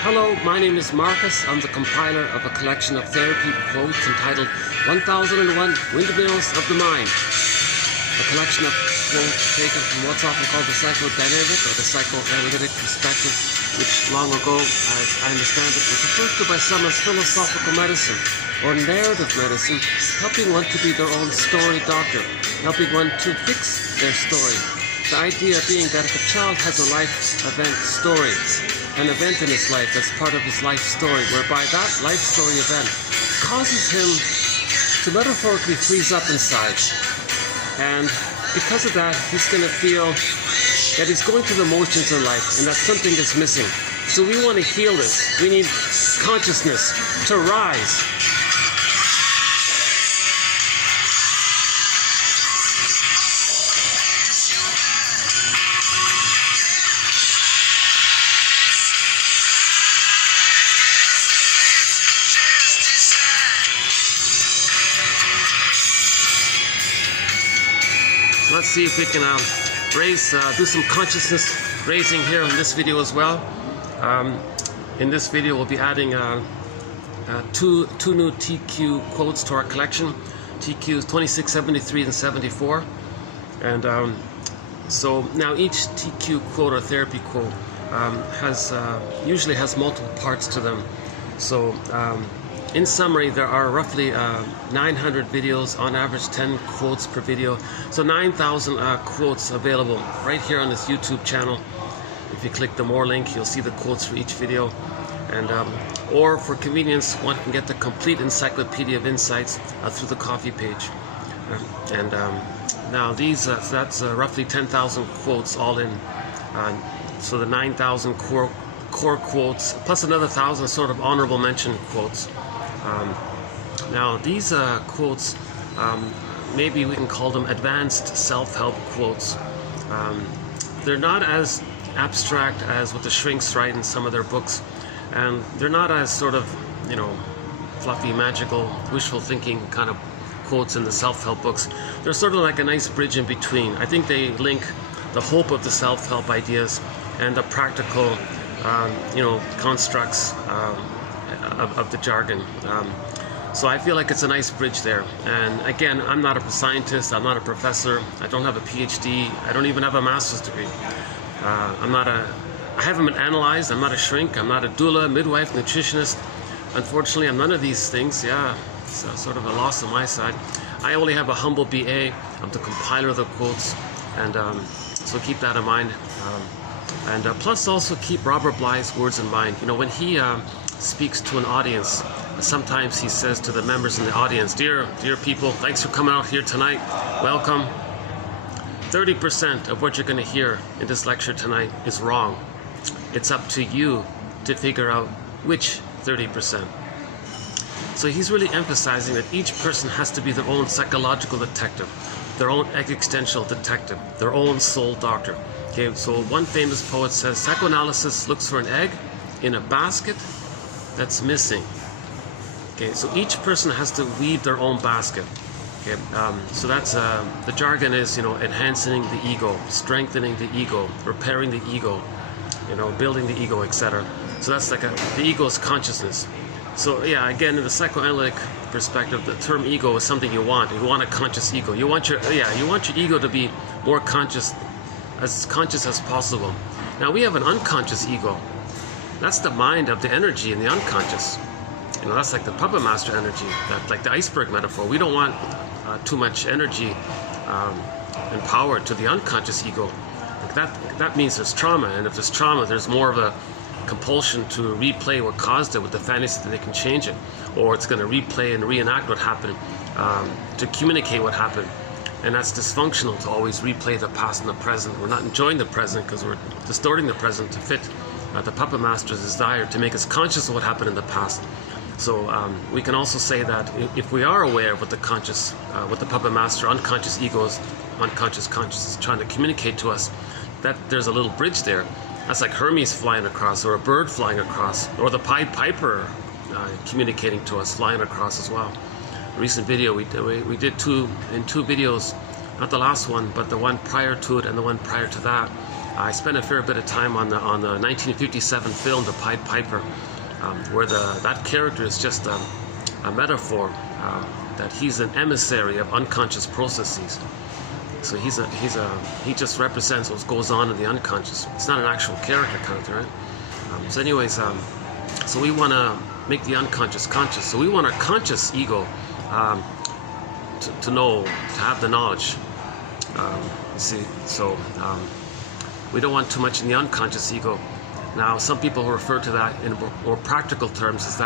Hello, my name is Marcus. I'm the compiler of a collection of therapy quotes entitled 1001 Windmills of the Mind. A collection of quotes taken from what's often called the psychodynamic or the psychoanalytic perspective, which long ago, as I understand it, was referred to by some as philosophical medicine or narrative medicine, helping one to be their own story doctor, helping one to fix their story. The idea being that if a child has a life event story, an event in his life that's part of his life story, whereby that life story event causes him to metaphorically freeze up inside. And because of that, he's going to feel that he's going through the motions in life and that something is missing. So we want to heal this. We need consciousness to rise. Let's see if we can do some consciousness raising here in this video as well. In this video, we'll be adding two new TQ quotes to our collection. TQs 26, 73, and 74. And so now each TQ quote or therapy quote usually has multiple parts to them. So in summary, there are roughly 900 videos, on average 10 quotes per video. So 9,000 quotes available right here on this YouTube channel. If you click the More link, you'll see the quotes for each video. And or for convenience, one can get the complete encyclopedia of insights through the Coffee page. Now these, that's roughly 10,000 quotes all in. So the 9,000 core quotes, plus another 1,000 sort of honorable mention quotes. Now these quotes, maybe we can call them advanced self-help quotes. They're not as abstract as what the shrinks write in some of their books, and they're not as sort of, fluffy, magical, wishful thinking kind of quotes in the self-help books. They're sort of like a nice bridge in between. I think they link the hope of the self-help ideas and the practical, constructs of the jargon. So I feel like it's a nice bridge there. And again, I'm not a scientist, I'm not a professor, I don't have a PhD, I don't even have a master's degree. I haven't been analyzed, I'm not a shrink, I'm not a doula, midwife, nutritionist. Unfortunately, I'm none of these things. Yeah, it's sort of a loss on my side. I only have a humble BA, I'm the compiler of the quotes, and so keep that in mind. Plus also keep Robert Bly's words in mind. When he speaks to an audience, sometimes he says to the members in the audience, dear people, thanks for coming out here tonight, welcome. 30% of what you're going to hear in this lecture tonight is wrong. It's up to you to figure out which 30%. So he's really emphasizing that each person has to be their own psychological detective, their own existential detective, their own soul doctor. Okay, so one famous poet says, psychoanalysis looks for an egg in a basket that's missing. Okay, so each person has to weave their own basket. Okay, so that's the jargon is, enhancing the ego, strengthening the ego, repairing the ego, building the ego, etc. So that's like the ego's consciousness. So yeah, again, in the psychoanalytic perspective, the term ego is something you want. You want a conscious ego. You want your ego to be more conscious as possible. Now we have an unconscious ego. That's the mind of the energy in the unconscious. That's like the puppet master energy, like the iceberg metaphor. We don't want too much energy and power to the unconscious ego. That means there's trauma, and if there's trauma, there's more of a compulsion to replay what caused it with the fantasy that they can change it, or it's going to replay and reenact what happened to communicate what happened. And that's dysfunctional to always replay the past and the present. We're not enjoying the present because we're distorting the present to fit the puppet master's desire to make us conscious of what happened in the past. So we can also say that if we are aware of what the puppet master, unconscious egos, unconscious consciousness is trying to communicate to us, that there's a little bridge there. That's like Hermes flying across, or a bird flying across, or the Pied Piper communicating to us, flying across as well. A recent video we did two videos, not the last one, but the one prior to it and the one prior to that. I spent a fair bit of time on the 1957 film The Pied Piper, where that character is just a metaphor that he's an emissary of unconscious processes. So he just represents what goes on in the unconscious. It's not an actual character character, right? So anyways, so we want to make the unconscious conscious. So we want our conscious ego to know, to have the knowledge. You see, so we don't want too much in the unconscious ego. Now, some people refer to that in more practical terms as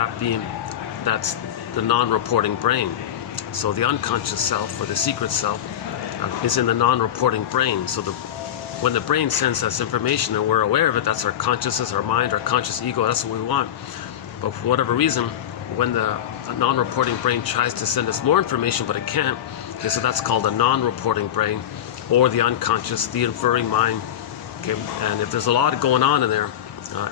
that's the non-reporting brain. So the unconscious self, or the secret self, is in the non-reporting brain. So when the brain sends us information and we're aware of it, that's our consciousness, our mind, our conscious ego, that's what we want. But for whatever reason, when the non-reporting brain tries to send us more information, but it can't, okay, so that's called a non-reporting brain, or the unconscious, the inferring mind. Okay, and if there's a lot going on in there,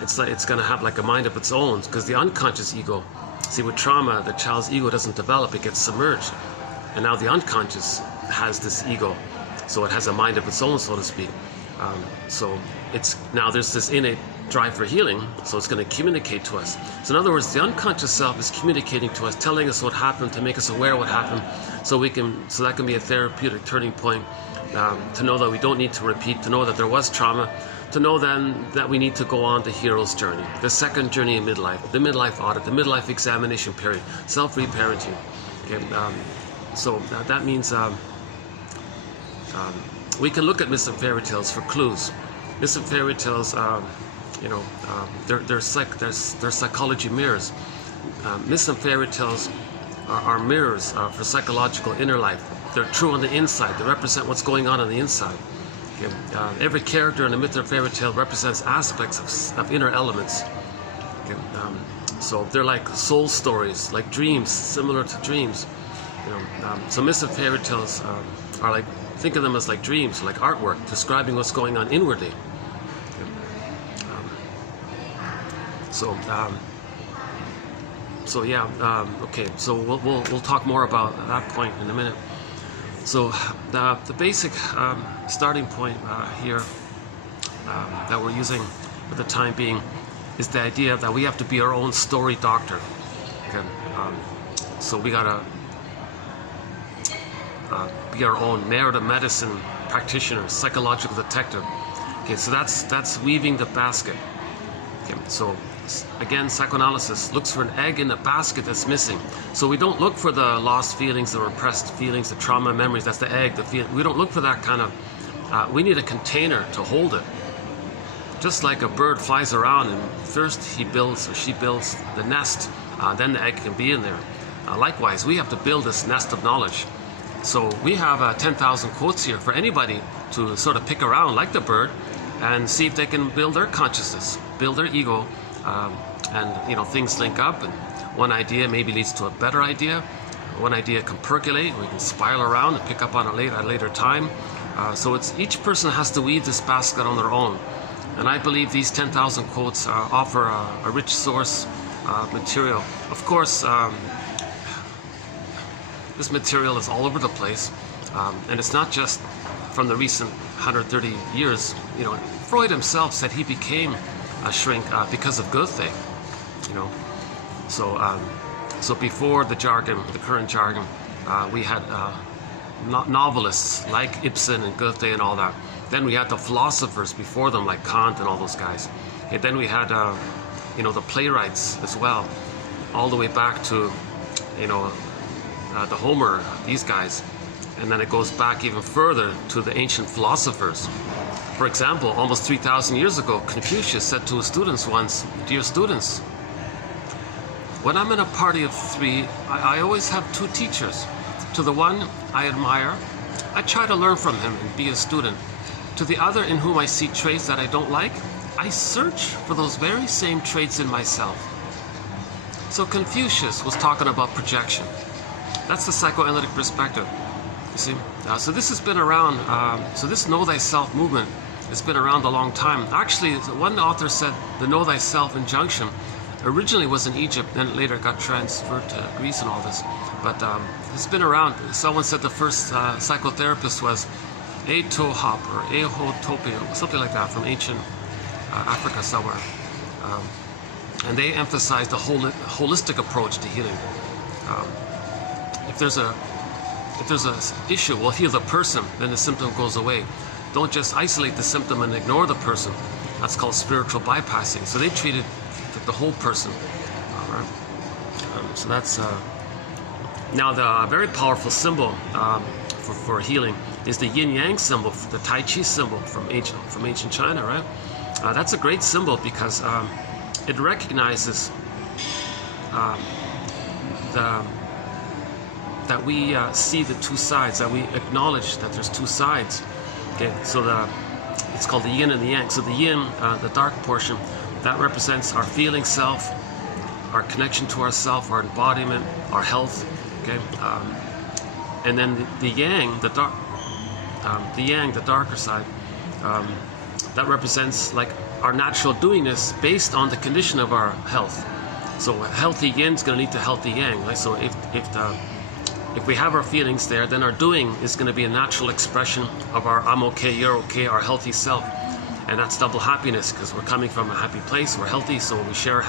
it's going to have like a mind of its own, because the unconscious ego, see, with trauma, the child's ego doesn't develop, it gets submerged. And now the unconscious has this ego, so it has a mind of its own, so to speak. So now there's this innate drive for healing, so it's going to communicate to us. So in other words, the unconscious self is communicating to us, telling us what happened, to make us aware of what happened, so that can be a therapeutic turning point, to know that we don't need to repeat, to know that there was trauma, to know then that we need to go on the hero's journey, the second journey in midlife, the midlife audit, the midlife examination period, self-reparenting. Okay, so that means we can look at myths and fairy tales for clues. Myths and fairy tales, they're psychology mirrors. Myths and fairy tales are mirrors for psychological inner life. They're true on the inside. They represent what's going on the inside. Okay? Every character in a myth or fairy tale represents aspects of inner elements. Okay? So they're like soul stories, like dreams, similar to dreams. So myths and fairy tales are like, think of them as like dreams, like artwork, describing what's going on inwardly. Okay. So we'll talk more about that point in a minute. So the basic starting point here that we're using for the time being is the idea that we have to be our own story doctor. Okay. So we gotta be our own narrative medicine practitioner, psychological detective. Okay, so that's weaving the basket. Okay, so again, psychoanalysis looks for an egg in the basket that's missing. So we don't look for the lost feelings, the repressed feelings, the trauma memories. That's the egg, the feeling. We don't look for that kind of. We need a container to hold it. Just like a bird flies around and first he builds or she builds the nest, then the egg can be in there. Likewise, we have to build this nest of knowledge. So we have 10,000 quotes here for anybody to sort of pick around like the bird and see if they can build their consciousness, build their ego, and things link up, and one idea maybe leads to a better idea. One idea can percolate, we can spiral around and pick up on it at a later time. So each person has to weave this basket on their own. And I believe these 10,000 quotes offer a rich source material. Of course, this material is all over the place, and it's not just from the recent 130 years. Freud himself said he became a shrink because of Goethe. So before the jargon, the current jargon, we had novelists like Ibsen and Goethe and all that. Then we had the philosophers before them, like Kant and all those guys. And then we had the playwrights as well, all the way back to the Homer, these guys. And then it goes back even further to the ancient philosophers. For example, almost 3,000 years ago, Confucius said to his students once, "Dear students, when I'm in a party of three, I always have two teachers. To the one I admire, I try to learn from him and be a student. To the other in whom I see traits that I don't like, I search for those very same traits in myself." So Confucius was talking about projection. That's the psychoanalytic perspective. You see, so this has been around. So this Know Thyself movement has been around a long time. Actually, one author said the Know Thyself injunction originally was in Egypt, then later got transferred to Greece and all this. But it's been around. Someone said the first psychotherapist was Atohop or Ahotopia, something like that, from ancient Africa somewhere. And they emphasize the holistic approach to healing. If there's a issue, we'll heal the person, then the symptom goes away. Don't just isolate the symptom and ignore the person. That's called spiritual bypassing. So they treated the whole person. Right? So that's now the very powerful symbol for healing is the yin yang symbol, the Tai Chi symbol from ancient China. Right? That's a great symbol because it recognizes that we see the two sides, that we acknowledge that there's two sides. Okay, so it's called the yin and the yang. So the yin, the dark portion, that represents our feeling self, our connection to ourself, our embodiment, our health. Okay, and then the yang, the darker side, that represents like our natural doingness based on the condition of our health. So a healthy yin is going to lead to healthy yang. Right? So if we have our feelings there, then our doing is going to be a natural expression of our I'm okay, you're okay, our healthy self. And that's double happiness because we're coming from a happy place, we're healthy, so we share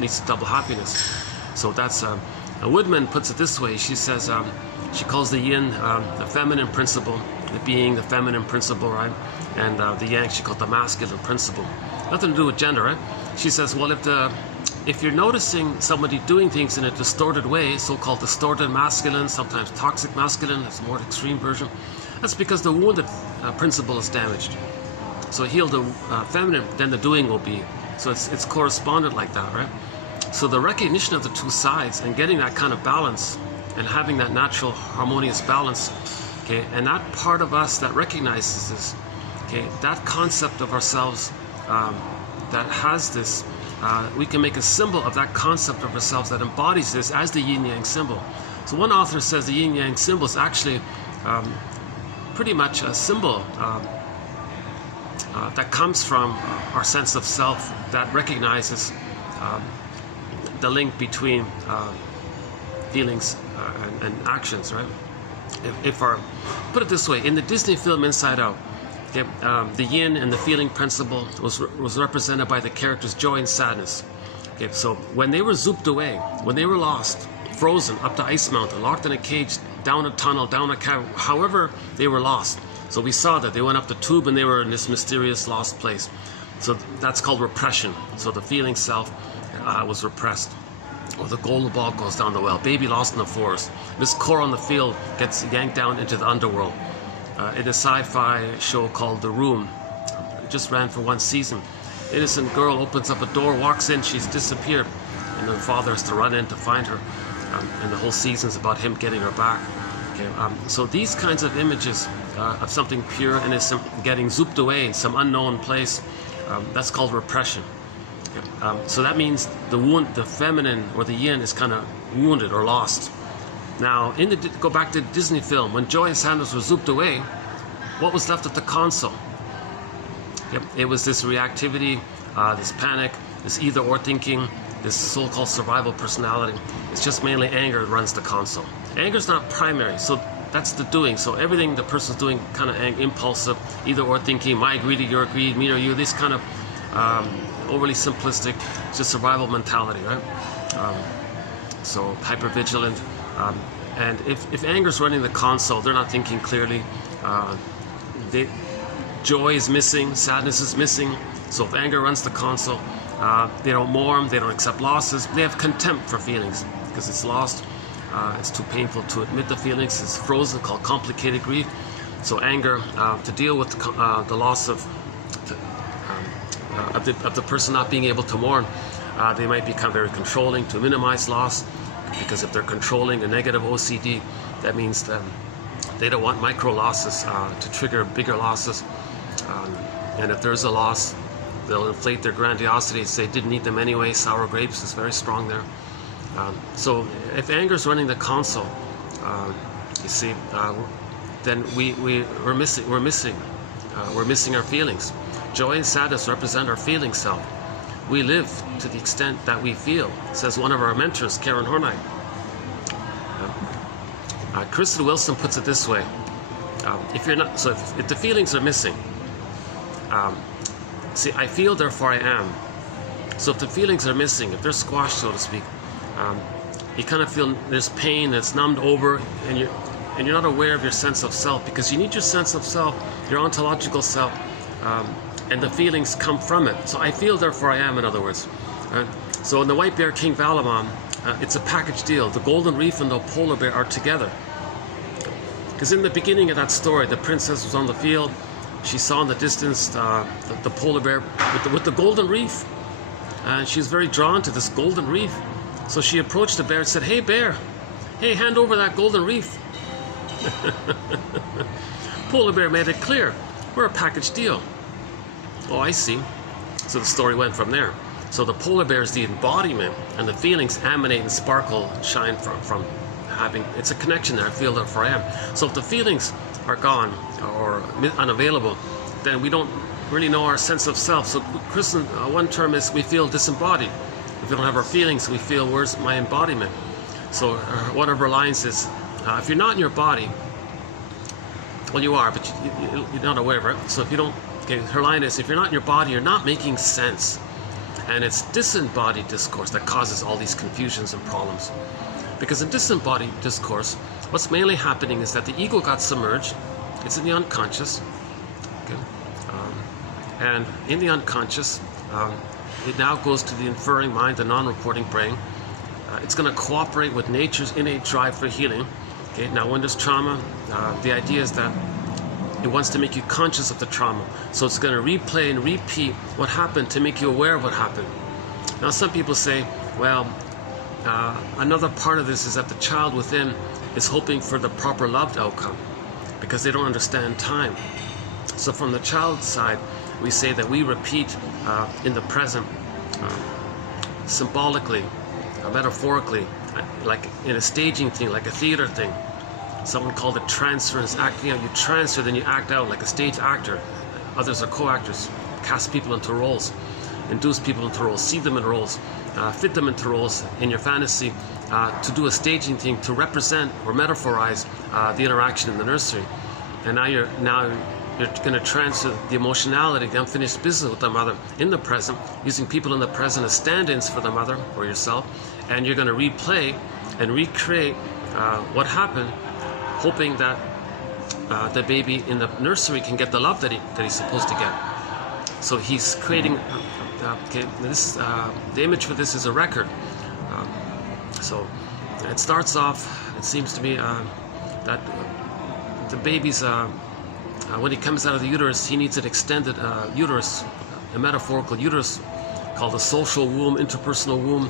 leads to double happiness. So that's, Woodman puts it this way, she says, she calls the yin the feminine principle, the being, the feminine principle, right? And the yang she called the masculine principle. Nothing to do with gender, right? She says, well, if you're noticing somebody doing things in a distorted way, so-called distorted masculine, sometimes toxic masculine, it's a more extreme version, that's because the wounded principle is damaged. So heal the feminine, then the doing will be. So it's correspondent like that, right? So the recognition of the two sides and getting that kind of balance and having that natural harmonious balance, okay, and that part of us that recognizes this, okay, that concept of ourselves that has this, we can make a symbol of that concept of ourselves that embodies this as the yin-yang symbol. So one author says the yin-yang symbol is actually pretty much a symbol that comes from our sense of self that recognizes the link between feelings and actions, right? Put it this way, in the Disney film Inside Out, okay, the yin and the feeling principle was represented by the characters joy and sadness. Okay, so when they were zooped away, when they were lost, frozen up to Ice Mountain, locked in a cage, down a tunnel, down a cave, however they were lost. So we saw that they went up the tube and they were in this mysterious lost place. So that's called repression. So the feeling self was repressed. Or the golden ball goes down the well. Baby lost in the forest. Miss Cora on the field gets yanked down into the underworld. In a sci-fi show called The Room, it just ran for one season. Innocent girl opens up a door, walks in, she's disappeared, and the father has to run in to find her. And the whole season's about him getting her back. Okay, so these kinds of images of something pure, innocent, getting zooped away in some unknown place, that's called repression. Okay, so that means the feminine or the yin is kind of wounded or lost. Now, go back to the Disney film, when Joy and Sadness were zooped away, what was left at the console? Yep, it was this reactivity, this panic, this either-or thinking, this so-called survival personality. It's just mainly anger that runs the console. Anger's not primary, so that's the doing. So everything the person's doing, kind of impulsive, either-or thinking, my greed or your greed, me or you, this kind of overly simplistic, just survival mentality, right? So hypervigilant. And if anger's running the console, they're not thinking clearly. Joy is missing, sadness is missing. So if anger runs the console, they don't mourn, they don't accept losses. They have contempt for feelings because it's lost. It's too painful to admit the feelings. It's frozen, called complicated grief. So anger, to deal with the loss of the person not being able to mourn, they might become very controlling to minimize loss. Because if they're controlling a negative OCD, that means that they don't want micro losses to trigger bigger losses. And if there's a loss, they'll inflate their grandiosity and say didn't need them anyway. Sour grapes is very strong there. So if anger's running the console, you see, then we're missing our feelings. Joy and sadness represent our feeling self. We live to the extent that we feel, says one of our mentors, Karen Hornight. Kristen Wilson puts it this way. If you're not, so if the feelings are missing, see, I feel, therefore I am. So if the feelings are missing, if they're squashed, so to speak, you kind of feel there's pain that's numbed over, and you're not aware of your sense of self, because you need your sense of self, your ontological self, and the feelings come from it. So I feel, therefore I am, in other words. So in the White Bear King Valamon, it's a package deal. The golden reef and the polar bear are together. Because in the beginning of that story, the princess was on the field. She saw in the distance the polar bear with the golden reef. And she was very drawn to this golden reef. So she approached the bear and said, "Hey bear, hey, hand over that golden reef." Polar bear made it clear, we're a package deal. Oh, I see. So the story went from there. So the polar bear is the embodiment, and the feelings emanate and sparkle and shine from having, it's a connection there, I feel, therefore I am. So if the feelings are gone or unavailable, then we don't really know our sense of self. So Kristen, one term is we feel disembodied. If we don't have our feelings, we feel, where's my embodiment? So one of our lines is, if you're not in your body, well, you are, but you're not aware of it. So if you don't, okay, her line is, if you're not in your body, you're not making sense. And it's disembodied discourse that causes all these confusions and problems. Because in disembodied discourse, what's mainly happening is that the ego got submerged. It's in the unconscious. Okay? And in the unconscious, it now goes to the inferring mind, the non-reporting brain. It's going to cooperate with nature's innate drive for healing. Okay? Now, when there's trauma, the idea is that it wants to make you conscious of the trauma. So it's going to replay and repeat what happened to make you aware of what happened. Now, some people say, well, another part of this is that the child within is hoping for the proper loved outcome because they don't understand time. So from the child's side, we say that we repeat in the present, symbolically, metaphorically, like in a staging thing, like a theater thing. Someone called it transference, acting out. You transfer, then you act out like a stage actor. Others are co-actors. Cast people into roles, induce people into roles, see them in roles, fit them into roles in your fantasy, to do a staging thing, to represent or metaphorize the interaction in the nursery. And now you're going to transfer the emotionality, the unfinished business with the mother in the present, using people in the present as stand-ins for the mother or yourself, and you're going to replay and recreate what happened, hoping that the baby in the nursery can get the love that he's supposed to get. So he's creating, okay, this, the image for this is a record. So it starts off, it seems to me that the baby's, when he comes out of the uterus, he needs an extended uterus, a metaphorical uterus called a social womb, interpersonal womb.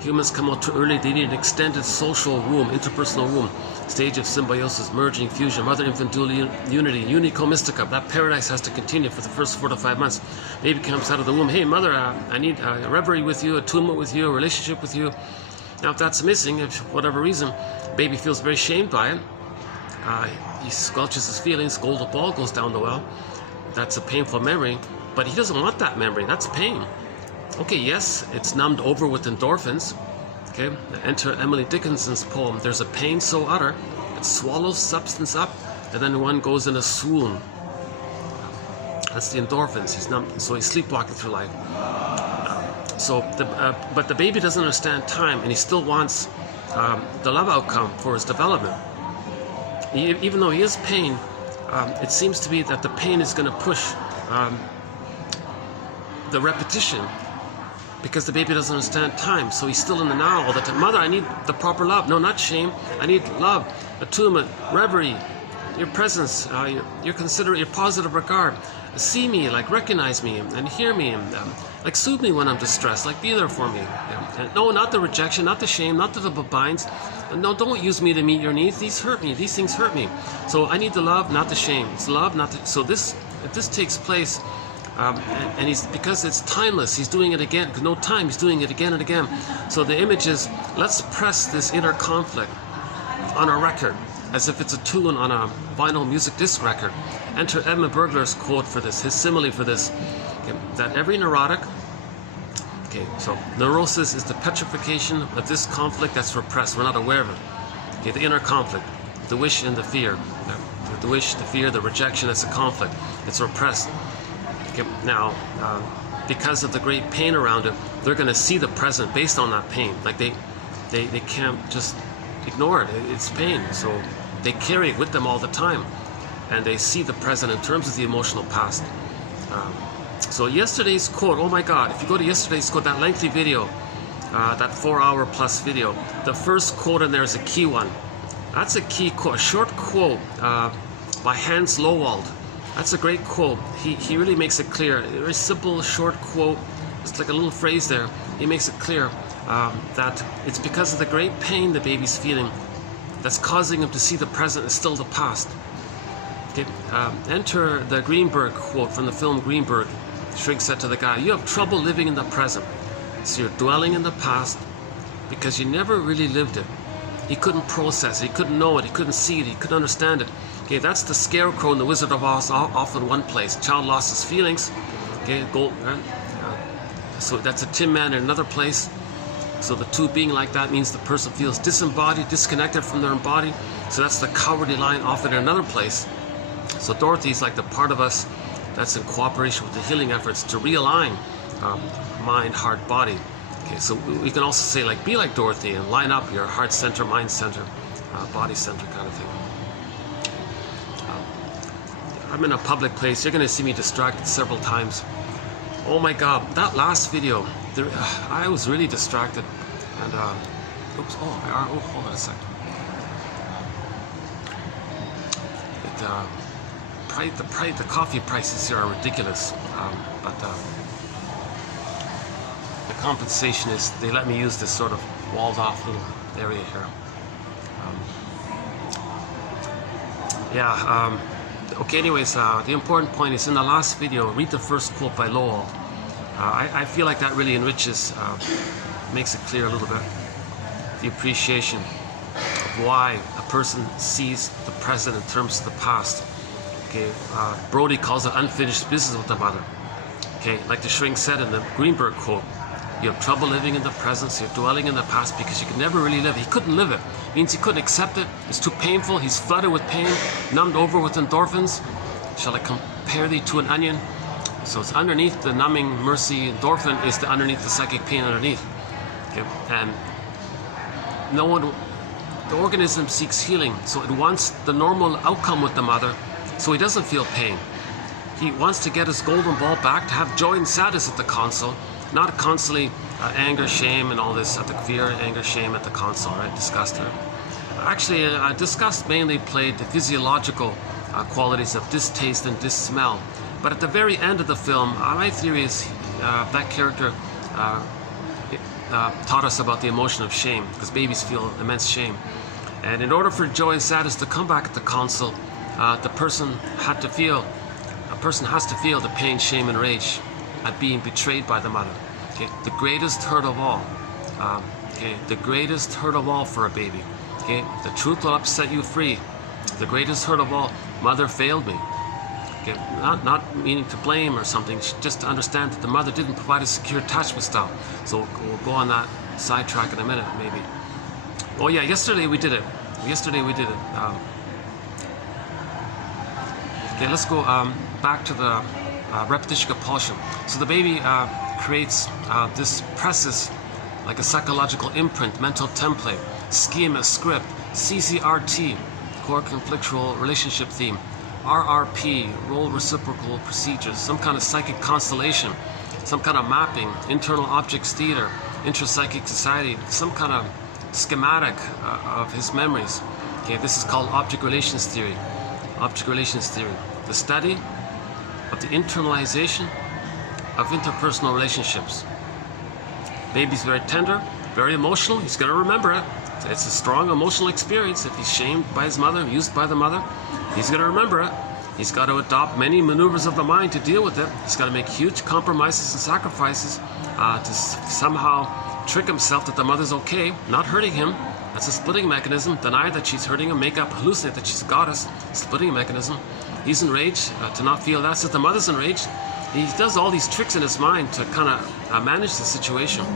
Humans come out too early, they need an extended social womb, interpersonal womb, stage of symbiosis, merging, fusion, mother-infant dual unity, unico mystica. That paradise has to continue for the first 4 to 5 months. Baby comes out of the womb, hey mother, I need a reverie with you, attunement with you, a relationship with you. Now if that's missing, if for whatever reason, baby feels very shamed by it, he squelches his feelings, golden ball goes down the well. That's a painful memory, but he doesn't want that memory, that's pain. Okay, yes, it's numbed over with endorphins. Okay, enter Emily Dickinson's poem, there's a pain so utter, it swallows substance up, and then one goes in a swoon. That's the endorphins, he's numbed, so he's sleepwalking through life. But the baby doesn't understand time, and he still wants the love outcome for his development. Even though he is pain, it seems to be that the pain is going to push the repetition, because the baby doesn't understand time, so he's still in the now all the time. Mother, I need the proper love. No, not shame. I need love, attunement, reverie, your presence, your considerate, your positive regard. See me, like recognize me and hear me, and like soothe me when I'm distressed, like be there for me. And no, not the rejection, not the shame, not the double binds. No, don't use me to meet your needs. These hurt me. These things hurt me. So I need the love, not the shame. It's love, not the. So if this takes place. And he's, because it's timeless, he's doing it again, because no time, he's doing it again and again. So the image is, let's press this inner conflict on a record, as if it's a tune on a vinyl music disc record. Enter Edmund Burglar's quote for this, his simile for this, okay, that every neurotic, okay, so neurosis is the petrification of this conflict that's repressed, we're not aware of it. Okay, the inner conflict, the wish and the fear, the the wish, the fear, the rejection. It's a conflict. It's repressed. Okay. Now, because of the great pain around it, they're going to see the present based on that pain. Like they can't just ignore it. It's pain. So they carry it with them all the time. And they see the present in terms of the emotional past. So yesterday's quote, oh my God, if you go to yesterday's quote, that lengthy video, that 4-hour plus video, the first quote in there is a key one. That's a key quote, a short quote by Hans Lowald. That's a great quote. He really makes it clear. A very simple, short quote. It's like a little phrase there. He makes it clear that it's because of the great pain the baby's feeling that's causing him to see the present as still the past. Okay. Enter the Greenberg quote from the film Greenberg. Shrink said to the guy, "You have trouble living in the present. So you're dwelling in the past because you never really lived it." He couldn't process it, he couldn't know it, he couldn't see it, he couldn't understand it. Okay, that's the Scarecrow in The Wizard of Oz, off in one place. Child lost his feelings. Okay, so that's a Tin Man in another place. So the two being like that means the person feels disembodied, disconnected from their body. So that's the Cowardly Lion off in another place. So Dorothy's like the part of us that's in cooperation with the healing efforts to realign mind, heart, body. Okay, so we can also say, like, be like Dorothy and line up your heart center, mind center, body center kind of thing. I'm in a public place. You're going to see me distracted several times. Oh my God, that last video, I was really distracted. And, oops, hold on a sec. The coffee prices here are ridiculous, but the compensation is they let me use this sort of walled off little area here. Okay, anyways, the important point is in the last video, read the first quote by Lowell. I feel like that really enriches, makes it clear a little bit, the appreciation of why a person sees the present in terms of the past. Okay, Brody calls it unfinished business with the mother. Okay, like the shrink said in the Greenberg quote, you have trouble living in the present, so you're dwelling in the past because you could never really live it. He couldn't live it. It means he couldn't accept it. It's too painful. He's flooded with pain, numbed over with endorphins. Shall I compare thee to an onion? So it's underneath the numbing mercy endorphin is underneath the psychic pain underneath. Okay, and the organism seeks healing, so it wants the normal outcome with the mother, so he doesn't feel pain. He wants to get his golden ball back, to have joy and sadness at the console, not constantly anger, shame, and all this at the fear, anger, shame at the console, right? Disgust. Actually, disgust mainly played the physiological qualities of distaste and dissmell. But at the very end of the film, my theory is that character taught us about the emotion of shame, because babies feel immense shame. And in order for joy and sadness to come back at the console, the person has to feel the pain, shame, and rage at being betrayed by the mother. Okay, the greatest hurt of all. The greatest hurt of all for a baby. Okay, the truth will upset you free. The greatest hurt of all. Mother failed me. Okay, not meaning to blame or something, just to understand that the mother didn't provide a secure attachment style. So we'll go on that sidetrack in a minute, maybe. Oh yeah, yesterday we did it. Okay, let's go back to the repetition compulsion. So the baby this presses like a psychological imprint, mental template, schema, script, CCRT, core conflictual relationship theme, RRP, role reciprocal procedures, some kind of psychic constellation, some kind of mapping, internal objects theater, intrapsychic society, some kind of schematic of his memories. Okay, this is called object relations theory. Object relations theory, the study of the internalization of interpersonal relationships. Baby's very tender, very emotional. He's going to remember it. It's a strong emotional experience. If he's shamed by his mother, used by the mother, he's going to remember it. He's got to adopt many maneuvers of the mind to deal with it. He's got to make huge compromises and sacrifices to somehow trick himself that the mother's okay, not hurting him. That's a splitting mechanism. Deny that she's hurting him, make up, hallucinate that she's a goddess. Splitting mechanism. He's enraged to not feel that. So the mother's enraged. He does all these tricks in his mind to kind of manage the situation.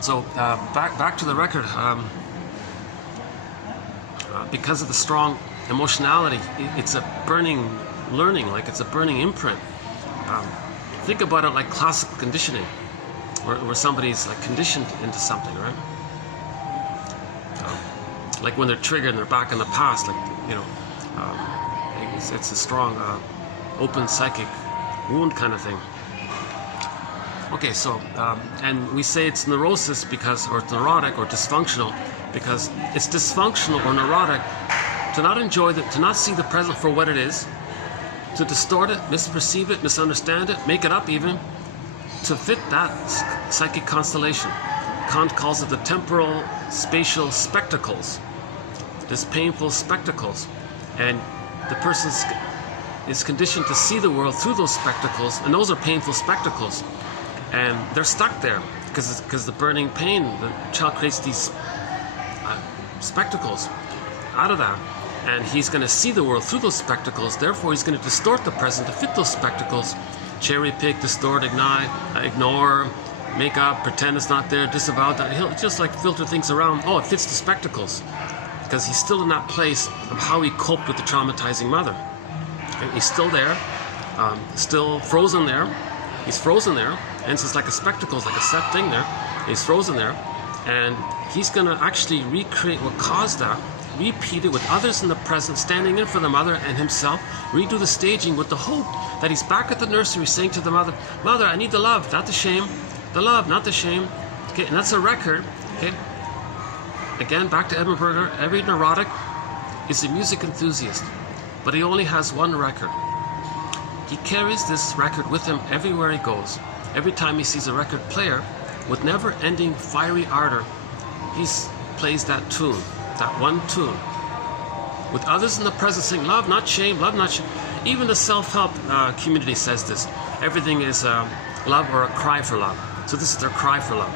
So back to the record. because of the strong emotionality, it's a burning learning, like it's a burning imprint. Think about it like classical conditioning, where somebody's like conditioned into something, right? Like when they're triggered and they're back in the past, like, you know, it's a strong, open psychic wound kind of thing. Okay, so, and we say it's neurosis because, or it's neurotic or dysfunctional, because it's dysfunctional or neurotic to not enjoy to not see the present for what it is, to distort it, misperceive it, misunderstand it, make it up even, to fit that psychic constellation. Kant calls it the temporal spatial spectacles, this painful spectacles, and the person is conditioned to see the world through those spectacles, and those are painful spectacles, and they're stuck there because the burning pain, the child creates these spectacles out of that, and he's going to see the world through those spectacles. Therefore he's going to distort the present to fit those spectacles, cherry pick, distort, ignore, make up, pretend it's not there, disavow that. He'll just like filter things around. Oh, it fits the spectacles, because he's still in that place of how he coped with the traumatizing mother. And he's still there, still frozen there. He's frozen there, and it's like a spectacle, it's like a set thing there. He's frozen there, and he's going to actually recreate what caused that, repeat it with others in the present, standing in for the mother and himself, redo the staging with the hope that he's back at the nursery saying to the mother, "Mother, I need the love, not the shame. The love, not the shame." Okay, and that's a record. Okay. Again, back to Edmund Berger, every neurotic is a music enthusiast, but he only has one record. He carries this record with him everywhere he goes. Every time he sees a record player, with never-ending fiery ardor, he plays that tune, that one tune. With others in the present saying, "Love, not shame, love, not shame." Even the self-help community says this. Everything is love or a cry for love. So this is their cry for love.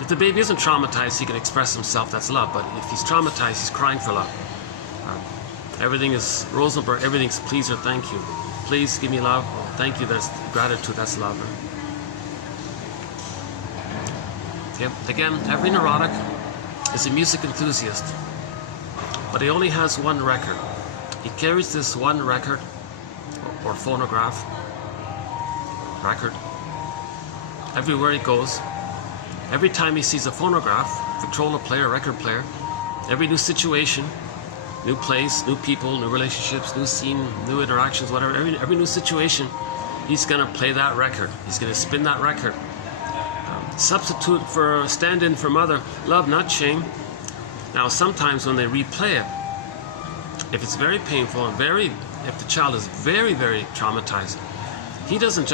If the baby isn't traumatized, he can express himself, that's love. But if he's traumatized, he's crying for love. Everything is Rosenberg, everything's please or thank you. Please give me love. Oh, thank you, that's gratitude, that's love. Okay. Again, every neurotic is a music enthusiast, but he only has one record. He carries this one record or phonograph record everywhere he goes. Every time he sees a phonograph, controller player, record player, every new situation, new place, new people, new relationships, new scene, new interactions, whatever, every new situation, he's going to play that record. He's going to spin that record. Substitute for, stand-in for mother, love, not shame. Now, sometimes when they replay it, if it's very painful and if the child is very, very traumatized, he doesn't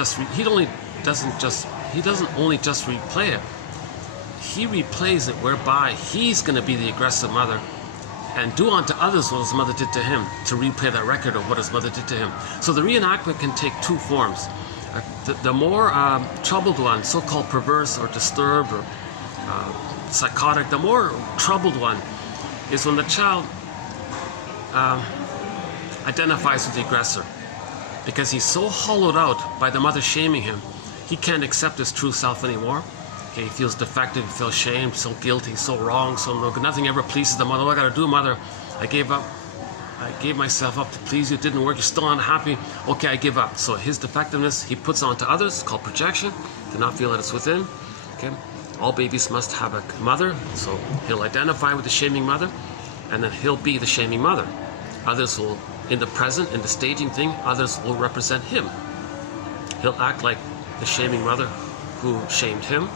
only just replay it. He replays it whereby he's going to be the aggressive mother and do unto others what his mother did to him, to replay that record of what his mother did to him. So the reenactment can take two forms. The more troubled one, so-called perverse or disturbed or psychotic, the more troubled one is when the child identifies with the aggressor, because he's so hollowed out by the mother shaming him, he can't accept his true self anymore. Okay, he feels defective, he feels shamed, so guilty, so wrong, so no good. Nothing ever pleases the mother. What I gotta do, mother? I gave up. I gave myself up to please you. It didn't work. You're still unhappy. Okay, I give up. So his defectiveness he puts onto others. It's called projection. To not feel that it's within. Okay, all babies must have a mother. So he'll identify with the shaming mother, and then he'll be the shaming mother. Others will, in the present, in the staging thing, others will represent him. He'll act like the shaming mother who shamed him.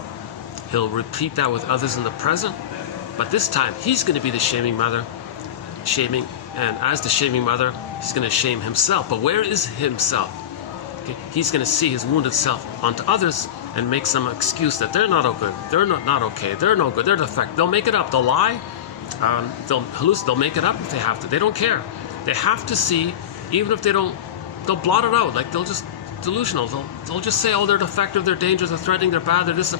He'll repeat that with others in the present, but this time he's going to be the shaming mother, shaming, and as the shaming mother, he's going to shame himself. But where is himself? Okay, he's going to see his wounded self onto others and make some excuse that they're not good, they're not okay, they're no good, they're defective. They'll make it up, they'll lie, they'll hallucinate, they'll make it up if they have to. They don't care. They have to see, even if they don't, they'll blot it out. Like they'll just delusional. They'll just say, oh, they're defective, they're dangerous, they're threatening, they're bad, they're this,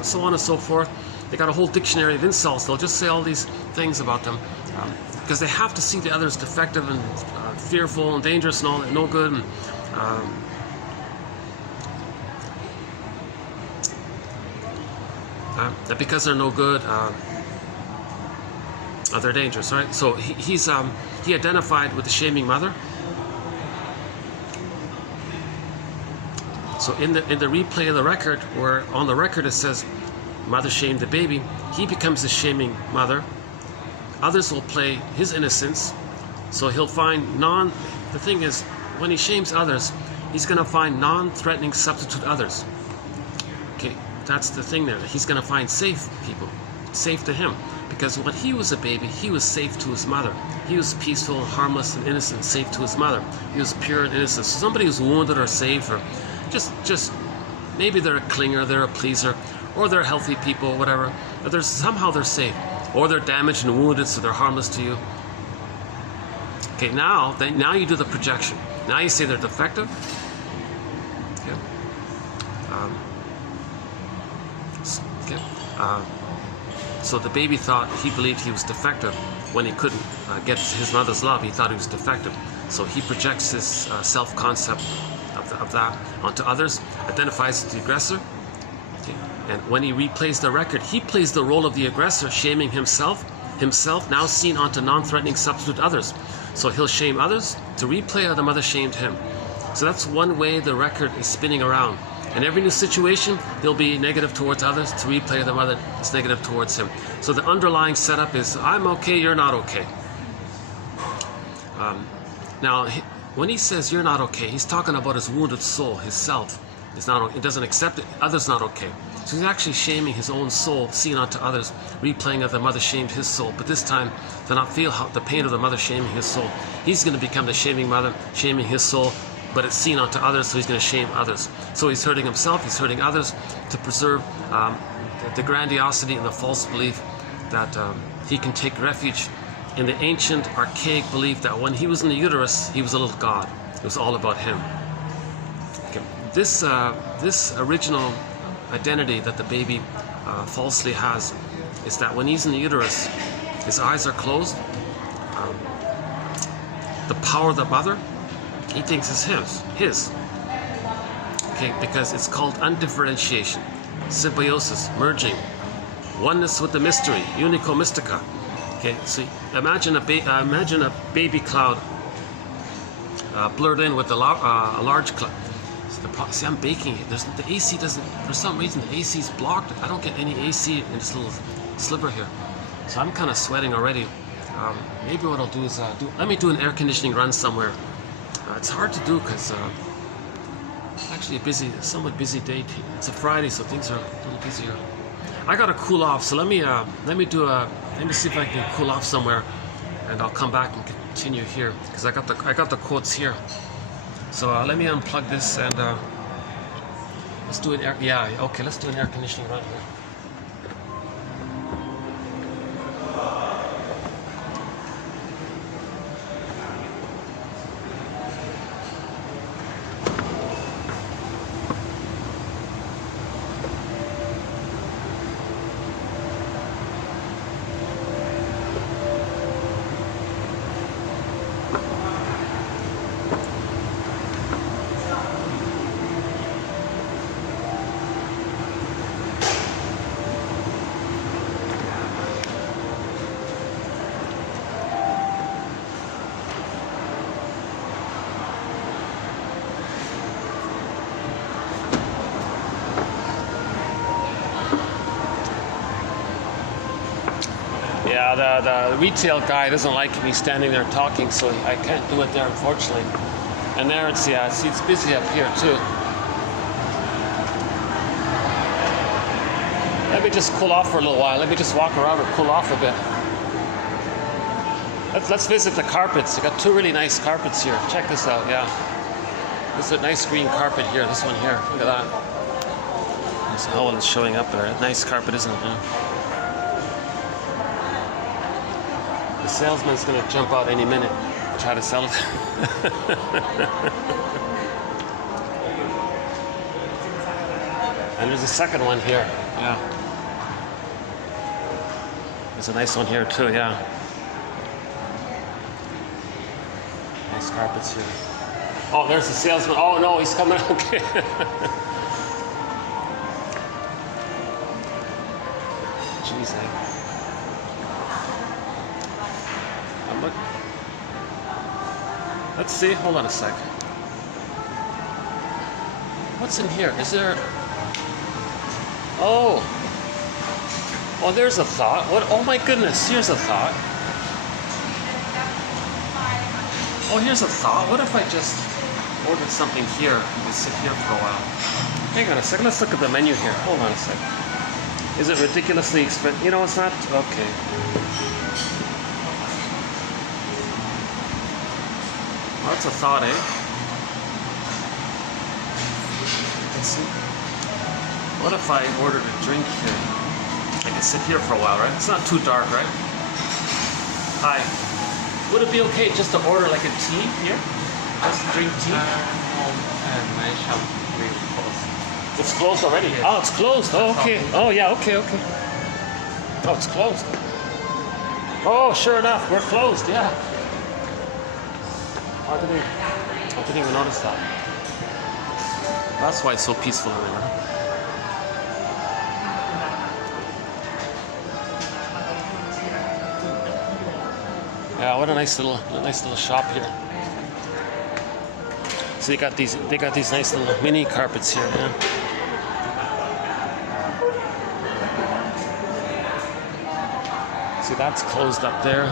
so on and so forth. They got a whole dictionary of insults. They'll just say all these things about them because they have to see the others defective and fearful and dangerous and all that, no good. And, that because they're no good, They're dangerous, right? So he identified with the shaming mother. So in the replay of the record, where on the record it says mother shamed the baby, he becomes the shaming mother. Others will play his innocence. So he'll find the thing is, when he shames others, he's going to find non-threatening substitute others. Okay, that's the thing there. He's going to find safe people, safe to him. Because when he was a baby, he was safe to his mother. He was peaceful, harmless, and innocent, safe to his mother. He was pure and innocent. So somebody who's wounded or safe, or just maybe they're a clinger, they're a pleaser, or they're healthy people, whatever. But somehow they're safe, or they're damaged and wounded, so they're harmless to you. Okay, now you do the projection. Now you say they're defective. Okay. So the baby he believed he was defective when he couldn't get his mother's love. He thought he was defective. So he projects his self-concept of that onto others, identifies as the aggressor. Okay. And when he replays the record, he plays the role of the aggressor, shaming himself now seen onto non-threatening substitute others. So he'll shame others to replay how the mother shamed him. So that's one way the record is spinning around. In every new situation, he'll be negative towards others to replay the mother is negative towards him. So the underlying setup is, I'm okay, you're not okay. Now, when he says you're not okay, he's talking about his wounded soul, his self. He doesn't accept it, others not okay. So he's actually shaming his own soul, seen onto others, replaying how the mother shamed his soul. But this time, to not feel the pain of the mother shaming his soul. He's going to become the shaming mother, shaming his soul, but it's seen onto others, so he's going to shame others. So he's hurting himself, he's hurting others to preserve the grandiosity and the false belief that he can take refuge in the ancient, archaic belief that when he was in the uterus, he was a little god. It was all about him. Okay. This original identity that the baby falsely has is that when he's in the uterus, his eyes are closed. The power of the mother, he thinks is his. Okay, because it's called undifferentiation, symbiosis, merging, oneness with the mystery, unico mystica. Okay, so imagine a baby cloud blurred in with a large cloud. See, I'm baking. The AC doesn't, for some reason, the AC is blocked. I don't get any AC in this little sliver here. So I'm kind of sweating already. Maybe what I'll do is, let me do an air conditioning run somewhere. It's hard to do because actually a somewhat busy day. It's a Friday, so things are a little busier. I gotta cool off, so let me see if I can cool off somewhere, and I'll come back and continue here because I got the quotes here. So let me unplug this and let's do an air. Yeah, okay, let's do an air conditioning run here. Yeah, the retail guy doesn't like me standing there talking, so I can't do it there, unfortunately. And there it's, yeah, see, it's busy up here too. Let me just cool off for a little while. Let me just walk around and cool off a bit. Let's visit the carpets. I got two really nice carpets here. Check this out, yeah. This is a nice green carpet here, this one here. Look at that. This whole is showing up there. Nice carpet, isn't it? Yeah. The salesman's going to jump out any minute and try to sell it. And there's a second one here. Yeah. There's a nice one here too, yeah. Nice carpets here. Oh, there's the salesman. Oh no, he's coming. Okay. Jeez, Let's see. Hold on a sec. What's in here? Is there... Oh. Oh, there's a thought. What? Oh my goodness. Here's a thought. Oh, here's a thought. What if I just ordered something here? You can sit here for a while. Hang on a second. Let's look at the menu here. Hold on a second. Is it ridiculously expensive? You know, it's not. Okay. Well, that's a thought, eh? Let's see. What if I ordered a drink here? I can sit here for a while, right? It's not too dark, right? Hi. Would it be okay just to order like a tea here? Just drink tea? My shop will close. It's closed already? Yes. Oh, it's closed. Oh, okay. Oh, yeah, okay. Oh, it's closed. Oh, sure enough, we're closed, yeah. I didn't even notice that. That's why it's so peaceful in there. Yeah, what a nice little shop here. So they got these nice little mini carpets here, yeah. See, that's closed up there.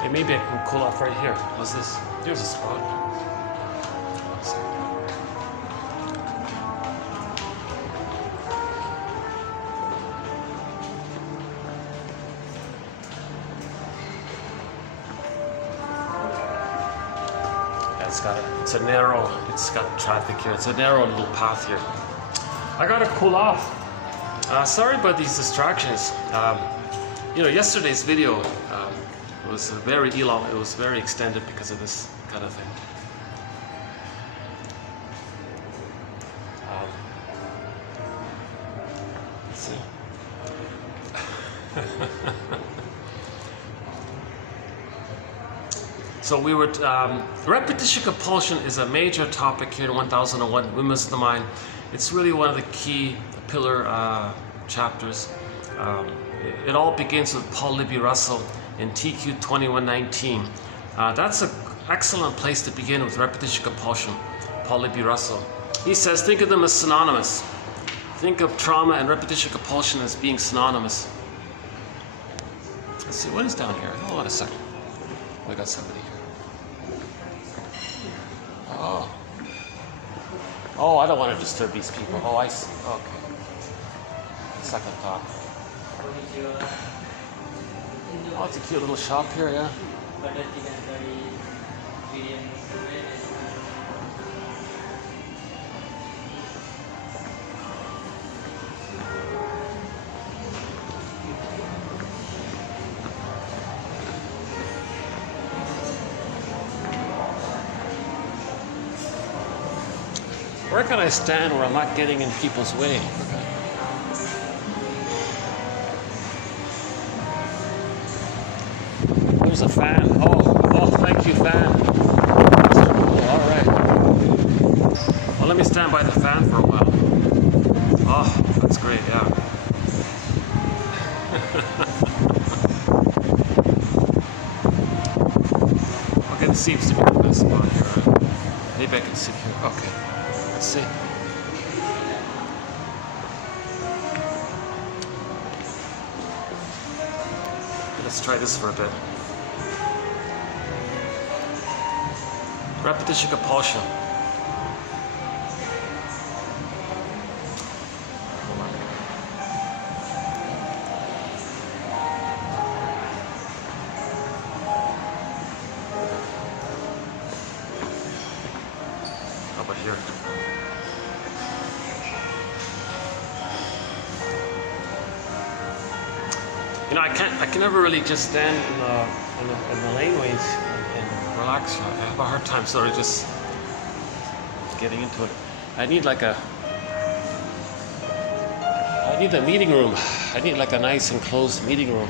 Hey, maybe I can cool off right here. How's this? Here's a spot. Yeah, it's got traffic here. It's a narrow little path here. I gotta cool off. Sorry about these distractions. Yesterday's video was very long. It was very extended because of this kind of thing. Let's see. So we were repetition compulsion is a major topic here in 1001 Windmills of the Mind. It's really one of the key pillar chapters. It all begins with Paul Libby Russell in TQ 2119. That's an excellent place to begin with repetition compulsion. Paul Libby Russell. He says, think of them as synonymous. Think of trauma and repetition compulsion as being synonymous. Let's see, what is down here? Hold on a second. I got somebody here. Oh, I don't want to disturb these people. Oh, I see. Okay. Second thought. Oh, it's a cute little shop here, yeah. Where can I stand where I'm not getting in people's way? There's a fan. Oh, thank you, fan. All right. Well, let me stand by the fan for a while. Oh, that's great, yeah. Okay, this seems to be the best spot here. Maybe I can sit here. Okay. Let's see. Let's try this for a bit. Repetition compulsion. How about here? You know, I can never really just stand in the laneways and relax. I have a hard time sort of just getting into it. I need a meeting room. I need like a nice enclosed meeting room.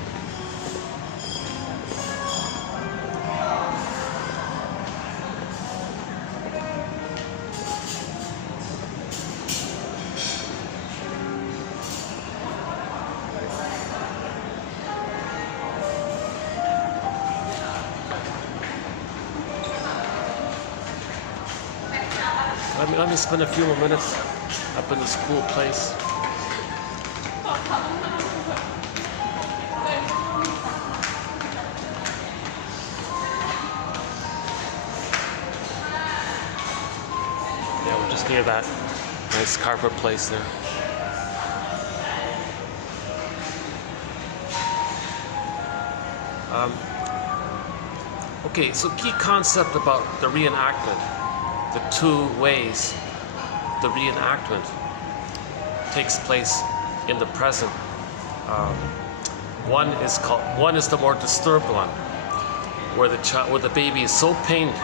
Let me spend a few more minutes up in this cool place. Yeah, we're just near that nice carpet place there. Okay, so key concept about the reenactment. The two ways the reenactment takes place in the present. One is the more disturbed one, where the baby is so pained,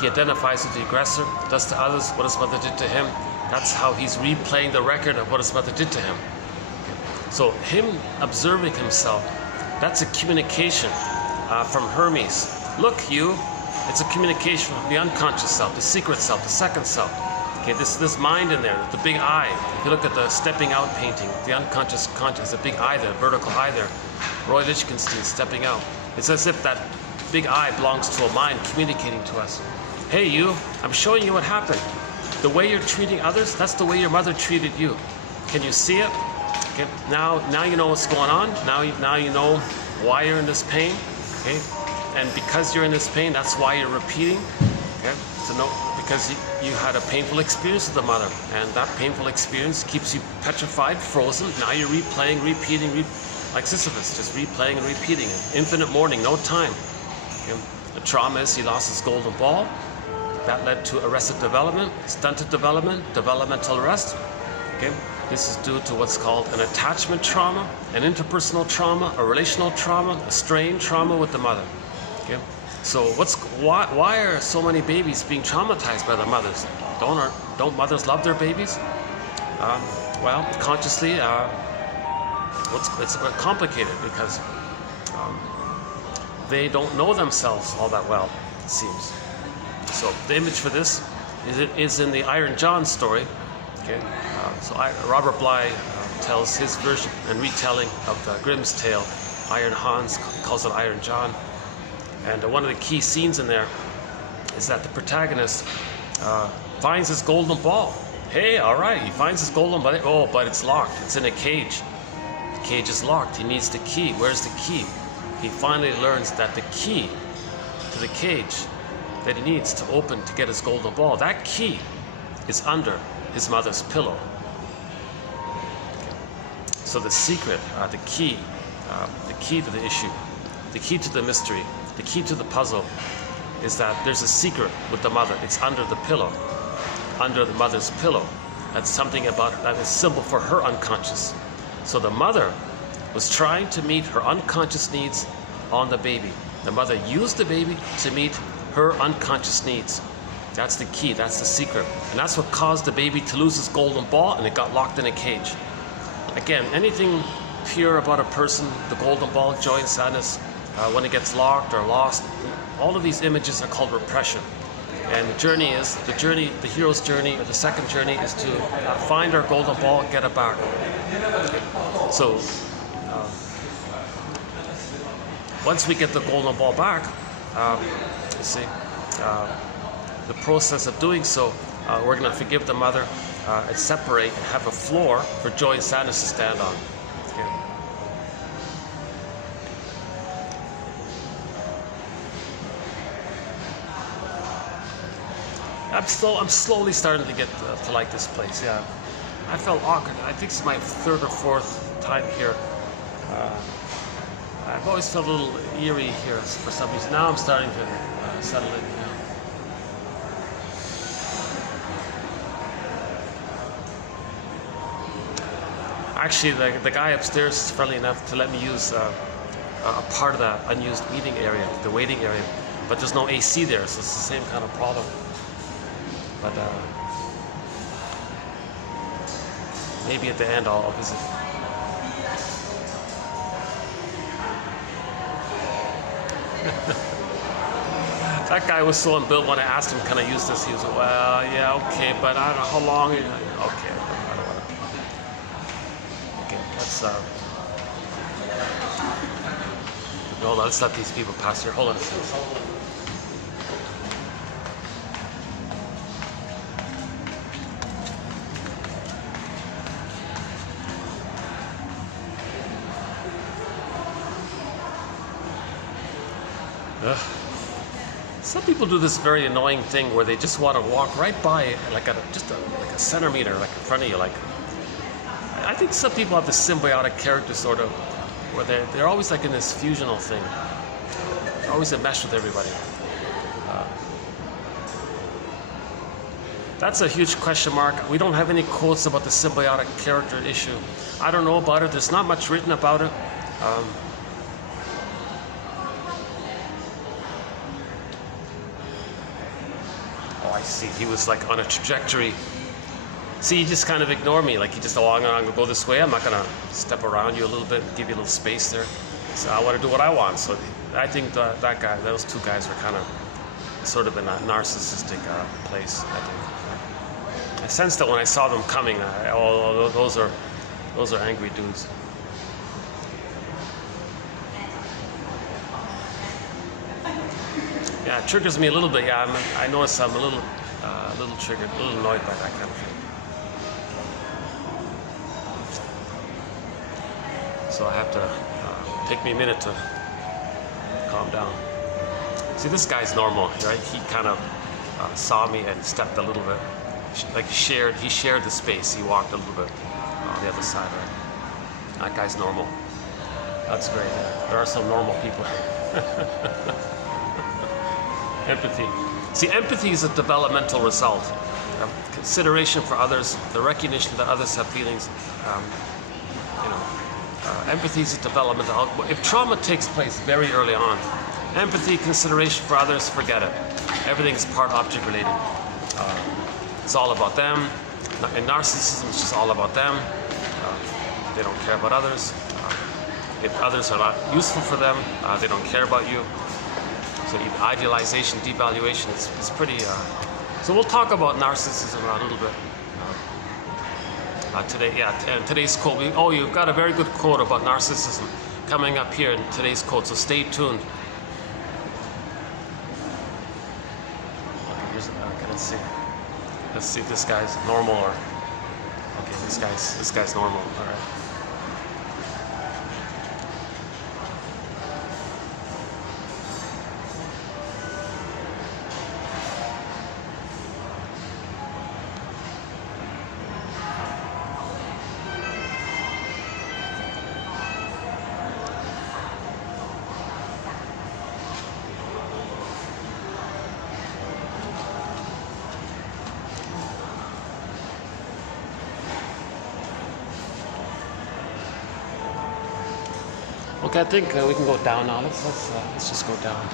he identifies with the aggressor, does to others what his mother did to him. That's how he's replaying the record of what his mother did to him. So him observing himself, that's a communication from Hermes. Look, you. It's a communication from the unconscious self, the secret self, the second self. Okay, this mind in there, the big eye. If you look at the stepping out painting, the unconscious conscious, the big eye there, vertical eye there. Roy Lichtenstein stepping out. It's as if that big eye belongs to a mind communicating to us. Hey, you, I'm showing you what happened. The way you're treating others, that's the way your mother treated you. Can you see it? Okay, now you know what's going on. Now you know why you're in this pain. Okay. And because you're in this pain, that's why you're repeating. Okay? So because you had a painful experience with the mother, and that painful experience keeps you petrified, frozen. Now you're replaying, repeating, like Sisyphus, just replaying and repeating it. Infinite mourning, no time. Okay? The trauma is he lost his golden ball. That led to arrested development, stunted development, developmental arrest. Okay? This is due to what's called an attachment trauma, an interpersonal trauma, a relational trauma, a strain trauma with the mother. Okay. So why are so many babies being traumatized by their mothers? Don't mothers love their babies? Well, consciously, it's complicated because they don't know themselves all that well, it seems. So the image for this is in the Iron John story. Okay. Robert Bly tells his version and retelling of the Grimm's tale. Iron Hans calls it Iron John. And one of the key scenes in there is that the protagonist finds his golden ball. Hey, all right, he finds his golden ball. Oh, but it's locked. It's in a cage. The cage is locked. He needs the key. Where's the key? He finally learns that the key to the cage that he needs to open to get his golden ball, that key is under his mother's pillow. Okay. So the secret, the key to the issue, the key to the mystery, the key to the puzzle is that there's a secret with the mother. It's under the pillow, under the mother's pillow. That's something about that is symbol for her unconscious. So the mother was trying to meet her unconscious needs on the baby. The mother used the baby to meet her unconscious needs. That's the key, that's the secret. And that's what caused the baby to lose his golden ball, and it got locked in a cage. Again, anything pure about a person, the golden ball, joy and sadness, when it gets locked or lost, all of these images are called repression. And the hero's journey, or the second journey, is to find our golden ball and get it back. So, once we get the golden ball back, the process of doing so, we're going to forgive the mother and separate and have a floor for joy and sadness to stand on. Okay. I'm slowly starting to get to like this place. Yeah, I felt awkward. I think it's my third or fourth time here. I've always felt a little eerie here for some reason. Now I'm starting to settle in. Yeah. Actually, the guy upstairs is friendly enough to let me use a part of that unused meeting area, the waiting area, but there's no AC there, so it's the same kind of problem. But maybe at the end I'll visit. That guy was so unbuilt. When I asked him, "Can I use this?" He was, "Well, yeah, okay, but I don't know how long." Okay, I don't want to. Okay, let's no, let's let these people pass here. Hold on. Some people do this very annoying thing where they just want to walk right by, like just like a centimeter, like in front of you. Like, I think some people have this symbiotic character sort of, where they're always like in this fusional thing. They're always a mesh with everybody. That's a huge question mark. We don't have any quotes about the symbiotic character issue. I don't know about it. There's not much written about it. I see. He was like on a trajectory. See, you just kind of ignore me. Like, you just, I'm going to go this way. I'm not going to step around you a little bit and give you a little space there. So I want to do what I want. So I think that guy, those two guys were kind of sort of in a narcissistic place, I think. I sensed that when I saw them coming. Those are angry dudes. Yeah, it triggers me a little bit. Yeah, I notice I'm a little triggered, a little annoyed by that kind of thing. So I have to take me a minute to calm down. See, this guy's normal, right? He kind of saw me and stepped a little bit. Like he shared the space. He walked a little bit on the other side, right? That guy's normal. That's great. There are some normal people. Empathy. See, empathy is a developmental result of consideration for others, the recognition that others have feelings. Empathy is a developmental. If trauma takes place very early on, empathy, consideration for others, forget it. Everything is part-object related. It's all about them. In narcissism, it's just all about them. They don't care about others. If others are not useful for them, they don't care about you. So idealization, devaluation is pretty. So we'll talk about narcissism a little bit today. Yeah, and today's quote. You've got a very good quote about narcissism coming up here in today's quote. So stay tuned. Okay, let's see. Let's see if this guy's normal or. Okay, this guy's normal. All right. Okay, I think we can go down now. Let's just go down.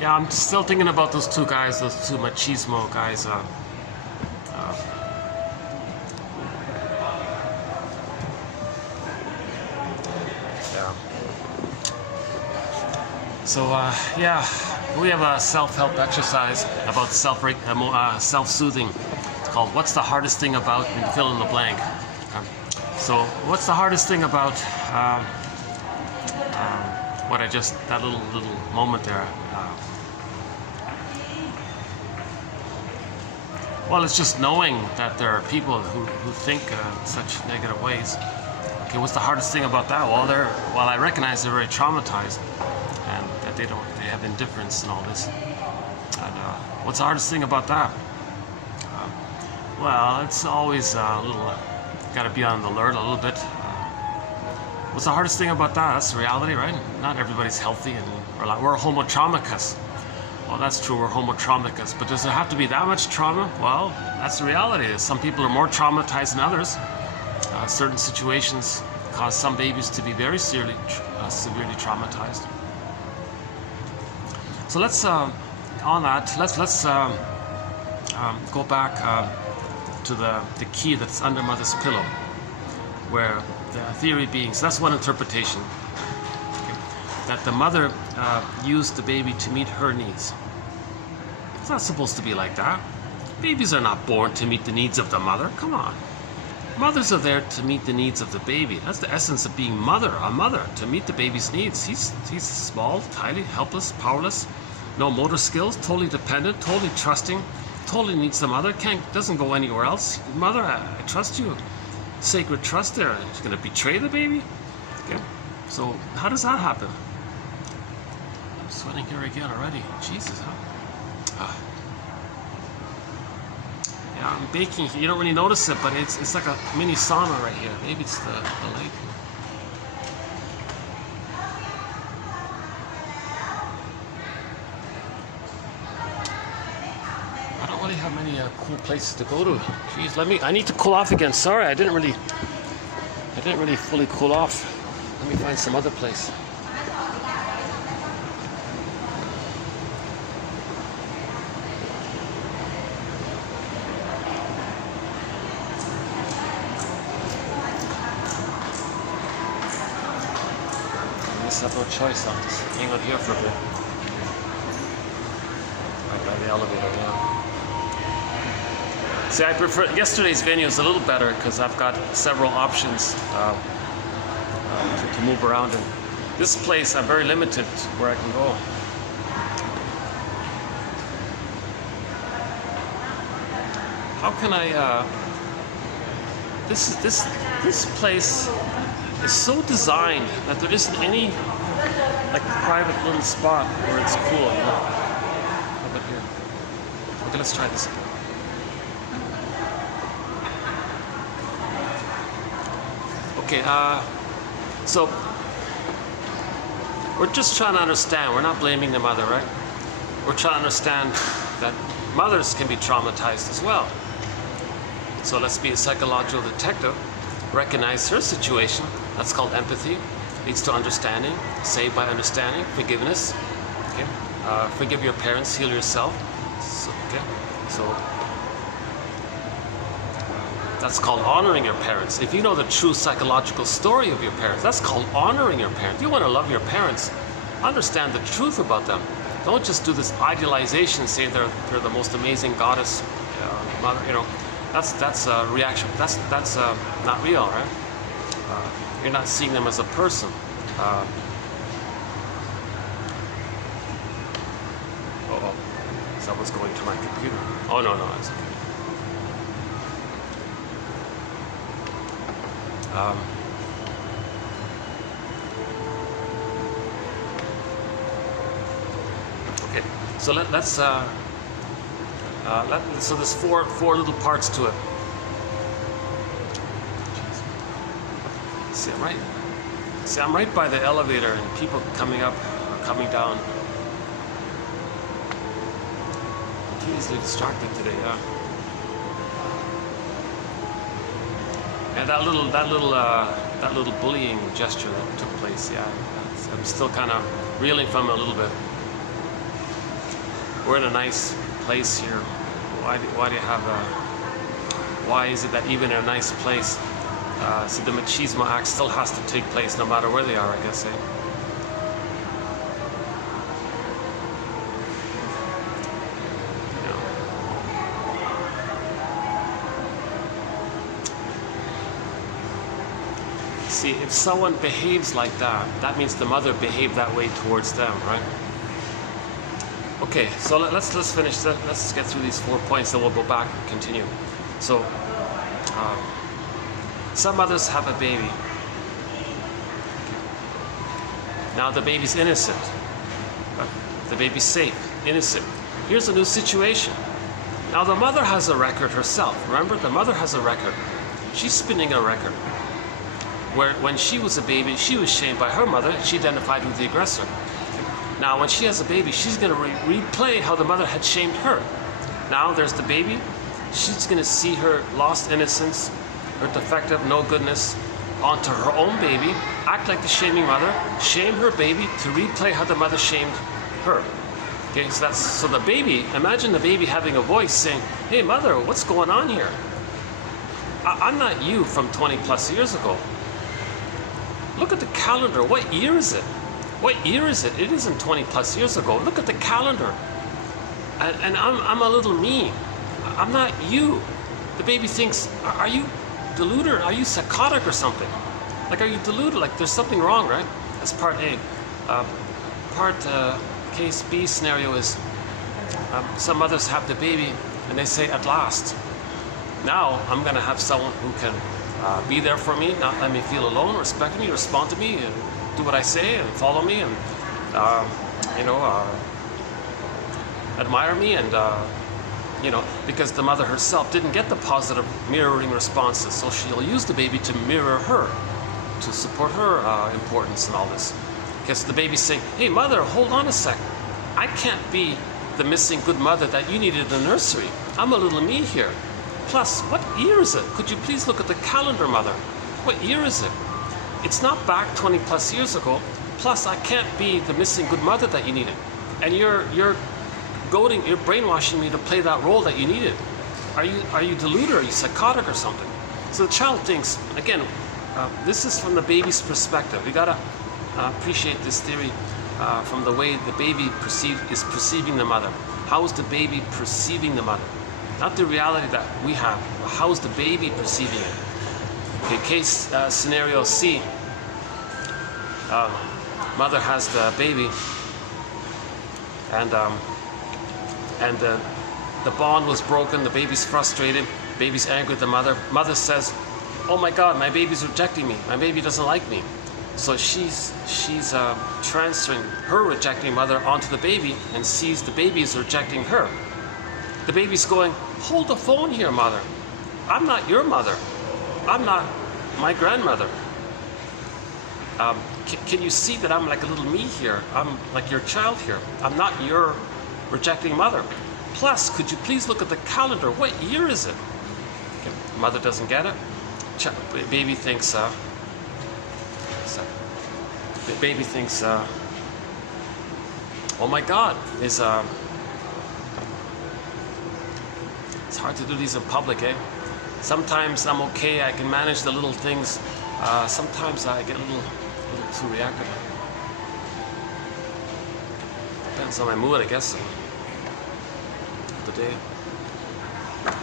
Yeah, I'm still thinking about those two guys, those two machismo guys. Yeah. So yeah, we have a self-help exercise about self-soothing. It's called "What's the hardest thing about?" and fill in the blank. So, what's the hardest thing about what I just that little moment there? Well, it's just knowing that there are people who think such negative ways. Okay, what's the hardest thing about that? Well, I recognize they're very traumatized, and that they have indifference and all this. And what's the hardest thing about that? Well, it's always a little. Got to be on the alert a little bit. What's the hardest thing about that? That's the reality, right? Not everybody's healthy, and we're homotraumicus. Well, that's true, we're homotraumicus, but does there have to be that much trauma? Well, that's the reality. Some people are more traumatized than others. Certain situations cause some babies to be very severely traumatized. So let's on that. Let's go back to the key that's under mother's pillow, where the theory being, so that's one interpretation, okay, that the mother used the baby to meet her needs. It's not supposed to be like that. Babies are not born to meet the needs of the mother. Come on. Mothers are there to meet the needs of the baby. That's the essence of being a mother, to meet the baby's needs. He's small, tiny, helpless, powerless, no motor skills, totally dependent, totally trusting, totally needs the mother, doesn't go anywhere else. Mother, I trust you. Sacred trust there. She's going to betray the baby? Okay. So how does that happen? I'm sweating here again already. Jesus, huh? Yeah, I'm baking. You don't really notice it, but it's like a mini sauna right here. Maybe it's the light. I don't really have many cool places to go to. Jeez, I need to cool off again. Sorry, I didn't really fully cool off. Let me find some other place. I have no choice. I'll just hang out here for a bit. Right by the elevator, yeah. See, I prefer yesterday's venue is a little better because I've got several options to move around in. This place, I'm very limited where I can go. How can I? This place is so designed that there isn't any like private little spot where it's cool, you know. How about here? Okay, let's try this. Okay, so we're just trying to understand. We're not blaming the mother, right? We're trying to understand that mothers can be traumatized as well. So let's be a psychological detective, recognize her situation. That's called empathy. Leads to understanding, saved by understanding, forgiveness. Okay, forgive your parents, heal yourself. So that's called honoring your parents. If you know the true psychological story of your parents, that's called honoring your parents. You want to love your parents, understand the truth about them. Don't just do this idealization, say they're the most amazing goddess, mother. You know, that's a reaction. That's not real, right? You're not seeing them as a person. Is that what's going to my computer? Oh, no, it's okay. Okay, so let's so there's four little parts to it. See, I'm right by the elevator, and people coming up or coming down. I'm too easily distracted today, yeah. And that little bullying gesture that took place, yeah. I'm still kind of reeling from it a little bit. we're in a nice place here. Why do you have a? Why is it that even in a nice place, so the machismo act still has to take place no matter where they are? I guess. See, if someone behaves like that, that means the mother behaved that way towards them, right? Okay, so let's finish that. Let's get through these 4 points, then we'll go back and continue. So, some mothers have a baby. Now the baby's innocent. The baby's safe, innocent. Here's a new situation. Now the mother has a record herself. Remember, the mother has a record. She's spinning a record. Where when she was a baby, she was shamed by her mother. She identified with the aggressor. Now, when she has a baby, she's going to replay how the mother had shamed her. Now, there's the baby. She's going to see her lost innocence, her defective no goodness, onto her own baby, act like the shaming mother, shame her baby to replay how the mother shamed her. Okay, so the baby. Imagine the baby having a voice saying, "Hey, mother, what's going on here? I'm not you from 20 plus years ago. Look at the calendar. What year is it? What year is it? It isn't 20 plus years ago. Look at the calendar. And I'm a little mean. I'm not you." The baby thinks, are you deluded? Are you psychotic or something? Like, are you deluded? Like, there's something wrong, right? That's part A. Case B scenario is some mothers have the baby and they say, "At last, now I'm going to have someone who can be there for me, not let me feel alone, respect me, respond to me, and do what I say, and follow me, and admire me, and because the mother herself didn't get the positive mirroring responses, so she'll use the baby to mirror her, to support her importance and all this. Because the baby's saying, "Hey, mother, hold on a sec. I can't be the missing good mother that you needed in the nursery. I'm a little me here. Plus, what year is it? Could you please look at the calendar, mother? What year is it? It's not back 20 plus years ago. Plus, I can't be the missing good mother that you needed. And you're brainwashing me to play that role that you needed. Are you deluded? Are you psychotic or something?" So the child thinks, again, this is from the baby's perspective. We gotta appreciate this theory from the way the baby is perceiving the mother. How is the baby perceiving the mother? Not the reality that we have. How is the baby perceiving it? Okay, case scenario C. Mother has the baby, and the bond was broken. The baby's frustrated. Baby's angry at the mother. Mother says, "Oh my God, my baby's rejecting me. My baby doesn't like me." So she's transferring her rejecting mother onto the baby and sees the baby is rejecting her. The baby's going, "Hold the phone here, mother. I'm not your mother. I'm not my grandmother. Can you see that I'm like a little me here? I'm like your child here. I'm not your rejecting mother. Plus, could you please look at the calendar? What year is it?" Okay, mother doesn't get it. Baby thinks, "Oh my God, it's hard to do these in public, eh? Sometimes I'm okay, I can manage the little things. Sometimes I get a little too reactive. Depends on my mood, I guess, the day."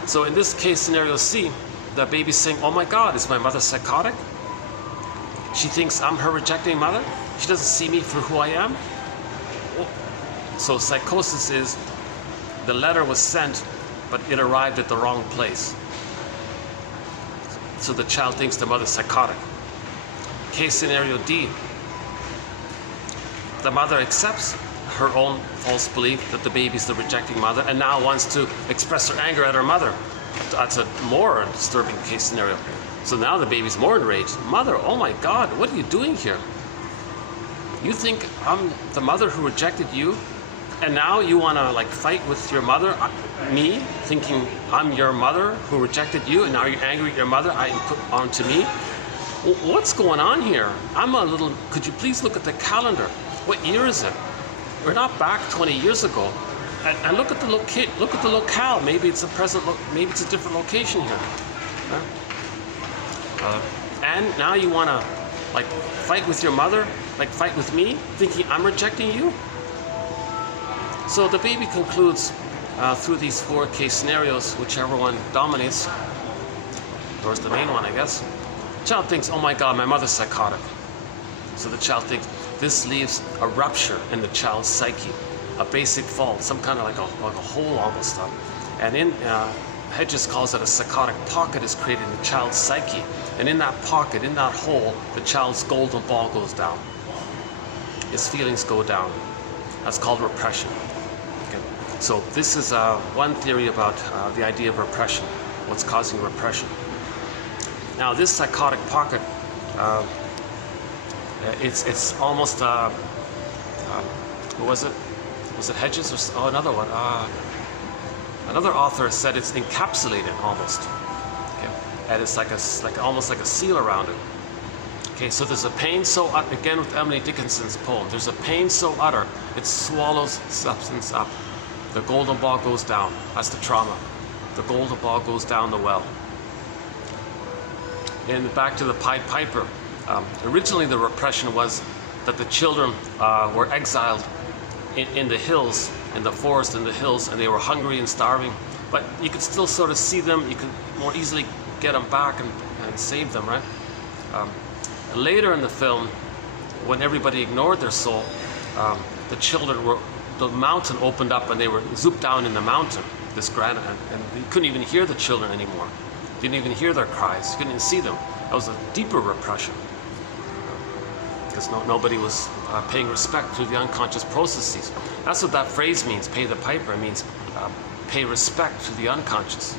So in this case, scenario C, the baby's saying, "Oh my God, is my mother psychotic? She thinks I'm her rejecting mother? She doesn't see me for who I am?" So psychosis is the letter was sent, but it arrived at the wrong place. So the child thinks the mother's psychotic. Case scenario D, the mother accepts her own false belief that the baby's the rejecting mother and now wants to express her anger at her mother. That's a more disturbing case scenario. So now the baby's more enraged. "Mother, oh my God, what are you doing here? You think I'm the mother who rejected you? And now you want to like fight with your mother, me, thinking I'm your mother who rejected you, and now you're angry at your mother, I put onto me? What's going on here? Could you please look at the calendar? What year is it? We're not back 20 years ago. and look at the locale. Maybe it's a maybe it's a different location here. And now you want to like fight with your mother, like fight with me, thinking I'm rejecting you. So the baby concludes through these 4 case scenarios, whichever one dominates, or is the main one, I guess. The child thinks, oh my God, my mother's psychotic. So the child thinks this leaves a rupture in the child's psyche, a basic fault, some kind of like a hole almost. And in Hedges calls it a psychotic pocket is created in the child's psyche. And in that pocket, in that hole, the child's golden ball goes down. His feelings go down. That's called repression. Okay. So this is one theory about the idea of repression, what's causing repression. Now this psychotic pocket, it's almost, what was it? Was it Hedges or another one? Another author said it's encapsulated almost. Okay. And it's almost like a seal around it. Okay, so there's a pain so utter, again with Emily Dickinson's poem, there's a pain so utter, it swallows substance up. The golden ball goes down. That's the trauma. The golden ball goes down the well. And back to the Pied Piper. Originally the repression was that the children were exiled in the hills, in the forest, in the hills, and they were hungry and starving. But you could still sort of see them. You could more easily get them back and save them, right? Later in the film, when everybody ignored their soul, the mountain opened up and they were zooped down in the mountain, this granite, and you couldn't even hear the children anymore. Didn't even hear their cries. You couldn't even see them. That was a deeper repression, because nobody was paying respect to the unconscious processes. That's what that phrase means, pay the piper. It means pay respect to the unconscious.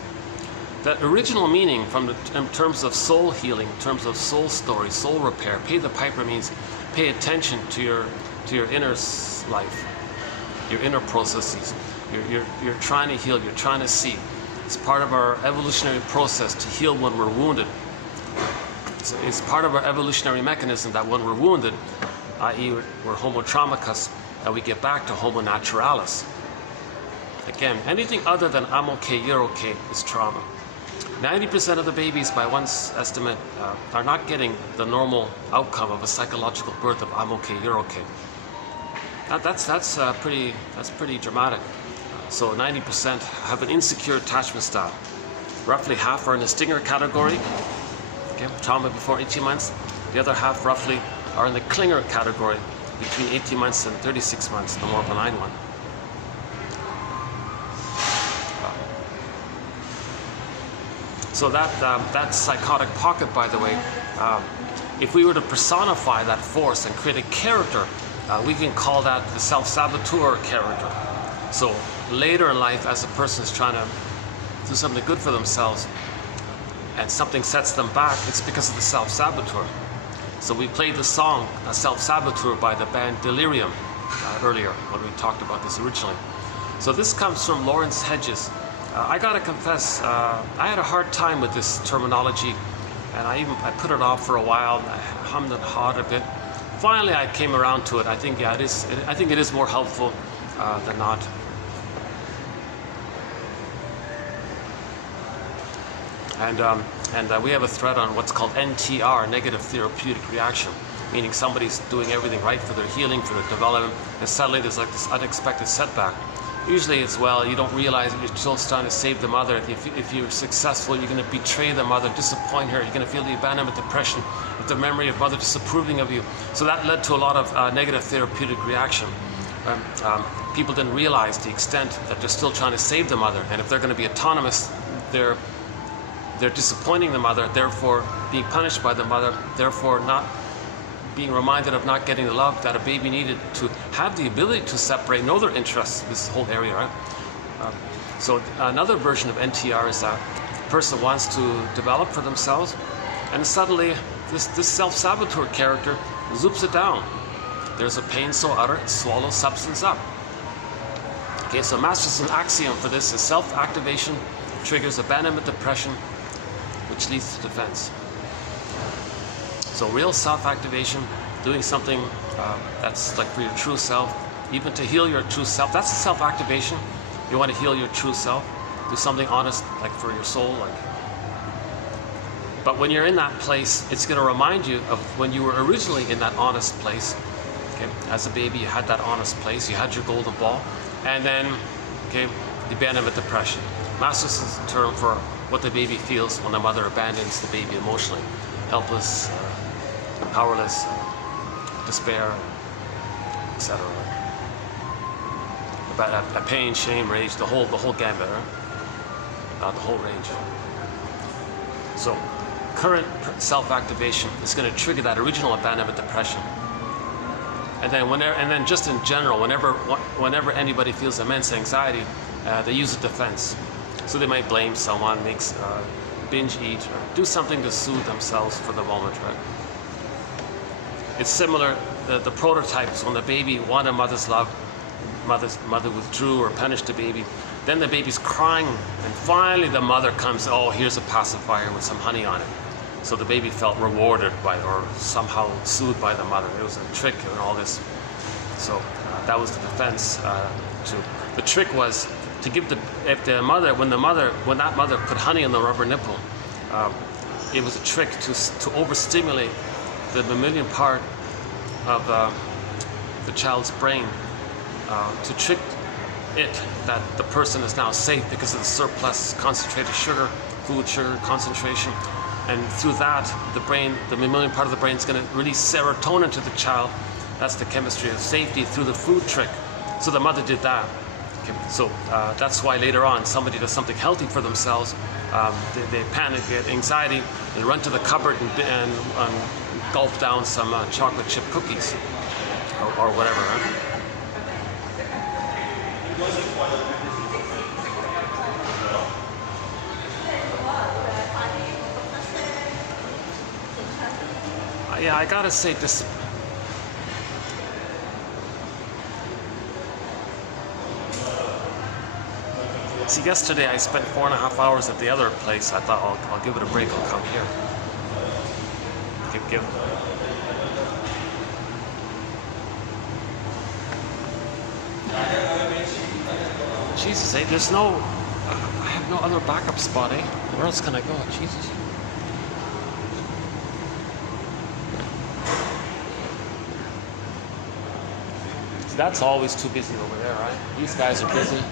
That original meaning in terms of soul healing, in terms of soul story, soul repair, pay the piper means pay attention to your inner life, your inner processes. You're trying to heal, you're trying to see. It's part of our evolutionary process to heal when we're wounded. So it's part of our evolutionary mechanism that when we're wounded, i.e. we're homo traumicus, that we get back to homo naturalis. Again, anything other than I'm okay, you're okay is trauma. 90% of the babies, by one estimate, are not getting the normal outcome of a psychological birth of I'm okay, you're okay. That's pretty dramatic. So 90% have an insecure attachment style. Roughly half are in the stinger category, okay, trauma before 18 months. The other half roughly are in the clinger category between 18 months and 36 months, the more benign one. So that psychotic pocket, by the way, if we were to personify that force and create a character, we can call that the self-saboteur character. So later in life, as a person is trying to do something good for themselves and something sets them back, it's because of the self-saboteur. So we played the song Self-Saboteur by the band Delirium earlier when we talked about this originally. So this comes from Lawrence Hedges. I gotta confess, I had a hard time with this terminology, and I put it off for a while. I hummed and hawed a bit. Finally, I came around to it. I think it is more helpful than not. And we have a thread on what's called NTR, negative therapeutic reaction, meaning somebody's doing everything right for their healing, for their development, and suddenly there's like this unexpected setback. Usually it's, well, you don't realize that you're still trying to save the mother. If you're successful, you're going to betray the mother, disappoint her. You're going to feel the abandonment depression with the memory of mother disapproving of you. So that led to a lot of negative therapeutic reaction. People didn't realize the extent that they're still trying to save the mother. And if they're going to be autonomous, they're disappointing the mother, therefore being punished by the mother, therefore not being reminded of not getting the love that a baby needed to have the ability to separate, know their interests, this whole area, right? So another version of NTR is that a person wants to develop for themselves, and suddenly this self-saboteur character zoops it down. There's a pain so utter, it swallows substance up. Okay, so Masterson's axiom for this is self-activation triggers abandonment depression, which leads to defense. So real self-activation, doing something that's like for your true self, even to heal your true self. That's the self-activation. You want to heal your true self, do something honest, like for your soul. Like. But when you're in that place, it's going to remind you of when you were originally in that honest place. Okay, as a baby, you had that honest place. You had your golden ball, and then, okay, the abandonment depression. Massless is a term for what the baby feels when the mother abandons the baby emotionally, helpless, powerless, despair, etc. About a pain, shame, rage, the whole gambit, right? The whole range. So, current self-activation is going to trigger that original abandonment depression. And then just in general, whenever anybody feels immense anxiety, they use a defense. So they might blame someone, binge eat, or do something to soothe themselves for the moment, right? It's similar. The prototypes when the baby wanted mother's love, mother withdrew or punished the baby. Then the baby's crying, and finally the mother comes. Oh, here's a pacifier with some honey on it. So the baby felt rewarded by, or somehow soothed by the mother. It was a trick and all this. So that was the defense. The trick was to give when that mother put honey on the rubber nipple, it was a trick to overstimulate the mammalian part of the child's brain, to trick it that the person is now safe because of the surplus concentrated food sugar concentration. And through that, the mammalian part of the brain is going to release serotonin to the child. That's the chemistry of safety through the food trick. So the mother did that. Okay. So that's why later on, somebody does something healthy for themselves. They panic, get anxiety, they run to the cupboard and gulp down some chocolate chip cookies or whatever. Huh? Yeah, I gotta say this. See, yesterday I spent 4.5 hours at the other place. I thought I'll give it a break. I'll come here. Give. Jesus, eh? There's no. I have no other backup spot, eh? Where else can I go? Jesus. That's always too busy over there, right? These guys are busy. Yeah.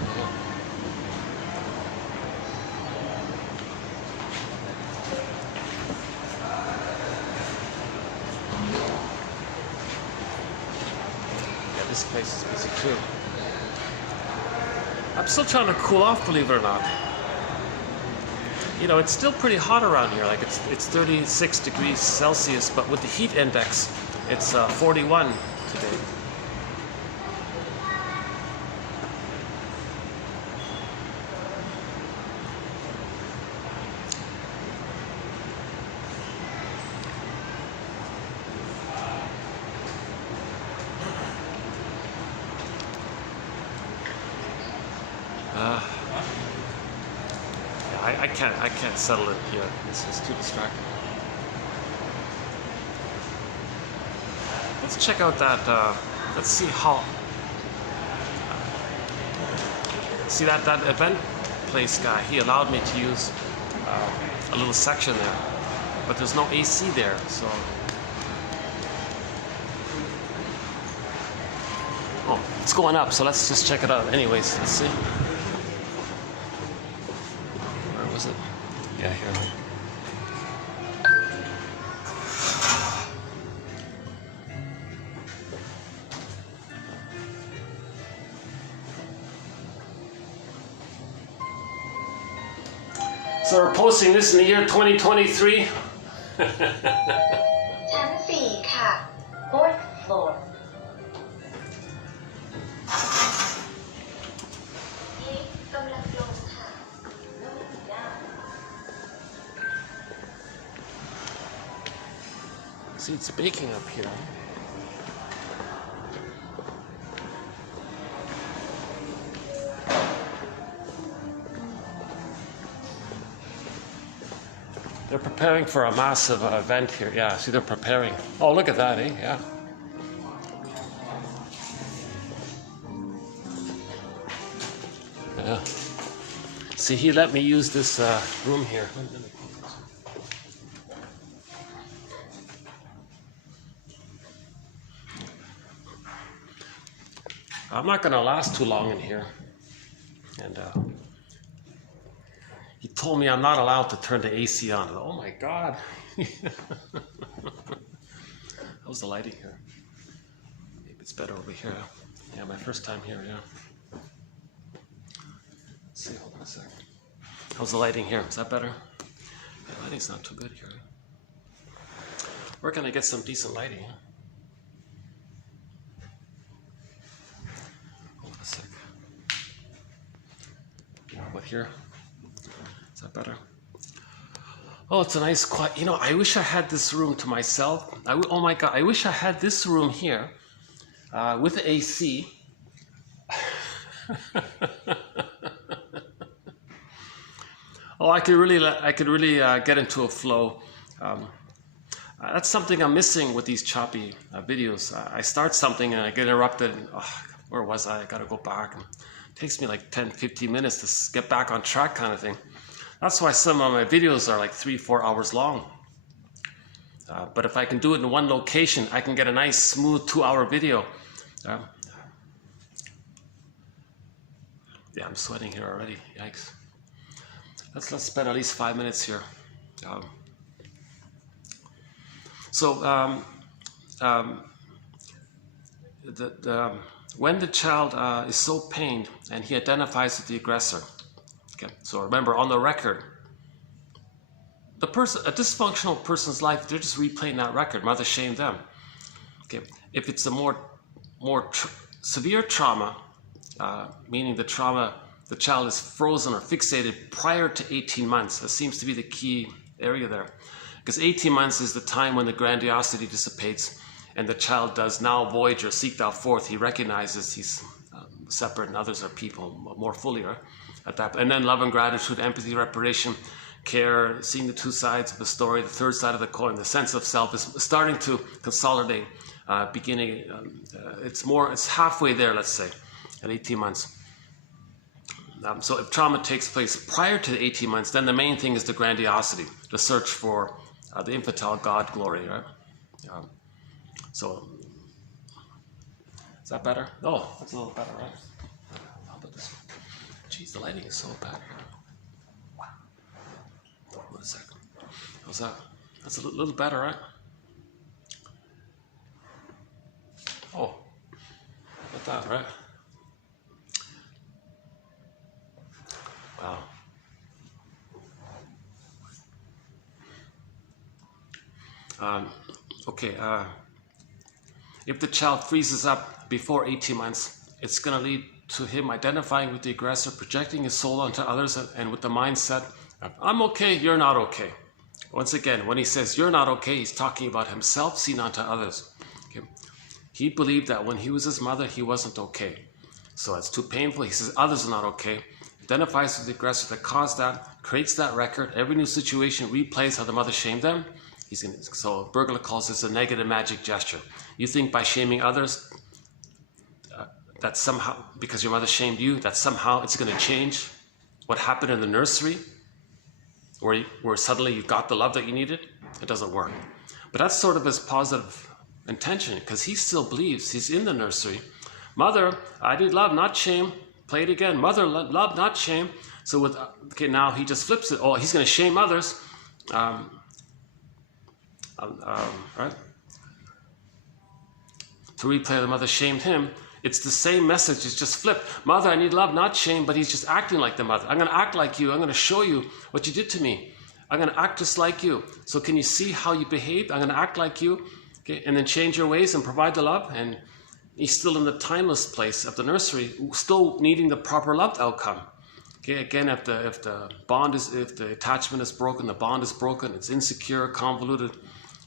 Yeah, this place is busy too. I'm still trying to cool off, believe it or not. You know, it's still pretty hot around here. Like it's 36 degrees Celsius, but with the heat index, it's 41 today. I can't settle it here. This is too distracting. Let's check out that. Let's see how. See that event place guy. He allowed me to use a little section there, but there's no AC there, so. Oh, it's going up. So let's just check it out. Anyways, let's see. Yeah, here. So we're posting this in the year 2023. Fourth floor. See, it's baking up here. They're preparing for a massive event here. Yeah, see, they're preparing. Oh, look at that, eh? Yeah. Yeah. See, he let me use this room here. I'm not going to last too long in here. And he told me I'm not allowed to turn the AC on. Oh my God. How's the lighting here? Maybe it's better over here. Yeah, my first time here, yeah. Let's see, hold on a sec. How's the lighting here? Is that better? The lighting's not too good here. Where can I get some decent lighting? Hold on a sec. What here? Is that better? Oh, it's a nice quiet. You know, I wish I had this room to myself. Oh my God, I wish I had this room here with the AC. Oh, I could really get into a flow. That's something I'm missing with these choppy videos. I start something and I get interrupted. And, where was I? I got to go back. And it takes me like 10, 15 minutes to get back on track, kind of thing. That's why some of my videos are like 3-4 hours long. But if I can do it in one location, I can get a nice, smooth 2-hour video. Yeah, I'm sweating here already. Yikes. Let's spend at least 5 minutes here. When the child is so pained and he identifies with the aggressor. Okay, so remember, on the record, a dysfunctional person's life, they're just replaying that record. Mother shamed them. Okay, if it's a more severe trauma, meaning the child is frozen or fixated prior to 18 months. That seems to be the key area there. Because 18 months is the time when the grandiosity dissipates and the child does now voyage or seek thou forth. He recognizes he's separate and others are people more fully, right? At that, and then love and gratitude, empathy, reparation, care, seeing the two sides of the story, the third side of the coin, the sense of self is starting to consolidate, beginning, it's halfway there, let's say, at 18 months. So if trauma takes place prior to the 18 months, then the main thing is the grandiosity, the search for the infantile God glory, right? So, is that better? Oh, that's a little better, right? How about this one? Jeez, the lighting is so bad here. Wow. Hold on a second. How's that? That's a little better, right? Oh, like that, right? Wow. Okay, if the child freezes up before 18 months, it's going to lead to him identifying with the aggressor, projecting his soul onto others, and with the mindset, I'm okay, you're not okay. Once again, when he says you're not okay, he's talking about himself seen onto others. Okay? He believed that when he was his mother, he wasn't okay. So it's too painful. He says others are not okay. Identifies with the aggressor that caused that, creates that record. Every new situation replays how the mother shamed them. So Burglar calls this a negative magic gesture. You think by shaming others, that somehow, because your mother shamed you, that somehow it's going to change what happened in the nursery, where suddenly you got the love that you needed. It doesn't work. But that's sort of his positive intention, because he still believes he's in the nursery. Mother, I did love, not shame. Play it again. Mother, love, not shame. So okay, now he just flips it. Oh, he's going to shame others. Right? To replay the mother shamed him. It's the same message, it's just flipped. Mother, I need love, not shame, but he's just acting like the mother. I'm going to act like you. I'm going to show you what you did to me. I'm going to act just like you. So can you see how you behaved? I'm going to act like you. Okay, and then change your ways and provide the love. And he's still in the timeless place of the nursery, still needing the proper loved outcome. Okay, again, if the attachment is broken, the bond is broken, it's insecure, convoluted.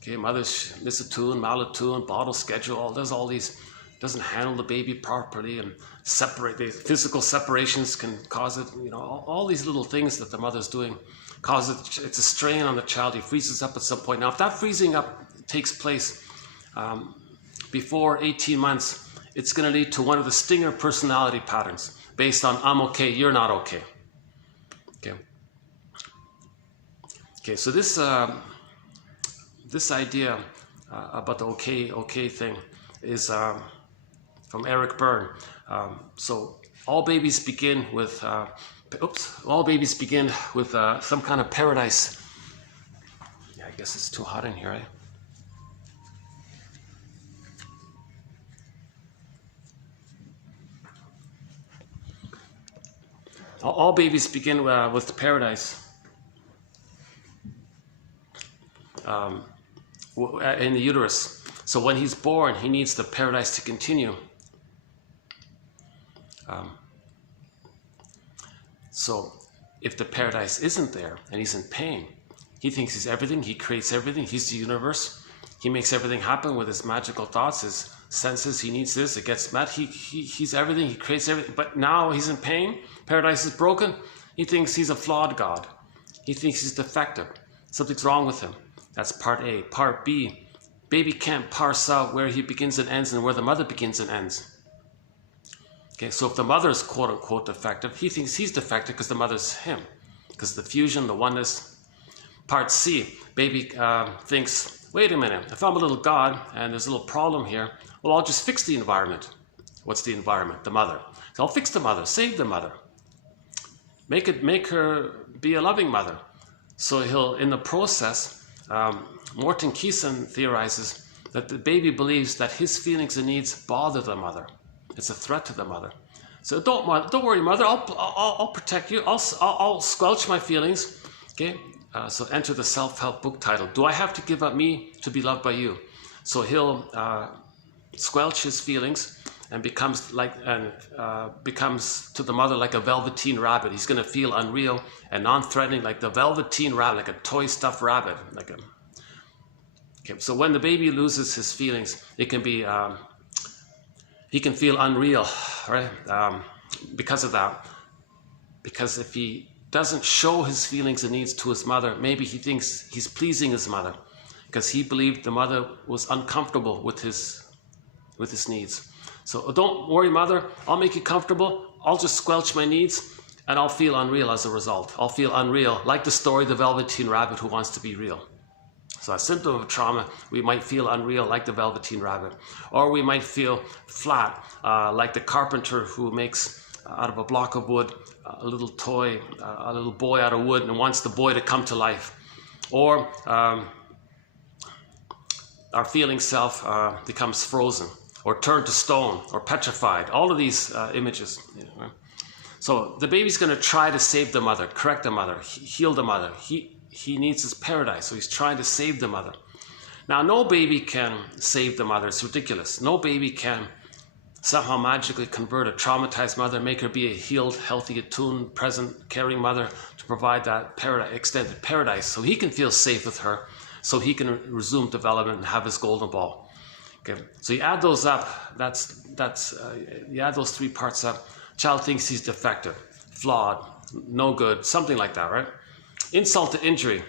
Okay, mother's misattuned, malattuned, bottle schedule, there's all these, doesn't handle the baby properly, and the physical separations can cause it, all these little things that the mother's doing cause it, it's a strain on the child. He freezes up at some point. Now, if that freezing up takes place before 18 months, it's going to lead to one of the stinger personality patterns. based on I'm okay, you're not okay. Okay. Okay, so this idea about the okay thing is from Eric Byrne. So all babies begin with some kind of paradise. Yeah, I guess it's too hot in here, right? All babies begin with the paradise in the uterus. So when he's born, he needs the paradise to continue. So if the paradise isn't there and he's in pain, he thinks he's everything, he creates everything, he's the universe, he makes everything happen with his magical thoughts, his senses, he needs this, it gets met, he's everything, he creates everything, but now he's in pain, paradise is broken, he thinks he's a flawed God, he thinks he's defective, something's wrong with him. That's part A. Part B, baby can't parse out where he begins and ends and where the mother begins and ends. Okay, so if the mother is quote unquote defective, he thinks he's defective because the mother's him, because the fusion, the oneness. Part C, baby thinks, wait a minute, if I'm a little God and there's a little problem here, well, I'll just fix the environment. What's the environment? The mother. So I'll fix the mother, save the mother, make her be a loving mother. So he'll, in the process, Morton Keeson theorizes that the baby believes that his feelings and needs bother the mother. It's a threat to the mother. So don't worry, mother. I'll protect you. I'll squelch my feelings. Okay. So enter the self-help book title. Do I have to give up me to be loved by you? So he'll squelch his feelings and becomes to the mother like a velveteen rabbit. He's going to feel unreal and non-threatening, like the velveteen rabbit, like a toy stuffed rabbit. Okay. So when the baby loses his feelings, it can be. He can feel unreal, right? Because of that. Because if he doesn't show his feelings and needs to his mother, maybe he thinks he's pleasing his mother because he believed the mother was uncomfortable with his needs. So don't worry, mother, I'll make you comfortable. I'll just squelch my needs and I'll feel unreal as a result. I'll feel unreal, like the story of the Velveteen Rabbit who wants to be real. So a symptom of trauma, we might feel unreal like the Velveteen Rabbit. Or we might feel flat, like the carpenter who makes out of a block of wood a little toy, a little boy out of wood and wants the boy to come to life. Or our feeling self becomes frozen or turned to stone or petrified. All of these images. Right? So the baby's going to try to save the mother, correct the mother, heal the mother. He needs his paradise, so he's trying to save the mother. Now, no baby can save the mother. It's ridiculous. No baby can somehow magically convert a traumatized mother, make her be a healed, healthy, attuned, present, caring mother to provide that extended paradise so he can feel safe with her, so he can resume development and have his golden ball. Okay, so you add those up. You add those three parts up. Child thinks he's defective, flawed, no good, something like that, right? Insult to injury.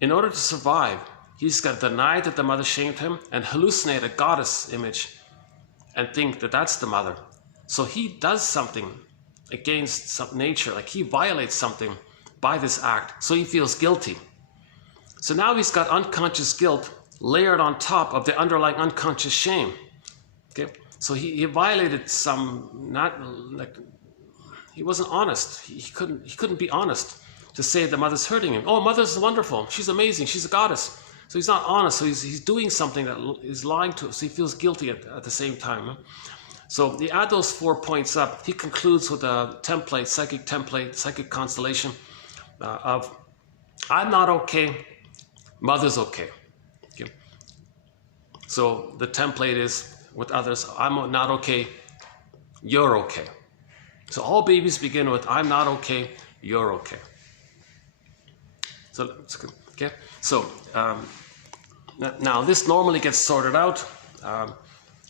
In order to survive, he's got to deny that the mother shamed him and hallucinate a goddess image and think that that's the mother. So he does something against some nature, like he violates something by this act, so he feels guilty. So now he's got unconscious guilt layered on top of the underlying unconscious shame. Okay, so he violated he wasn't honest. He couldn't be honest to say the mother's hurting him. Oh, mother's wonderful. She's amazing. She's a goddess. So he's not honest. So he's doing something that is lying to us. So he feels guilty at the same time. Huh? So you add those 4 points up. He concludes with a psychic constellation of I'm not okay, mother's okay. Okay. So the template is with others, I'm not okay, you're okay. So all babies begin with, I'm not okay, you're okay. So that's good. Okay. So now this normally gets sorted out,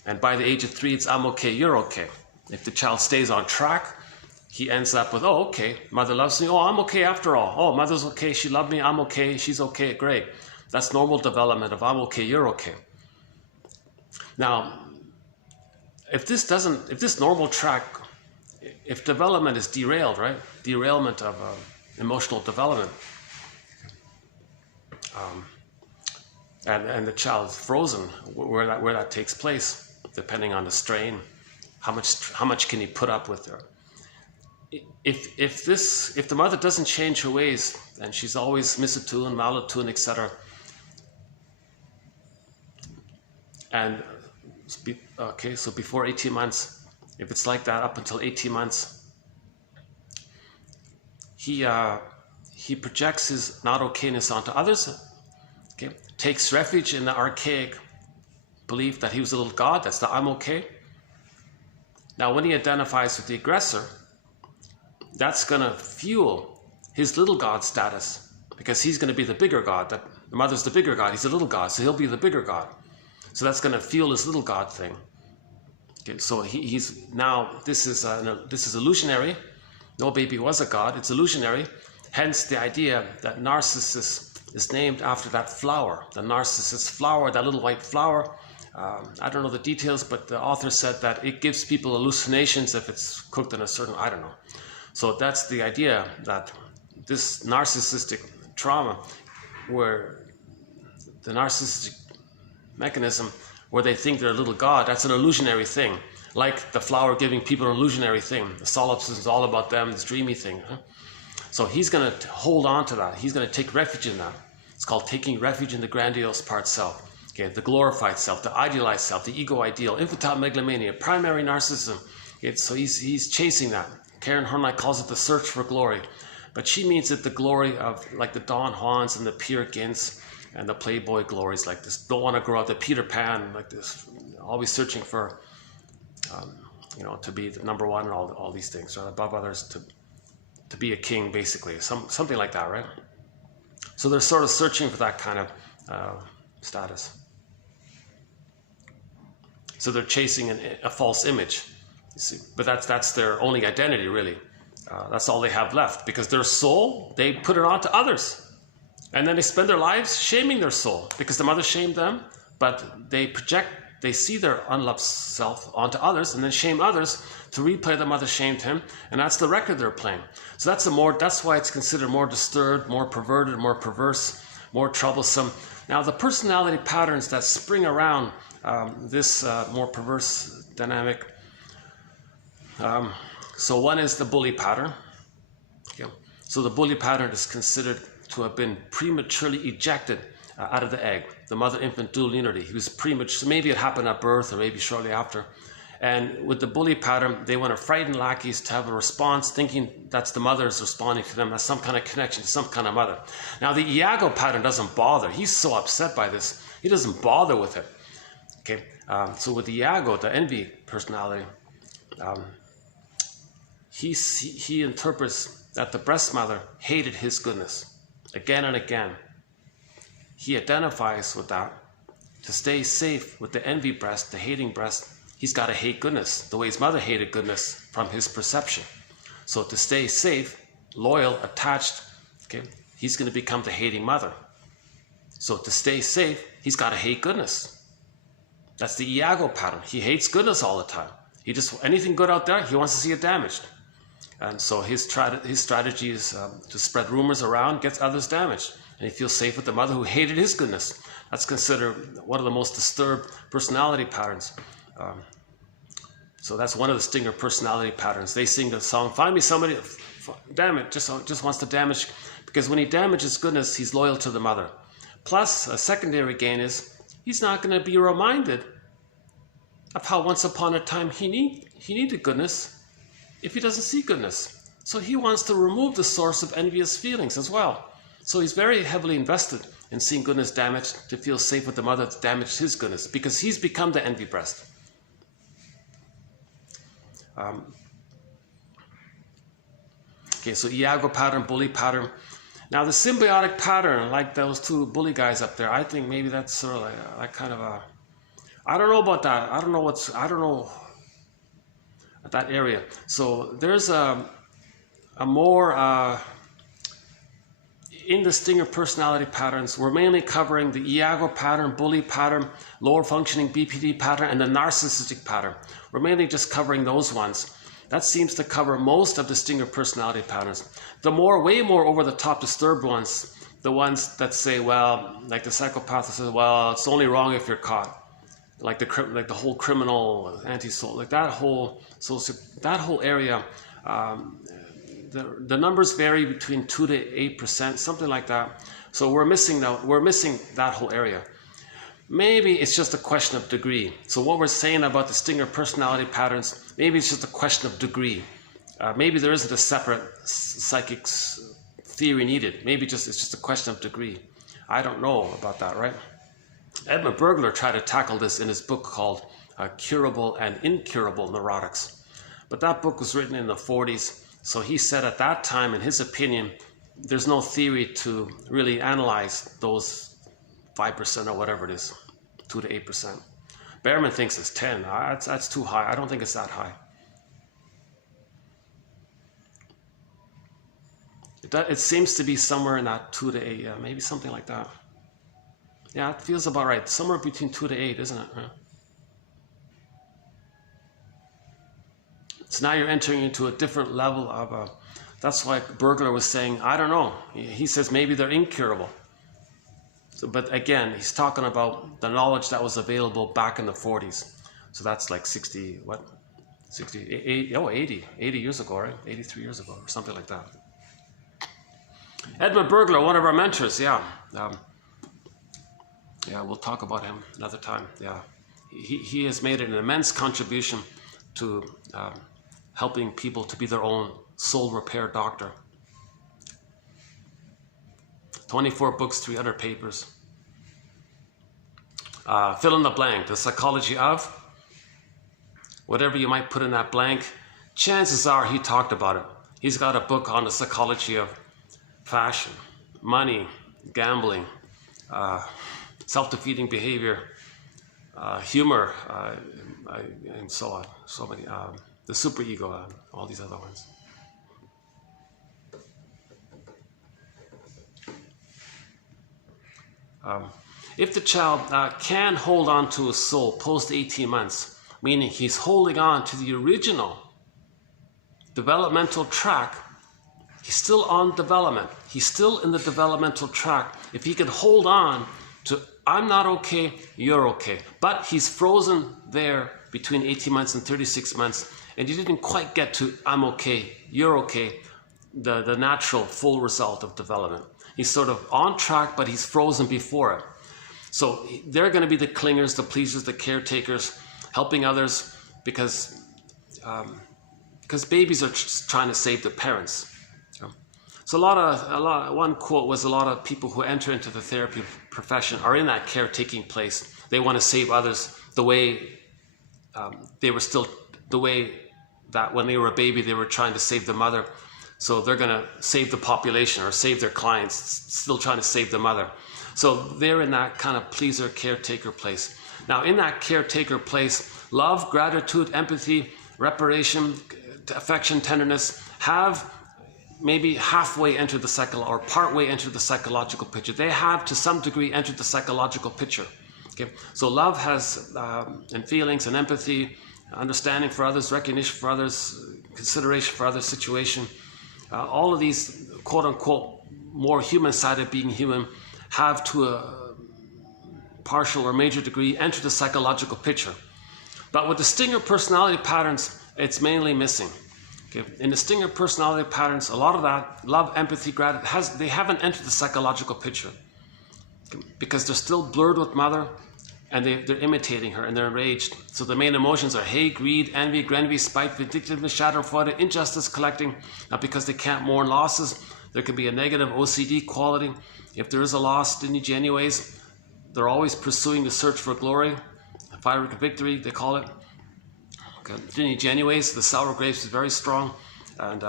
and by the age of 3, it's I'm okay, you're okay. If the child stays on track, he ends up with, oh, okay, mother loves me. Oh, I'm okay after all. Oh, mother's okay, she loved me. I'm okay, she's okay, great. That's normal development of I'm okay, you're okay. Now, if this normal track, if development is derailed, right? Derailment of emotional development, and the child is frozen, where that takes place, depending on the strain, how much can he put up with her? If the mother doesn't change her ways, and she's always misattuned, malattuned, etc., and okay, so before 18 months, if it's like that up until 18 months, he projects his not okayness onto others, okay, takes refuge in the archaic belief that he was a little god, that's the I'm okay. Now when he identifies with the aggressor, that's going to fuel his little god status, because he's going to be the bigger god. That the mother's the bigger god, he's a little god, so he'll be the bigger god. So that's going to fuel his little god thing. Okay, so he's now, this is illusionary. No baby was a god, it's illusionary. Hence the idea that Narcissus is named after that flower, the Narcissus flower, that little white flower. I don't know the details, but the author said that it gives people hallucinations if it's cooked in a certain, I don't know. So that's the idea, that this narcissistic trauma, where the narcissistic mechanism, where they think they're a little god, that's an illusionary thing. Like the flower giving people an illusionary thing. The solipsism is all about them, this dreamy thing. Huh? So he's going to hold on to that. He's going to take refuge in that. It's called taking refuge in the grandiose part self. Okay, the glorified self, the idealized self, the ego ideal, infantile megalomania, primary narcissism. Okay, so he's chasing that. Karen Horney calls it the search for glory. But she means it the glory of like the Don Juans and the Peer Gyns and the Playboy glories, like this. Don't want to grow up, the Peter Pan, like this, always searching for, to be the number one and all these things, right? Above others, to be a king, basically, something like that, right? So they're sort of searching for that kind of status. So they're chasing a false image, you see. But that's their only identity, really. That's all they have left, because their soul, they put it on to others. And then they spend their lives shaming their soul, because the mother shamed them, but they see their unloved self onto others and then shame others to replay the mother shamed him, and that's the record they're playing. So that's why it's considered more disturbed, more perverted, more perverse, more troublesome. Now the personality patterns that spring around this more perverse dynamic. So one is the bully pattern. Okay. So the bully pattern is considered to have been prematurely ejected out of the egg, the mother-infant dual unity. He was premature, so maybe it happened at birth or maybe shortly after. And with the bully pattern, they want to frighten lackeys to have a response, thinking that's the mother is responding to them, that's some kind of connection to some kind of mother. Now the Iago pattern doesn't bother. He's so upset by this, he doesn't bother with it. Okay, so with the Iago, the envy personality, he interprets that the breast mother hated his goodness again and again. He identifies with that. To stay safe with the envy breast, the hating breast, he's got to hate goodness, the way his mother hated goodness from his perception. So to stay safe, loyal, attached, okay, he's going to become the hating mother. So to stay safe, he's got to hate goodness. That's the Iago pattern. He hates goodness all the time. He just, anything good out there, he wants to see it damaged. And so his strategy is to spread rumors around, gets others damaged. And he feels safe with the mother who hated his goodness. That's considered one of the most disturbed personality patterns. So that's one of the Stinger personality patterns. They sing the song, find me somebody, damn it, just wants to damage. Because when he damages goodness, he's loyal to the mother. Plus, a secondary gain is, he's not going to be reminded of how once upon a time he needed goodness if he doesn't see goodness. So he wants to remove the source of envious feelings as well. So he's very heavily invested in seeing goodness damaged to feel safe with the mother that damaged his goodness, because he's become the envy breast. Okay, so Iago pattern, bully pattern. Now the symbiotic pattern, like those two bully guys up there, I think maybe that's sort of like kind of a, I don't know about that. I don't know that area. So there's a more, in the stinger personality patterns, we're mainly covering the Iago pattern, bully pattern, lower functioning BPD pattern, and the narcissistic pattern. We're mainly just covering those ones. That seems to cover most of the stinger personality patterns. The way more over the top disturbed ones, the ones that say, well, like the psychopath that says, well, it's only wrong if you're caught. Like the whole criminal, anti-soul, like that whole area, the numbers vary between 2 to 8%, something like that. So we're missing that whole area. Maybe it's just a question of degree. So what we're saying about the stinger personality patterns, maybe it's just a question of degree. Maybe there isn't a separate psychic theory needed. Maybe it's just a question of degree. I don't know about that, right? Edmund Bergler tried to tackle this in his book called Curable and Incurable Neurotics. But that book was written in the 40s. So he said at that time, in his opinion, there's no theory to really analyze those 5% or whatever it is, 2 to 8%. Behrman thinks it's 10. That's too high. I don't think it's that high. It seems to be somewhere in that 2 to 8, yeah, maybe something like that. Yeah, it feels about right. Somewhere between 2 to 8, isn't it? Huh? So now you're entering into a different level of, that's why Bergler was saying, I don't know. He says maybe they're incurable. So, but again, he's talking about the knowledge that was available back in the 40s. So that's like 80 years ago, right? 83 years ago, or something like that. Edmund Bergler, one of our mentors, yeah. Yeah, we'll talk about him another time. Yeah, he has made an immense contribution to helping people to be their own soul repair doctor. 24 books, 300 papers. Fill in the blank. The psychology of, whatever you might put in that blank, chances are he talked about it. He's got a book on the psychology of fashion, money, gambling, self-defeating behavior, humor, and so on. So many, the superego, all these other ones. If the child can hold on to his soul post 18 months, meaning he's holding on to the original developmental track, he's still on development. He's still in the developmental track. If he could hold on to, I'm not okay, you're okay. But he's frozen there between 18 months and 36 months, and he didn't quite get to, I'm okay, you're okay, the natural full result of development. He's sort of on track, but he's frozen before it. So they're going to be the clingers, the pleasers, the caretakers, helping others, because babies are trying to save their parents. So one quote was, a lot of people who enter into the therapy profession are in that caretaking place. They want to save others the way the way that when they were a baby, they were trying to save the mother. So they're going to save the population or save their clients, still trying to save the mother. So they're in that kind of pleaser, caretaker place. Now, in that caretaker place, love, gratitude, empathy, reparation, affection, tenderness have maybe halfway entered the psychological, or partway entered the psychological picture. They have, to some degree, entered the psychological picture. Okay, so love has and feelings and empathy, understanding for others, recognition for others, consideration for others' situation. All of these, quote unquote, more human side of being human have, to a partial or major degree, entered the psychological picture. But with the stinger personality patterns, it's mainly missing. Okay. In the stinger personality patterns, a lot of that, love, empathy, gratitude, they haven't entered the psychological picture. Okay. Because they're still blurred with mother, and they're imitating her, and they're enraged. So the main emotions are hate, greed, envy, grenvy, spite, vindictiveness, schadenfreude, injustice, collecting. Now, because they can't mourn losses, there can be a negative OCD quality. If there is a loss, dini genues, they're always pursuing the search for glory, fiery victory, they call it. Okay. Dini genues, the sour grapes is very strong. And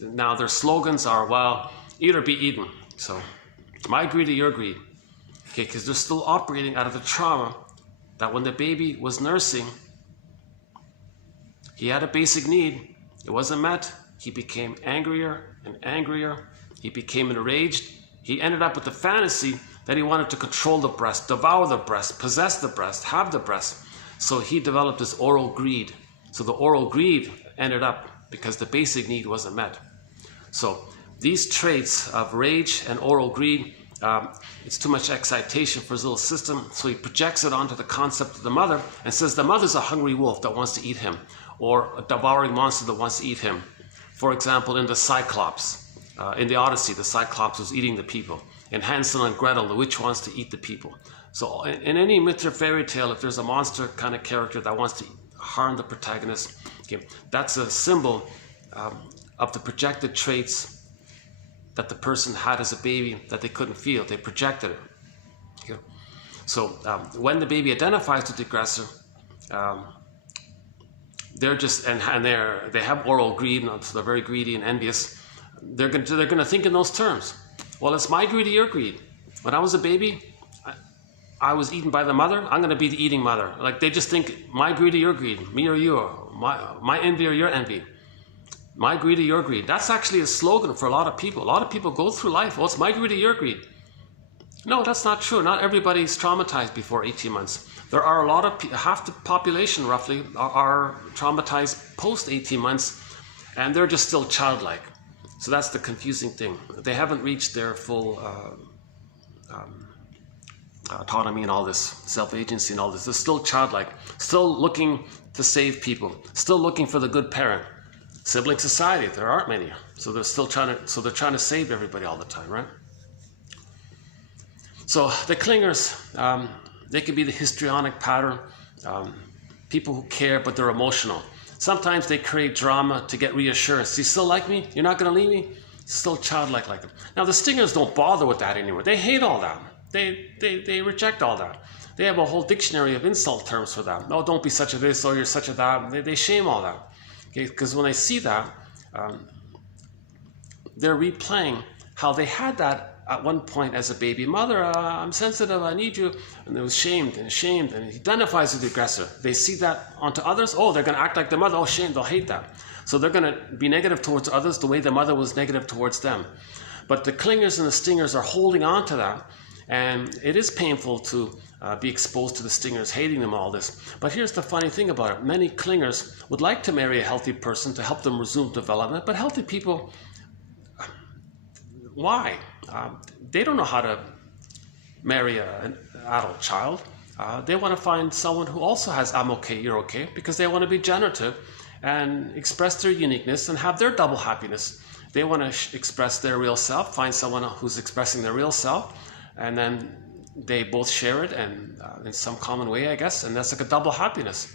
now their slogans are, well, eat or be eaten. So, my greed or your greed. Okay, because they're still operating out of the trauma that when the baby was nursing, he had a basic need. It wasn't met. He became angrier and angrier. He became enraged. he ended up with the fantasy that he wanted to control the breast, devour the breast, possess the breast, have the breast. So he developed this oral greed. So the oral greed ended up because the basic need wasn't met. So these traits of rage and oral greed, it's too much excitation for his little system, so he projects it onto the concept of the mother and says the mother's a hungry wolf that wants to eat him, or a devouring monster that wants to eat him. For example, in the Cyclops, in the Odyssey, the Cyclops was eating the people. In Hansel and Gretel, the witch wants to eat the people. So in any myth or fairy tale, if there's a monster kind of character that wants to harm the protagonist, okay, that's a symbol of the projected traits that the person had as a baby that they couldn't feel. They projected it. Okay. So when the baby identifies with the aggressor, they're just they have oral greed, and so they're very greedy and envious. They're going to think in those terms. Well, it's my greed or your greed. When I was a baby, I was eaten by the mother. I'm going to be the eating mother. Like they just think my greed or your greed, me or you, or my envy or your envy. My greed or your greed. That's actually a slogan for a lot of people. A lot of people go through life, well, it's my greed or your greed. No, that's not true. Not everybody's traumatized before 18 months. There are a lot of half the population roughly are traumatized post 18 months, and they're just still childlike. So that's the confusing thing. They haven't reached their full autonomy and all this, self-agency and all this. They're still childlike, still looking to save people, still looking for the good parent. Sibling society, there aren't many. So they're still trying to save everybody all the time, right? So the clingers, they can be the histrionic pattern, people who care but they're emotional. Sometimes they create drama to get reassurance. Do you still like me? You're not going to leave me? Still childlike like them. Now the stingers don't bother with that anymore. They hate all that. They reject all that. They have a whole dictionary of insult terms for that. Oh, don't be such a this, or you're such a that. They shame all that. Okay, because when they see that, they're replaying how they had that at one point as a baby. Mother, I'm sensitive, I need you. And they was shamed, and he identifies with the aggressor. They see that onto others. Oh, they're going to act like their mother. Oh, shame, they'll hate that. So they're going to be negative towards others the way the mother was negative towards them. But the clingers and the stingers are holding on to that. And it is painful to be exposed to the stingers, hating them, all this. But here's the funny thing about it. Many clingers would like to marry a healthy person to help them resume development, but healthy people, why? They don't know how to marry an adult child. They want to find someone who also has I'm okay, you're okay, because they want to be generative and express their uniqueness and have their double happiness. They want to express their real self, find someone who's expressing their real self, and then they both share it and in some common way, I guess, and that's like a double happiness.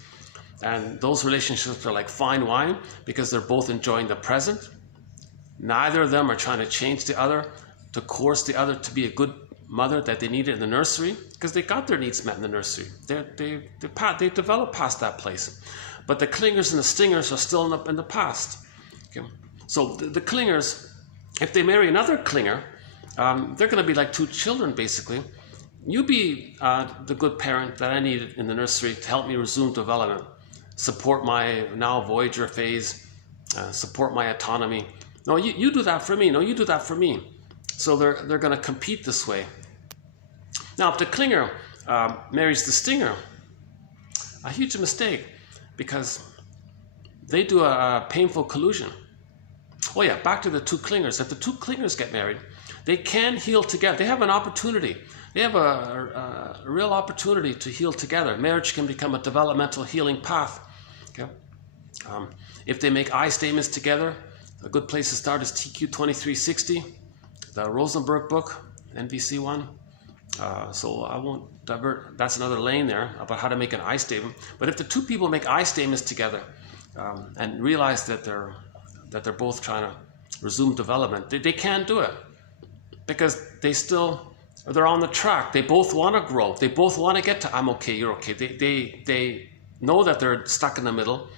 And those relationships are like fine wine because they're both enjoying the present. Neither of them are trying to change the other, to coerce the other to be a good mother that they needed in the nursery, because they got their needs met in the nursery. They've developed past that place. But the clingers and the stingers are still in the past. Okay? So the clingers, if they marry another clinger, they're going to be like two children, basically. You be the good parent that I needed in the nursery to help me resume development, support my now Voyager phase, support my autonomy. No, you do that for me. No, you do that for me. So they're going to compete this way. Now, if the clinger marries the stinger, a huge mistake, because they do a painful collusion. Oh yeah, back to the two clingers. If the two clingers get married, they can heal together. They have an opportunity. They have a real opportunity to heal together. Marriage can become a developmental healing path. Okay? If they make I statements together, a good place to start is TQ 2360, the Rosenberg book, NVC one. So I won't divert. That's another lane there about how to make an I statement. But if the two people make I statements together and realize that they're both trying to resume development, they can do it because they're on the track. They both want to grow. They both want to get to I'm okay, you're okay. They know that they're stuck in the middle.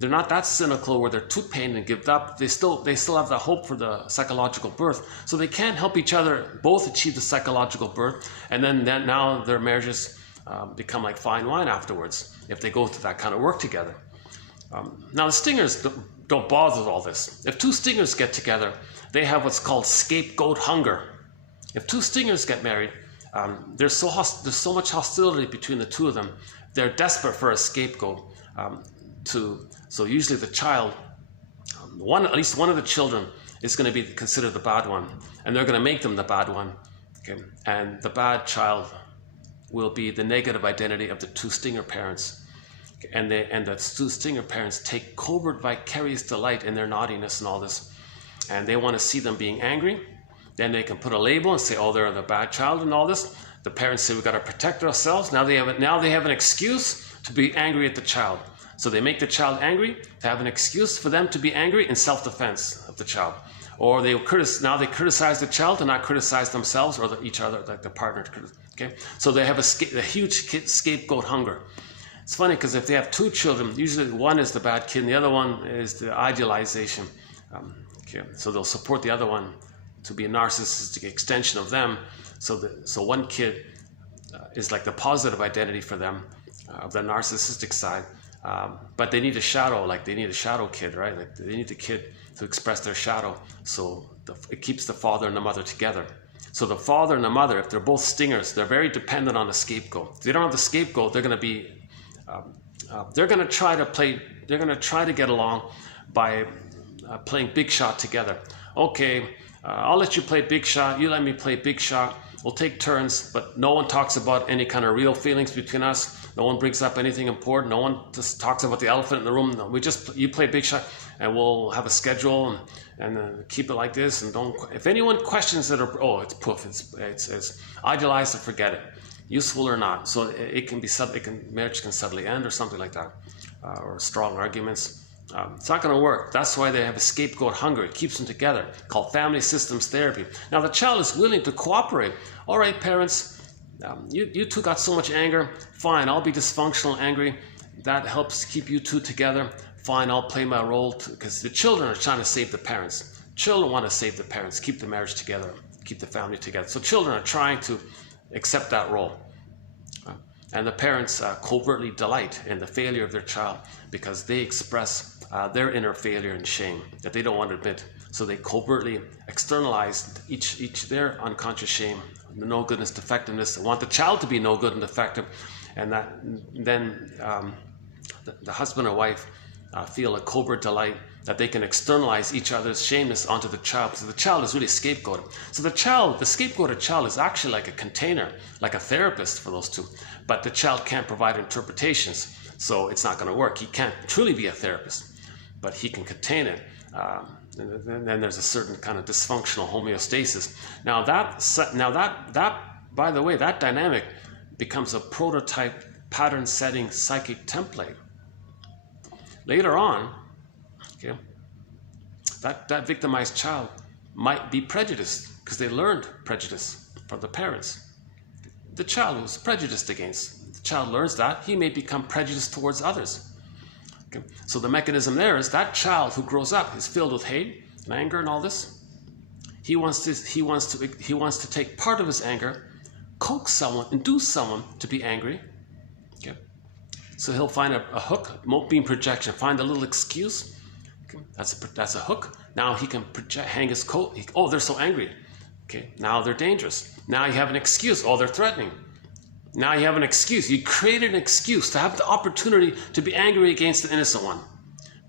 They're not that cynical where they're too pained and give up. They still have the hope for the psychological birth. So they can help each other both achieve the psychological birth, and then now their marriages become like fine wine afterwards if they go through that kind of work together. Now the stingers don't bother with all this. If two stingers get together, they have what's called scapegoat hunger. If two stingers get married, there's so much hostility between the two of them. They're desperate for a scapegoat. So usually the child, at least one of the children, is going to be considered the bad one, and they're going to make them the bad one. Okay, and the bad child will be the negative identity of the two stinger parents, and the two stinger parents take covert vicarious delight in their naughtiness and all this, and they want to see them being angry. Then they can put a label and say, oh, they're the bad child and all this. The parents say, we've got to protect ourselves. Now they have an excuse to be angry at the child. So they make the child angry to have an excuse for them to be angry in self-defense of the child. Or they criticize the child to not criticize themselves or each other, like their partner. Okay, so they have a huge scapegoat hunger. It's funny because if they have two children, usually one is the bad kid and the other one is the idealization. Okay, so they'll support the other one to be a narcissistic extension of them. So one kid is like the positive identity for them of the narcissistic side. But they need a shadow, like they need a shadow kid, right? Like they need the kid to express their shadow. So it keeps the father and the mother together. So the father and the mother, if they're both stingers, they're very dependent on the scapegoat. If they don't have the scapegoat, they're going to be, they're going to try to get along by playing big shot together. Okay, I'll let you play big shot. You let me play big shot. We'll take turns, but no one talks about any kind of real feelings between us. No one brings up anything important. No one just talks about the elephant in the room. No, you play big shot, and we'll have a schedule and keep it like this. And don't. If anyone questions it, or it's poof, it's idealized to forget it, useful or not. So marriage can suddenly end or something like that, or strong arguments. It's not going to work. That's why they have a scapegoat hunger. It keeps them together, called family systems therapy. Now the child is willing to cooperate. All right, parents, you two got so much anger. Fine, I'll be dysfunctional, angry. That helps keep you two together. Fine, I'll play my role because the children are trying to save the parents. Children want to save the parents, keep the marriage together, keep the family together. So children are trying to accept that role. And the parents covertly delight in the failure of their child because they express their inner failure and shame that they don't want to admit. So they covertly externalize each their unconscious shame, the no goodness, defectiveness. They want the child to be no good and defective, and then the husband or wife feel a covert delight that they can externalize each other's shameness onto the child. So the child is really scapegoated. So the scapegoated child is actually like a container, like a therapist for those two. But the child can't provide interpretations, so it's not going to work. He can't truly be a therapist, but he can contain it. And then there's a certain kind of dysfunctional homeostasis. Now that by the way, that dynamic becomes a prototype pattern-setting psychic template. Later on, okay, that victimized child might be prejudiced because they learned prejudice from the parents. The child was prejudiced against. The child learns that. He may become prejudiced towards others. Okay. So the mechanism there is that child who grows up is filled with hate and anger and all this. He wants to take part of his anger, coax someone, induce someone to be angry. Okay. So he'll find a hook, remote beam projection, find a little excuse. Okay. That's a hook. Now he can hang his coat. Oh, they're so angry. Okay. Now they're dangerous. Now you have an excuse. Oh, they're threatening. Now you have an excuse. You created an excuse to have the opportunity to be angry against the innocent one.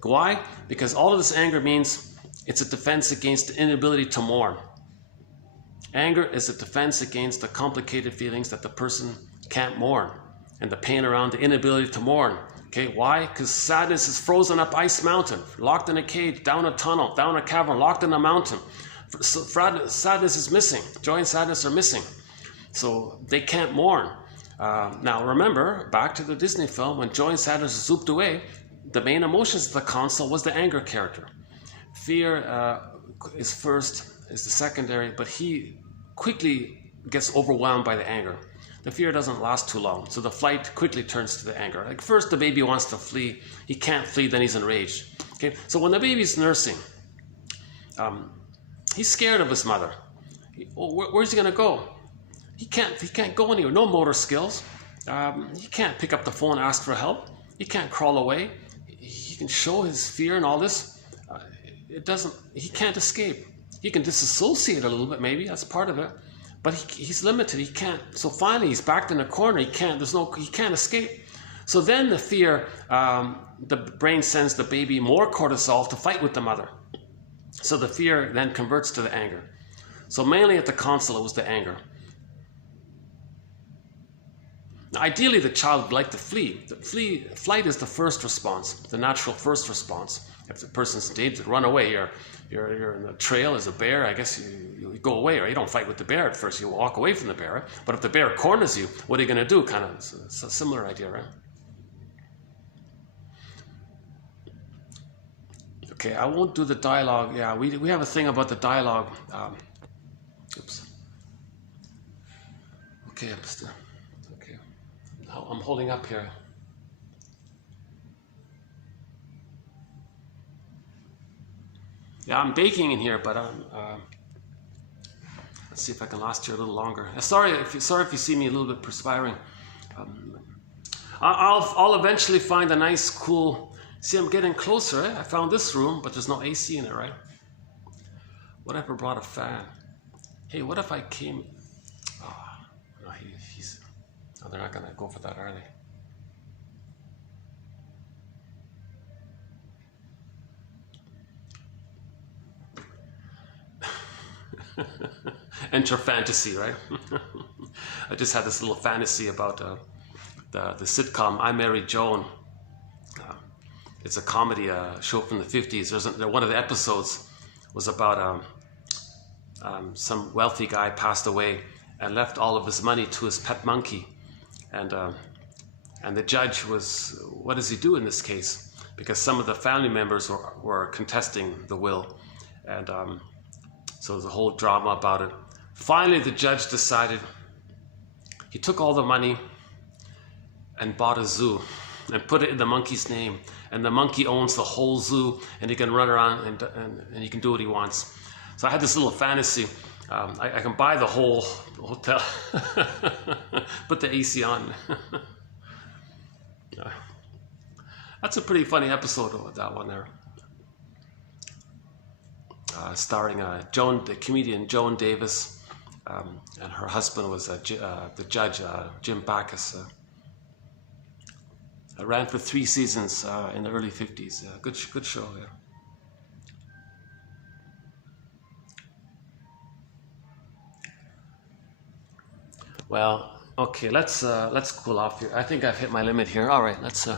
Why? Because all of this anger means it's a defense against the inability to mourn. Anger is a defense against the complicated feelings that the person can't mourn and the pain around the inability to mourn. Okay, why? Because sadness is frozen up ice mountain, locked in a cage, down a tunnel, down a cavern, locked in a mountain. So sadness is missing. Joy and sadness are missing. So they can't mourn. Now remember, back to the Disney film, when joy and sadness zooped away, the main emotions of the console was the anger character. Fear is the secondary, but he quickly gets overwhelmed by the anger. The fear doesn't last too long, so the flight quickly turns to the anger. Like first the baby wants to flee, he can't flee, then he's enraged. Okay, so when the baby's nursing, he's scared of his mother. Where's he gonna go? He can't go anywhere. No motor skills. He can't pick up the phone and ask for help. He can't crawl away. He can show his fear and all this. He can't escape. He can disassociate a little bit, maybe. That's part of it. but he's limited. He can't. So finally, he's backed in a corner. He can't escape. So then the fear, the brain sends the baby more cortisol to fight with the mother. So the fear then converts to the anger. So mainly at the console, it was the anger. Now, ideally, the child would like to flee. Flight is the first response, the natural first response. If the person's dead, to run away, you're in the trail as a bear, I guess you go away, right? You don't fight with the bear at first, you walk away from the bear, right? But if the bear corners you, what are you going to do? Kind of, it's a similar idea, right? Okay, I won't do the dialogue. Yeah, we have a thing about the dialogue. Oops. Okay, I'm holding up here. Yeah, I'm baking in here, but let's see if I can last here a little longer. Sorry if you see me a little bit perspiring. I'll eventually find a nice, cool. See, I'm getting closer. Eh? I found this room, but there's no AC in it, right? What if I brought a fan? Hey, what if I came? Oh, no, he's. Oh, they're not gonna go for that, are they? Enter fantasy, right? I just had this little fantasy about the sitcom I Married Joan. It's a comedy show from the 50s. One of the episodes was about some wealthy guy passed away and left all of his money to his pet monkey. And the judge was, what does he do in this case? Because some of the family members were contesting the will. And so there's a whole drama about it. Finally, the judge decided he took all the money and bought a zoo and put it in the monkey's name. And the monkey owns the whole zoo, and he can run around and he can do what he wants. So I had this little fantasy. I can buy the whole hotel, put the AC on. That's a pretty funny episode of that one there. Starring the comedian Joan Davis, and her husband was the judge, Jim Backus. It ran for 3 seasons in the early 50s. Good show there. Well, okay, let's cool off here. I think I've hit my limit here. All right, let's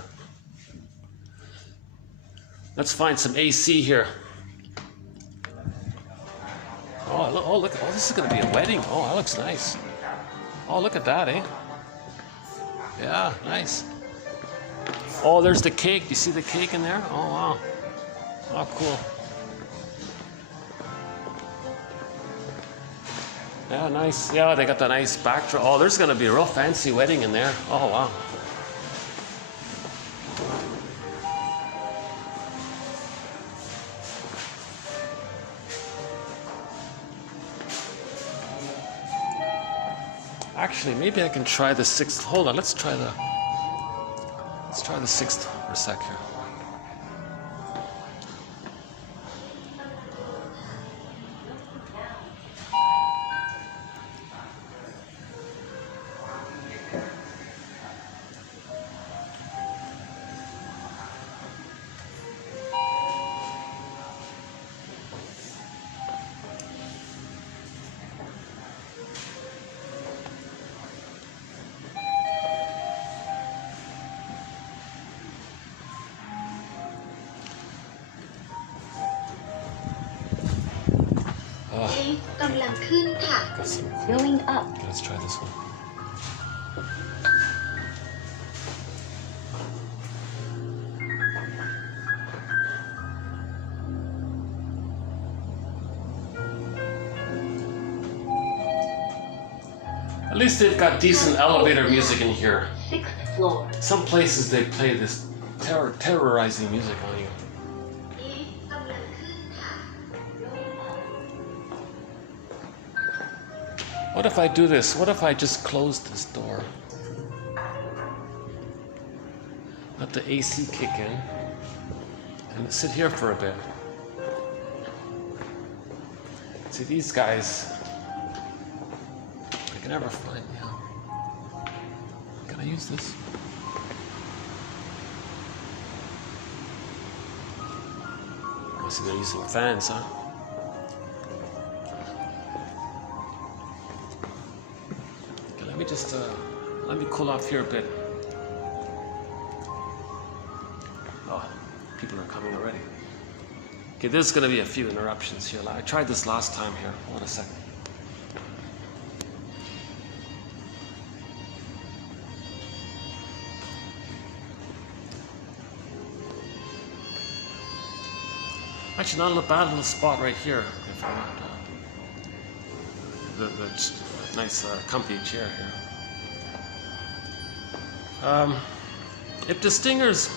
find some AC here. Oh, look! Oh, this is going to be a wedding. Oh, that looks nice. Oh, look at that, eh? Yeah, nice. Oh, there's the cake. Do you see the cake in there? Oh, wow. Oh, cool. Yeah, nice. Yeah, they got the nice backdrop. Oh, there's going to be a real fancy wedding in there. Oh, wow. Actually, maybe I can try the 6th. Hold on, let's try the 6th for a sec here. Going up. Let's try this one. At least they've got decent elevator music in here. 6th floor. Some places they play this terrorizing music on you. What if I do this? What if I just close this door? Let the AC kick in and sit here for a bit. See, these guys, never find, yeah. Can I use this? I see they're using fans, huh? Okay, let me just, let me cool off here a bit. Oh, people are coming already. Okay, there's going to be a few interruptions here. I tried this last time here. Hold on a second. Actually, not a bad little spot right here. If I want the nice comfy chair here. If the stingers,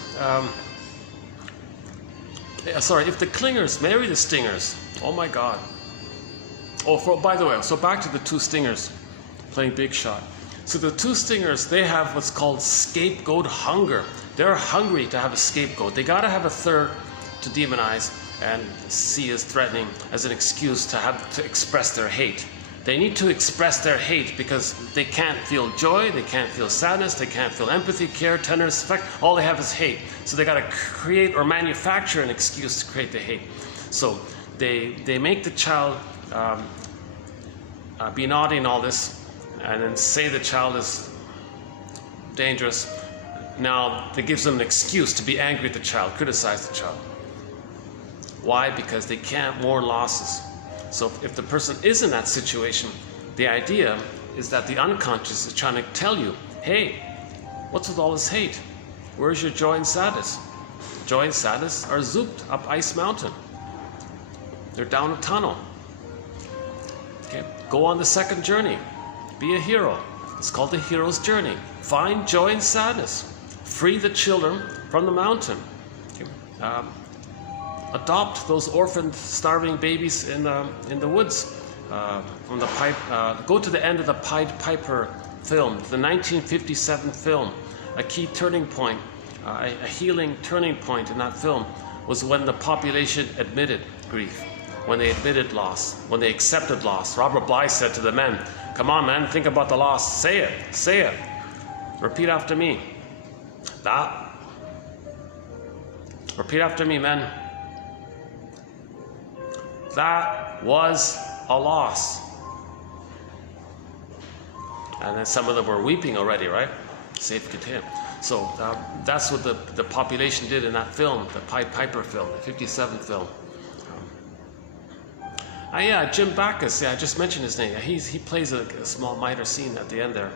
if the clingers marry the stingers, oh my God. Oh, by the way, so back to the two stingers playing big shot. So the two stingers, they have what's called scapegoat hunger. They're hungry to have a scapegoat. They got to have a third to demonize and see as threatening as an excuse to have to express their hate. They need to express their hate because they can't feel joy, they can't feel sadness, they can't feel empathy, care, tenderness, affect. All they have is hate. So they got to create or manufacture an excuse to create the hate. So they make the child be naughty and all this, and then say the child is dangerous. Now that gives them an excuse to be angry at the child, criticize the child. Why? Because they can't mourn losses. So if the person is in that situation, the idea is that the unconscious is trying to tell you, hey, what's with all this hate? Where's your joy and sadness? Joy and sadness are zooped up ice mountain. They're down a tunnel. Okay, go on the second journey. Be a hero. It's called the hero's journey. Find joy and sadness. Free the children from the mountain. Okay. Adopt those orphaned, starving babies in the woods. From the pipe. Go to the end of the Pied Piper film, the 1957 film. A key turning point, a healing turning point in that film was when the population admitted grief, when they admitted loss, when they accepted loss. Robert Bly said to the men, "Come on, man, think about the loss. Say it. Say it. Repeat after me. That. Repeat after me, men. That was a loss." And then some of them were weeping already, right? Safe contained. So that's what the population did in that film, the Pied Piper film, the 57 film. Yeah, Jim Backus, yeah, I just mentioned his name. He plays a small minor scene at the end there.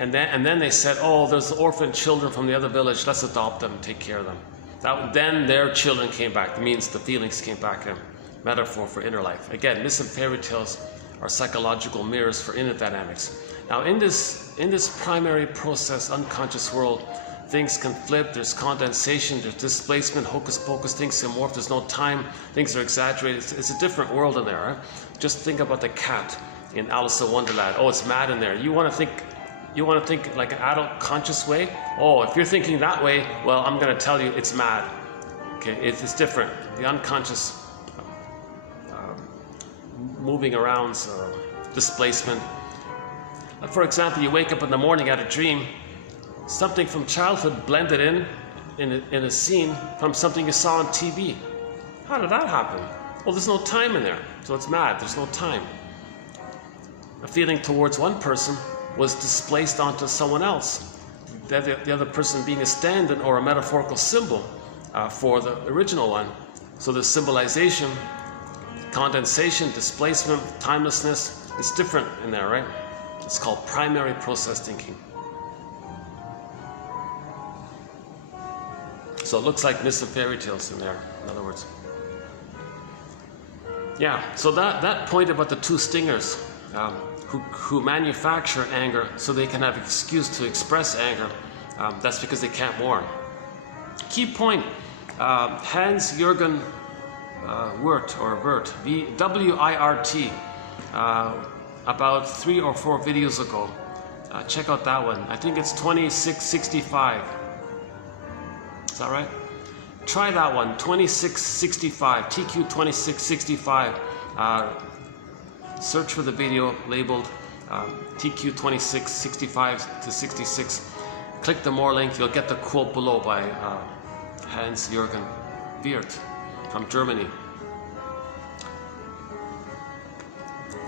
And then they said, oh, there's orphan children from the other village, let's adopt them and take care of them. Then their children came back. That means the feelings came back. A metaphor for inner life. Again, myths and fairy tales are psychological mirrors for inner dynamics. Now in this primary process, unconscious world, things can flip, there's condensation, there's displacement, hocus pocus, things can morph, there's no time, things are exaggerated. It's a different world in there. Right? Just think about the cat in Alice in Wonderland. Oh, it's mad in there. You want to think like an adult conscious way? Oh, if you're thinking that way, well, I'm going to tell you it's mad. Okay, it's different. The unconscious moving around, displacement. For example, you wake up in the morning, had a dream, something from childhood blended in a scene from something you saw on TV. How did that happen? Well, there's no time in there, so it's mad. There's no time. A feeling towards one person was displaced onto someone else, the other person being a stand-in or a metaphorical symbol for the original one. So the symbolization, condensation, displacement, timelessness, it's different in there, right? It's called primary process thinking. So it looks like myths and fairy tales in there, in other words. Yeah, so that point about the two stingers, who manufacture anger so they can have an excuse to express anger, that's because they can't mourn. Key point, Hans-Jürgen Wirt, W-I-R-T, about 3 or 4 videos ago. Check out that one. I think it's 2665. Is that right? Try that one, 2665, TQ 2665. Search for the video labeled TQ 2665 to 66. Click the more link, you'll get the quote below by Hans-Jürgen Wirth from Germany.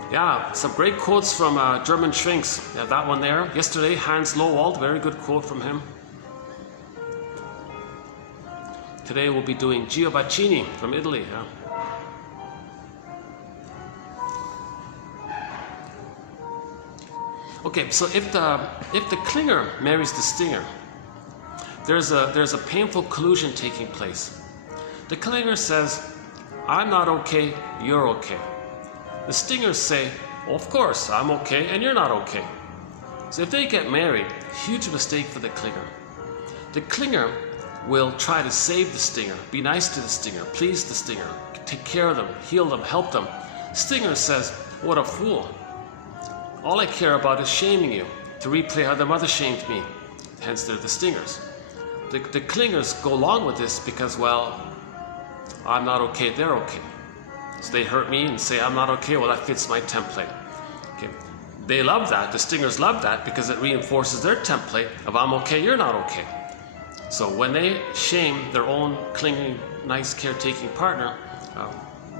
Yeah, some great quotes from German shrinks. Yeah, that one there. Yesterday, Hans Lowald, very good quote from him. Today we'll be doing Gio Baccini from Italy. Yeah. Okay, so if the clinger marries the stinger, there's a painful collusion taking place. The clinger says, "I'm not okay, you're okay." The stingers say, well, "Of course, I'm okay and you're not okay." So if they get married, huge mistake for the clinger. The clinger will try to save the stinger, be nice to the stinger, please the stinger, take care of them, heal them, help them. Stinger says, "What a fool. All I care about is shaming you, to replay how the mother shamed me." Hence they're the stingers. The clingers go along with this because, well, I'm not okay, they're okay. So they hurt me and say I'm not okay, well that fits my template. Okay. They love that, the stingers love that because it reinforces their template of I'm okay, you're not okay. So when they shame their own clinging, nice caretaking partner,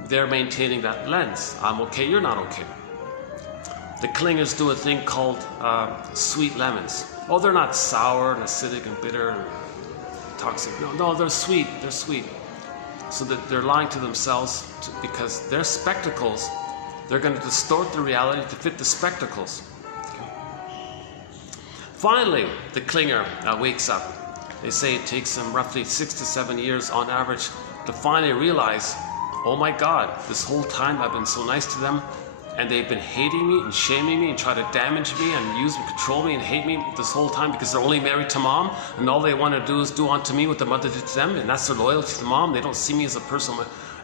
they're maintaining that lens. I'm okay, you're not okay. The clingers do a thing called sweet lemons. Oh, they're not sour and acidic and bitter and toxic. No, they're sweet, they're sweet. So that they're lying to themselves because their spectacles, they're going to distort the reality to fit the spectacles. Okay. Finally, the clinger wakes up. They say it takes them roughly 6 to 7 years on average to finally realize, oh my God, this whole time I've been so nice to them and they've been hating me and shaming me and try to damage me and use and control me and hate me this whole time because they're only married to mom and all they want to do is do unto me what the mother did to them, and that's their loyalty to mom. They don't see me as a person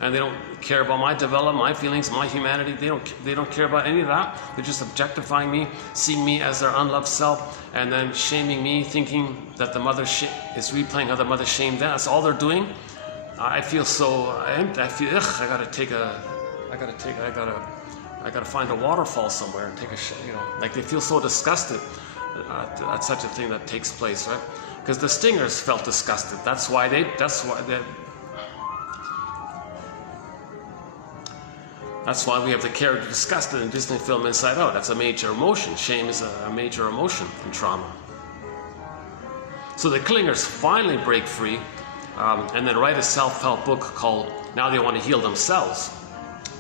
and they don't care about my development, my feelings, my humanity. They don't care about any of that. They're just objectifying me, seeing me as their unloved self, and then shaming me, thinking that the mother is replaying how the mother shamed them. That's all they're doing. I feel so empty. I feel, I gotta find a waterfall somewhere and take a shit, like they feel so disgusted at such a thing that takes place, right? Because the stingers felt disgusted. That's why we have the character disgusted in Disney film Inside Out. That's a major emotion. Shame is a major emotion in trauma. So the clingers finally break free and then write a self-help book called Now They Want to Heal Themselves.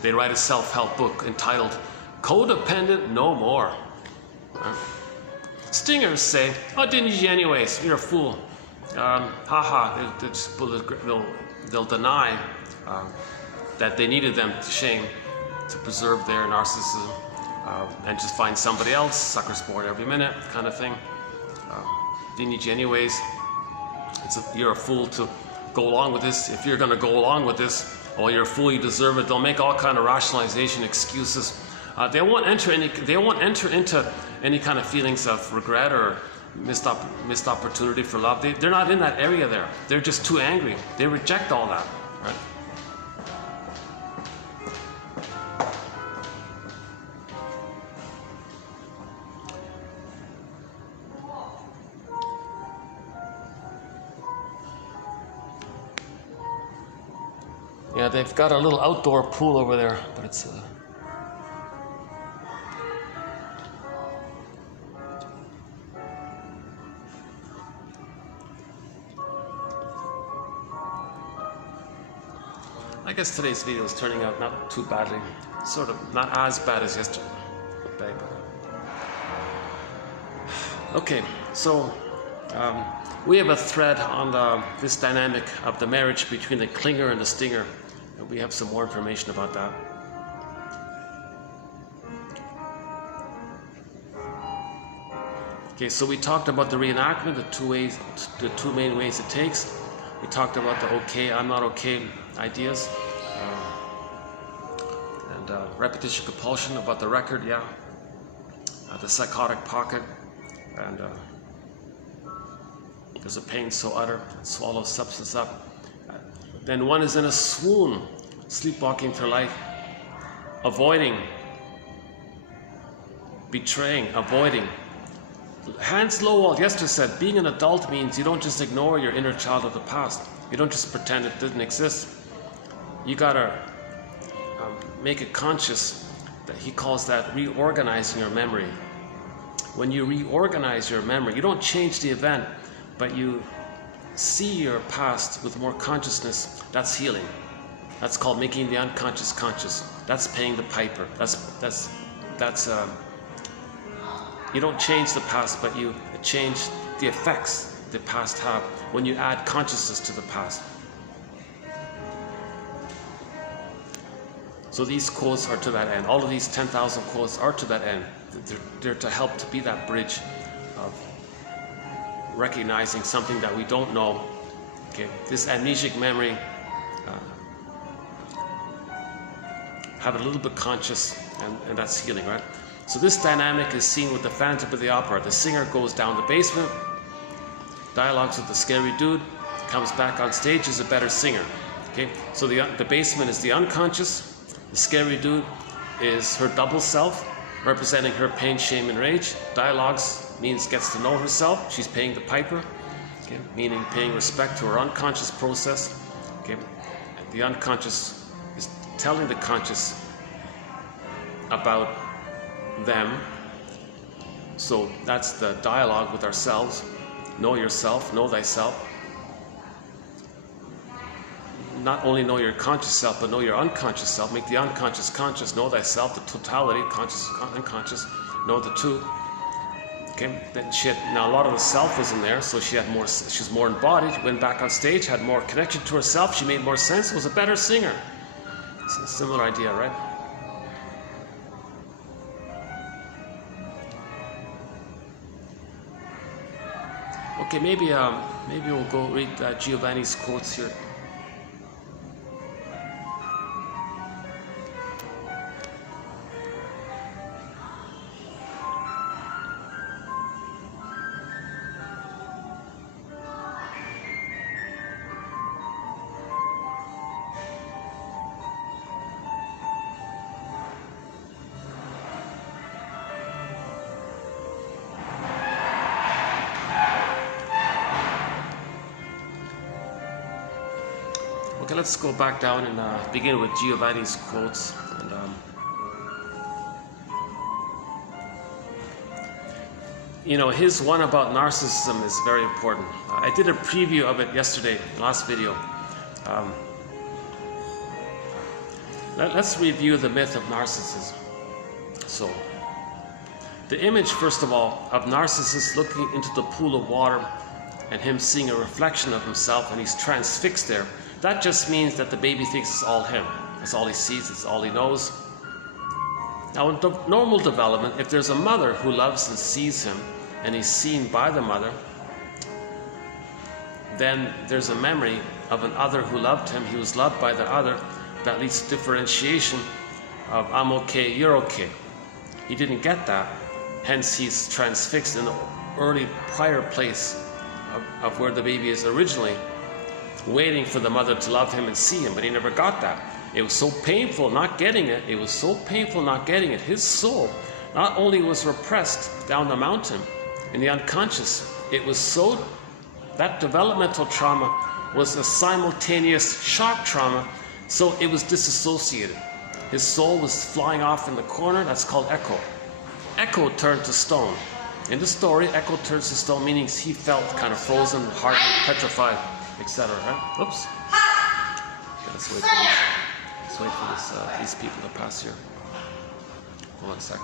They write a self-help book entitled Codependent No More. Stingers say, "Oh, didn't you anyways? You're a fool." They'll deny that they needed them to shame to preserve their narcissism and just find somebody else, sucker sport every minute kind of thing. Didn't need you anyways. You're a fool to go along with this. If you're going to go along with this, oh, you're a fool, you deserve it. They'll make all kind of rationalization, excuses. They won't enter into any kind of feelings of regret or missed opportunity for love. They're not in that area there. They're just too angry. They reject all that, right? Yeah, they've got a little outdoor pool over there, but it's I guess today's video is turning out not too badly. Sort of not as bad as yesterday. Okay, so we have a thread on this dynamic of the marriage between the clinger and the stinger. And we have some more information about that. Okay, so we talked about the reenactment, the two main ways it takes. We talked about the okay, I'm not okay ideas, and repetition compulsion about the record, yeah, the psychotic pocket, and there's a pain so utter it swallows substance up. then one is in a swoon, sleepwalking through life, avoiding, betraying, avoiding. Hans Lowell yesterday said, being an adult means you don't just ignore your inner child of the past. You don't just pretend it didn't exist. You gotta make it conscious. That he calls that reorganizing your memory. When you reorganize your memory, you don't change the event, but you see your past with more consciousness. That's healing. That's called making the unconscious conscious. That's paying the piper. You don't change the past, but you change the effects the past have when you add consciousness to the past. So these quotes are to that end. All of these 10,000 quotes are to that end. They're to help to be that bridge of recognizing something that we don't know. Okay, this amnesic memory, have it a little bit conscious, and that's healing, right? So this dynamic is seen with the Phantom of the Opera. The singer goes down the basement, dialogues with the scary dude, comes back on stage as a better singer. Okay, so the basement is the unconscious. The scary dude is her double self, representing her pain, shame, and rage. Dialogues means gets to know herself. She's paying the piper, okay, meaning paying respect to her unconscious process. Okay, the unconscious is telling the conscious about them. So that's the dialogue with ourselves. Know yourself, know thyself. Not only know your conscious self, but know your unconscious self. Make the unconscious conscious. Know thyself, the totality, conscious, unconscious. Know the two. Okay. Then now a lot of the self was in there, so she had more. She's more embodied. Went back on stage, had more connection to herself. She made more sense. Was a better singer. It's a similar idea, right? Okay, maybe we'll go read Giovanni's quotes here. Okay, let's go back down and begin with Giovanni's quotes. And, you know, his one about narcissism is very important. I did a preview of it yesterday, last video. Let's review the myth of narcissism. So, the image, first of all, of Narcissus looking into the pool of water and him seeing a reflection of himself, and he's transfixed there. That just means that the baby thinks it's all him. That's all he sees, it's all he knows. Now in normal development, if there's a mother who loves and sees him, and he's seen by the mother, then there's a memory of an other who loved him, he was loved by the other, that leads to differentiation of I'm okay, you're okay. He didn't get that, hence he's transfixed in the early prior place of where the baby is originally, waiting for the mother to love him and see him, but he never got that. It was so painful not getting it. It was so painful not getting it. His soul not only was repressed down the mountain in the unconscious, it was so, that developmental trauma was a simultaneous shock trauma, so it was disassociated. His soul was flying off in the corner. That's called echo. Echo turned to stone. In the story, echo turns to stone, meaning he felt kind of frozen, hardened, petrified, etc. Right? Oops. Okay, let's wait for these people to pass here. Hold on a sec.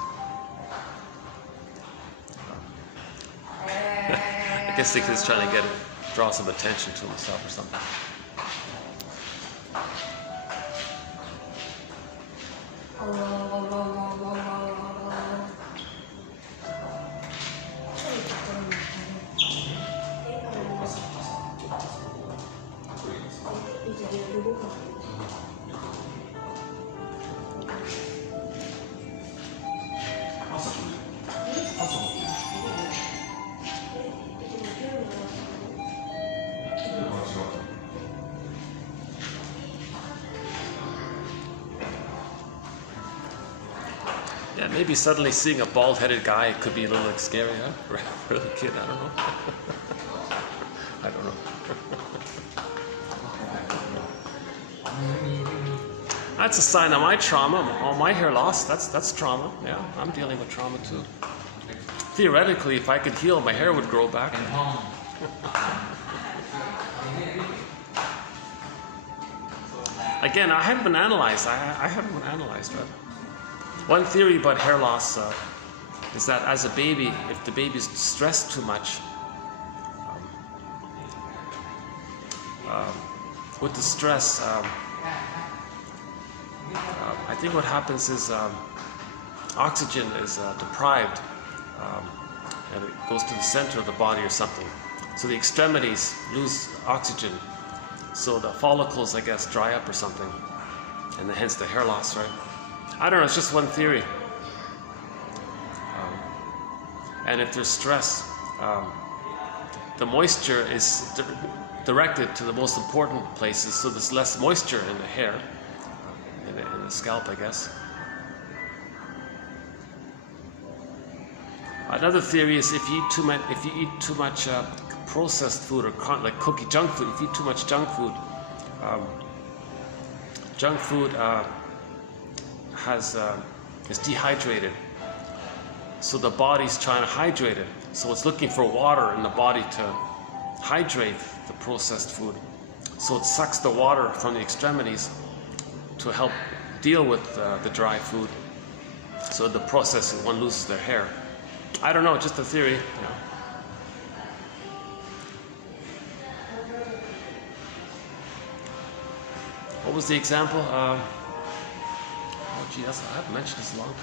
I guess he's trying to draw some attention to himself or something. Yeah, maybe suddenly seeing a bald-headed guy could be a little like scary, huh? For the kid, I don't know. I don't know. That's a sign of my trauma. Oh, my hair loss, that's trauma. Yeah, I'm dealing with trauma too. Theoretically, if I could heal, my hair would grow back. Again, I haven't been analyzed. I haven't been analyzed, but one theory about hair loss is that as a baby, if the baby's stressed too much, with the stress, I think what happens is oxygen is deprived, and it goes to the center of the body or something. So the extremities lose oxygen. So the follicles, I guess, dry up or something, and hence the hair loss, right? I don't know, it's just one theory. And if there's stress, the moisture is directed to the most important places, so there's less moisture in the hair, in the scalp, I guess. Another theory is if you eat too much processed food or like junk food, if you eat too much junk food is dehydrated. So the body's trying to hydrate it. So it's looking for water in the body to hydrate the processed food. So it sucks the water from the extremities to help deal with the dry food. So the process, one loses their hair. I don't know, just a theory. You know. What was the example? Oh gee, I haven't mentioned this in a long time.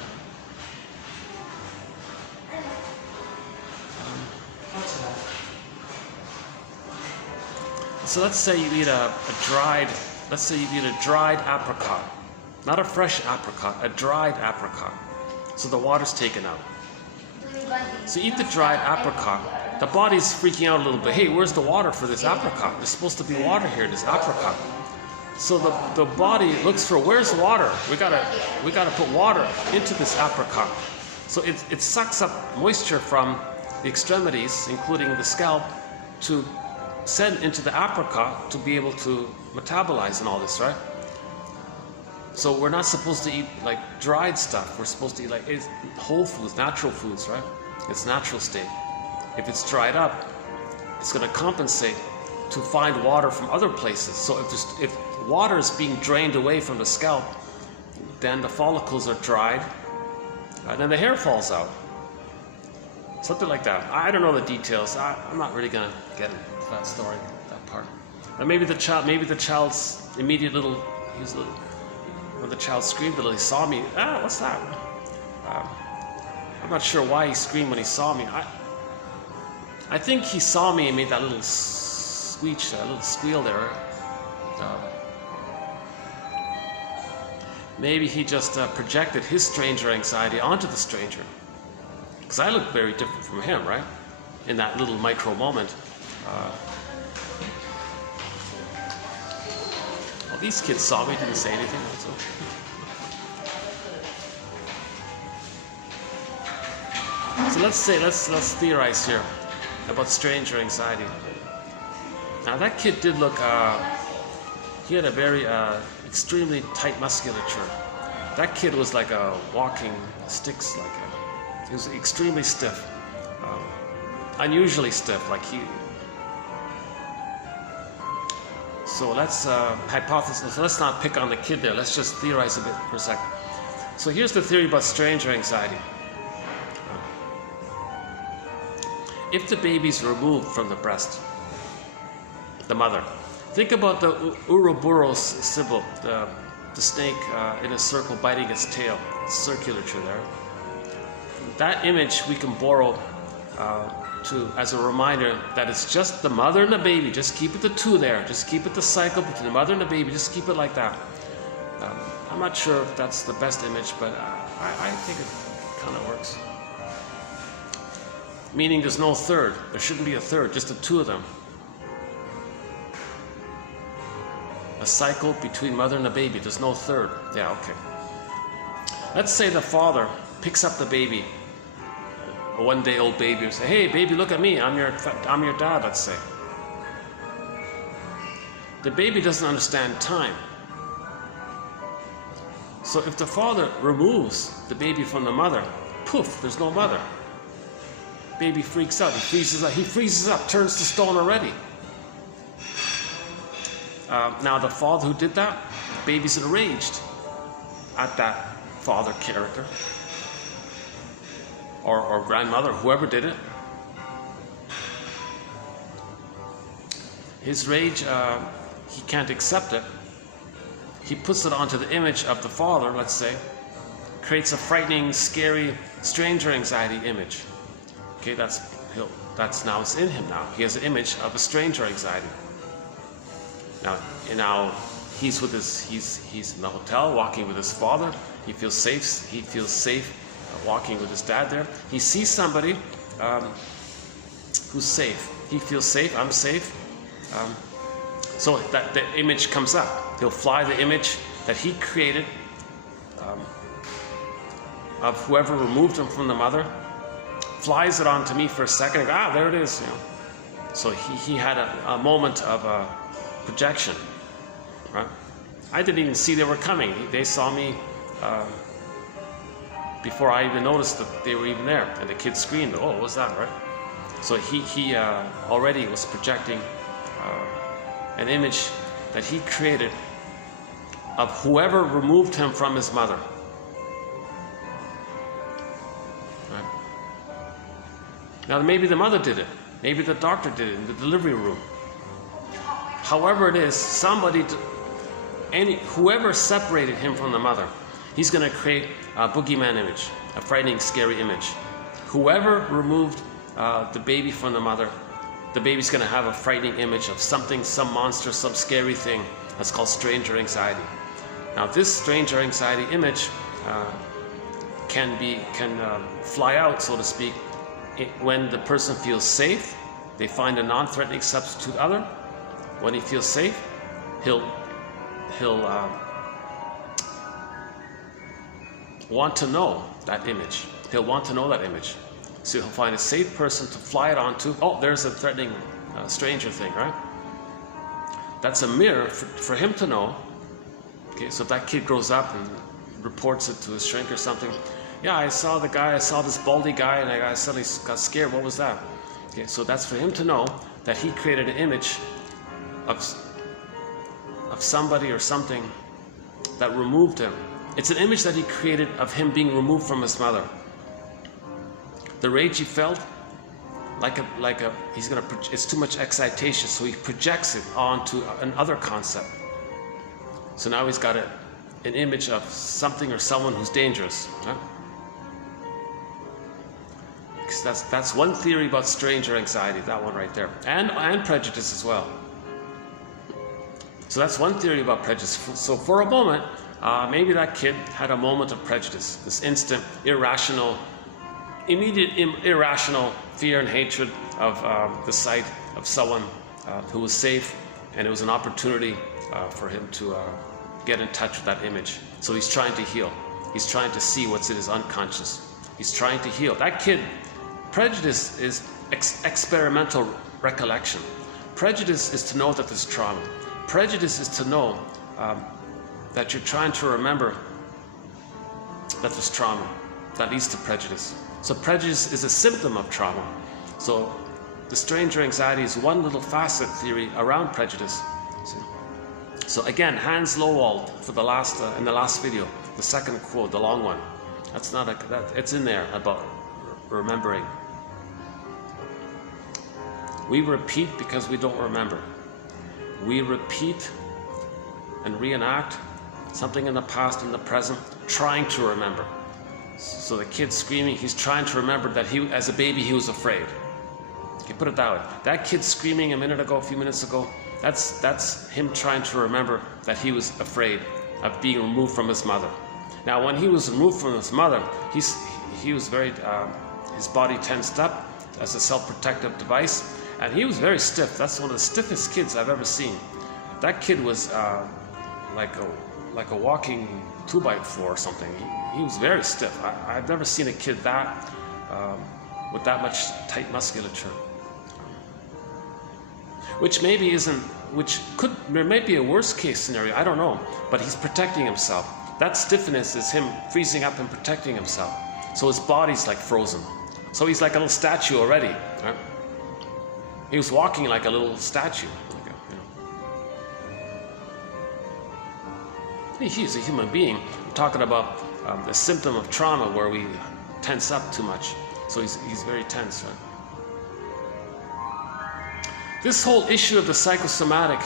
So let's say you eat a dried apricot. Not a fresh apricot, a dried apricot. So the water's taken out. So you eat the dried apricot. The body's freaking out a little bit. Hey, where's the water for this apricot? There's supposed to be water here, this apricot. So the body looks for, where's the water? We gotta put water into this apricot. So it sucks up moisture from the extremities, including the scalp, to send into the apricot to be able to metabolize and all this, right? So we're not supposed to eat like dried stuff. We're supposed to eat like whole foods, natural foods, right? Its natural state. If it's dried up, it's going to compensate to find water from other places. So if water is being drained away from the scalp, then the follicles are dried, and then the hair falls out. Something like that. I don't know the details. I'm not really going to get into that story, that part. And maybe the child's immediate little, when the child screamed a little, he saw me. What's that? I'm not sure why he screamed when he saw me. I think he saw me and made that little screech, a little squeal there. Maybe he just projected his stranger anxiety onto the stranger. Because I look very different from him, right? In that little micro moment. Well, these kids saw me, didn't say anything. So. So let's theorize here about stranger anxiety. Now that kid did look, he had a very extremely tight musculature. That kid was like a walking sticks, he was extremely stiff, unusually stiff, like he. So let's hypothesize. So let's not pick on the kid there. Let's just theorize a bit for a second. So here's the theory about stranger anxiety. If the baby's removed from the breast, the mother, think about the Ouroboros symbol, the snake in a circle biting its tail, circulature there. That image we can borrow as a reminder that it's just the mother and the baby. Just keep it the two there. Just keep it the cycle between the mother and the baby. Just keep it like that. I'm not sure if that's the best image, but I think it kind of works. Meaning there's no third. There shouldn't be a third, just the two of them. A cycle between mother and the baby. There's no third. Yeah, okay. Let's say the father picks up the baby, a 1-day-old baby, and say, "Hey, baby, look at me. I'm your dad." Let's say. The baby doesn't understand time. So if the father removes the baby from the mother, poof, there's no mother. Baby freaks out. He freezes up, turns to stone already. Now the father who did that, the baby's enraged at that father character or grandmother, whoever did it. His rage, he can't accept it. He puts it onto the image of the father, let's say, creates a frightening, scary, stranger anxiety image. Okay, that's now it's in him now. He has an image of a stranger anxiety. Now he's in the hotel walking with his father. He feels safe walking with his dad there. He sees somebody who's safe. He feels safe. I'm safe. So that the image comes up. He'll fly the image that he created of whoever removed him from the mother, flies it onto me for a second, and go, there it is. So he had a moment of projection. Right? I didn't even see they were coming. They saw me before I even noticed that they were even there. And the kid screamed, "Oh, what was that?" Right? So he already was projecting an image that he created of whoever removed him from his mother. Right? Now maybe the mother did it. Maybe the doctor did it in the delivery room. However it is, whoever separated him from the mother, he's going to create a boogeyman image, a frightening, scary image. Whoever removed the baby from the mother, the baby's going to have a frightening image of something, some monster, some scary thing. That's called stranger anxiety. Now this stranger anxiety image can fly out, so to speak, when the person feels safe. They find a non-threatening substitute other. When he feels safe, he'll want to know that image. He'll want to know that image. So he'll find a safe person to fly it onto. Oh, there's a threatening stranger thing, right? That's a mirror for him to know. Okay, so if that kid grows up and reports it to his shrink or something, "Yeah, I saw this baldy guy, and I suddenly got scared. What was that?" Okay, so that's for him to know that he created an image of somebody or something that removed him. It's an image that he created of him being removed from his mother. The rage he felt, it's too much excitation, so he projects it onto another concept. So now he's got an image of something or someone who's dangerous. Right? Because that's one theory about stranger anxiety, that one right there, and prejudice as well. So that's one theory about prejudice. So for a moment, maybe that kid had a moment of prejudice, this instant, immediate irrational fear and hatred of the sight of someone who was safe, and it was an opportunity for him to get in touch with that image. So he's trying to heal. He's trying to see what's in his unconscious. He's trying to heal. That kid, prejudice is experimental recollection. Prejudice is to know that there's trauma. Prejudice is to know that you're trying to remember that there's trauma. That leads to prejudice. So prejudice is a symptom of trauma. So the stranger anxiety is one little facet theory around prejudice. So again, Hans Lowald for in the last video, the second quote, the long one. It's in there about remembering. We repeat because we don't remember. We repeat and reenact something in the past and the present, trying to remember. So the kid screaming, he's trying to remember that as a baby, he was afraid. Okay, put it that way. That kid screaming a few minutes ago, that's him trying to remember that he was afraid of being removed from his mother. Now, when he was removed from his mother, he was very, his body tensed up as a self-protective device, and he was very stiff. That's one of the stiffest kids I've ever seen. That kid was like a walking 2x4 or something. he was very stiff. I've never seen a kid that with that much tight musculature. Which maybe isn't, there may be a worst case scenario, I don't know, but he's protecting himself. That stiffness is him freezing up and protecting himself. So his body's like frozen. So he's like a little statue already. Right? He was walking like a little statue. He's a human being. We're talking about a symptom of trauma where we tense up too much. So he's very tense, right? This whole issue of the psychosomatic,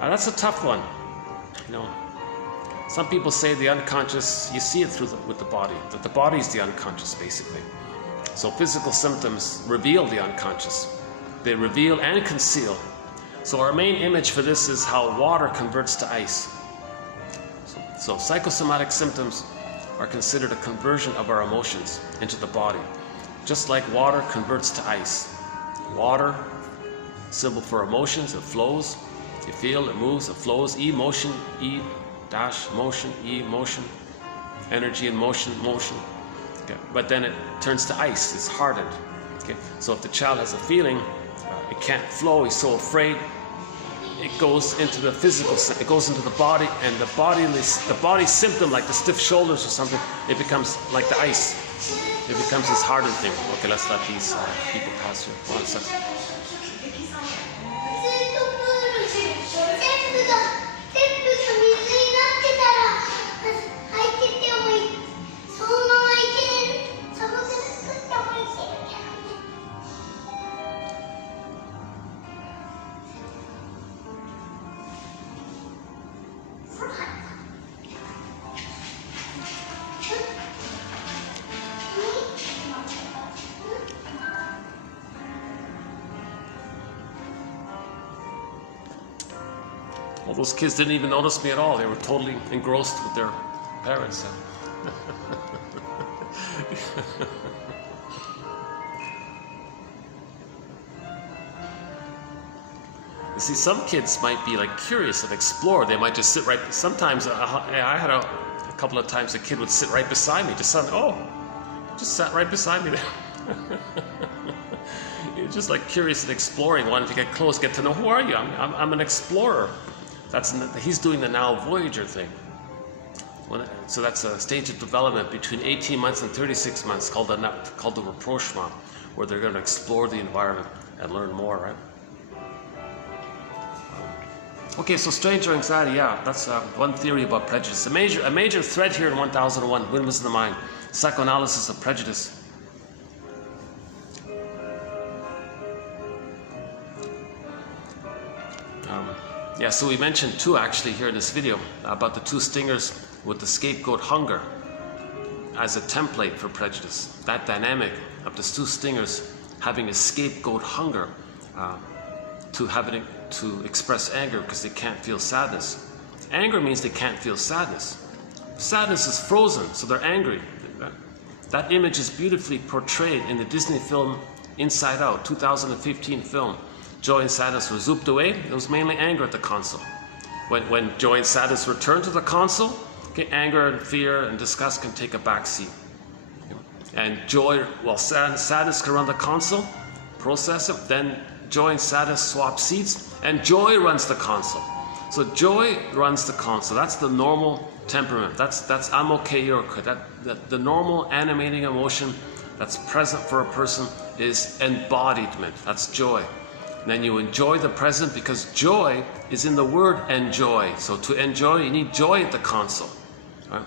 that's a tough one. You know, some people say the unconscious, you see it with the body, that the body is the unconscious, basically. So physical symptoms reveal the unconscious. They reveal and conceal. So our main image for this is how water converts to ice. So psychosomatic symptoms are considered a conversion of our emotions into the body, just like water converts to ice. Water, symbol for emotions, it flows, you feel, it moves, it flows. Emotion, E dash motion, E motion, energy and motion, motion. Okay. But then it turns to ice, it's hardened. Okay. So if the child has a feeling, it can't flow, he's so afraid, it goes into the physical, it goes into the body, and the body symptom, like the stiff shoulders or something, it becomes like the ice. It becomes this hardened thing. Okay, let's let these people pass here. 1 second. Well, those kids didn't even notice me at all. They were totally engrossed with their parents. You see, some kids might be like curious and explore. They might just sit right. Sometimes I had a couple of times a kid would sit right beside me. Just sat right beside me there. You're just like curious and exploring, wanting to get close, get to know, who are you? I'm an explorer. He's doing the now Voyager thing. So that's a stage of development between 18 months and 36 months called the rapprochement, where they're going to explore the environment and learn more, right? Okay, so stranger anxiety, yeah, that's one theory about prejudice. A major thread here in 1001, Windmills in the Mind, psychoanalysis of prejudice. Yeah, so we mentioned two actually here in this video about the two stingers with the scapegoat hunger as a template for prejudice. That dynamic of the two stingers having a scapegoat hunger to express anger because they can't feel sadness. Anger means they can't feel sadness. Sadness is frozen, so they're angry. That image is beautifully portrayed in the Disney film Inside Out, 2015 film. Joy and sadness were zooped away. It was mainly anger at the console. When joy and sadness return to the console, okay, anger and fear and disgust can take a back seat. And joy, well, sadness can run the console, process it, then joy and sadness swap seats, and joy runs the console. So joy runs the console. That's the normal temperament. That's I'm okay, you're okay. The normal animating emotion that's present for a person is embodiment. That's joy. And then you enjoy the present because joy is in the word enjoy. So to enjoy, you need joy at the console. Right?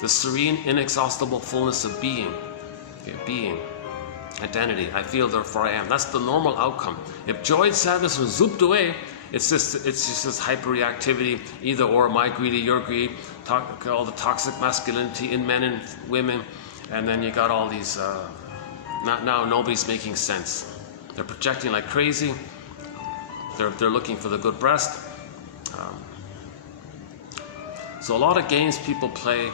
The serene, inexhaustible fullness of being. Okay, being. Identity. I feel, therefore I am. That's the normal outcome. If joy and sadness were zooped away, it's just this hyperreactivity, either or, my greedy, your greed, all the toxic masculinity in men and women, and then you got all these, now nobody's making sense. They're projecting like crazy. They're looking for the good breast. So a lot of games people play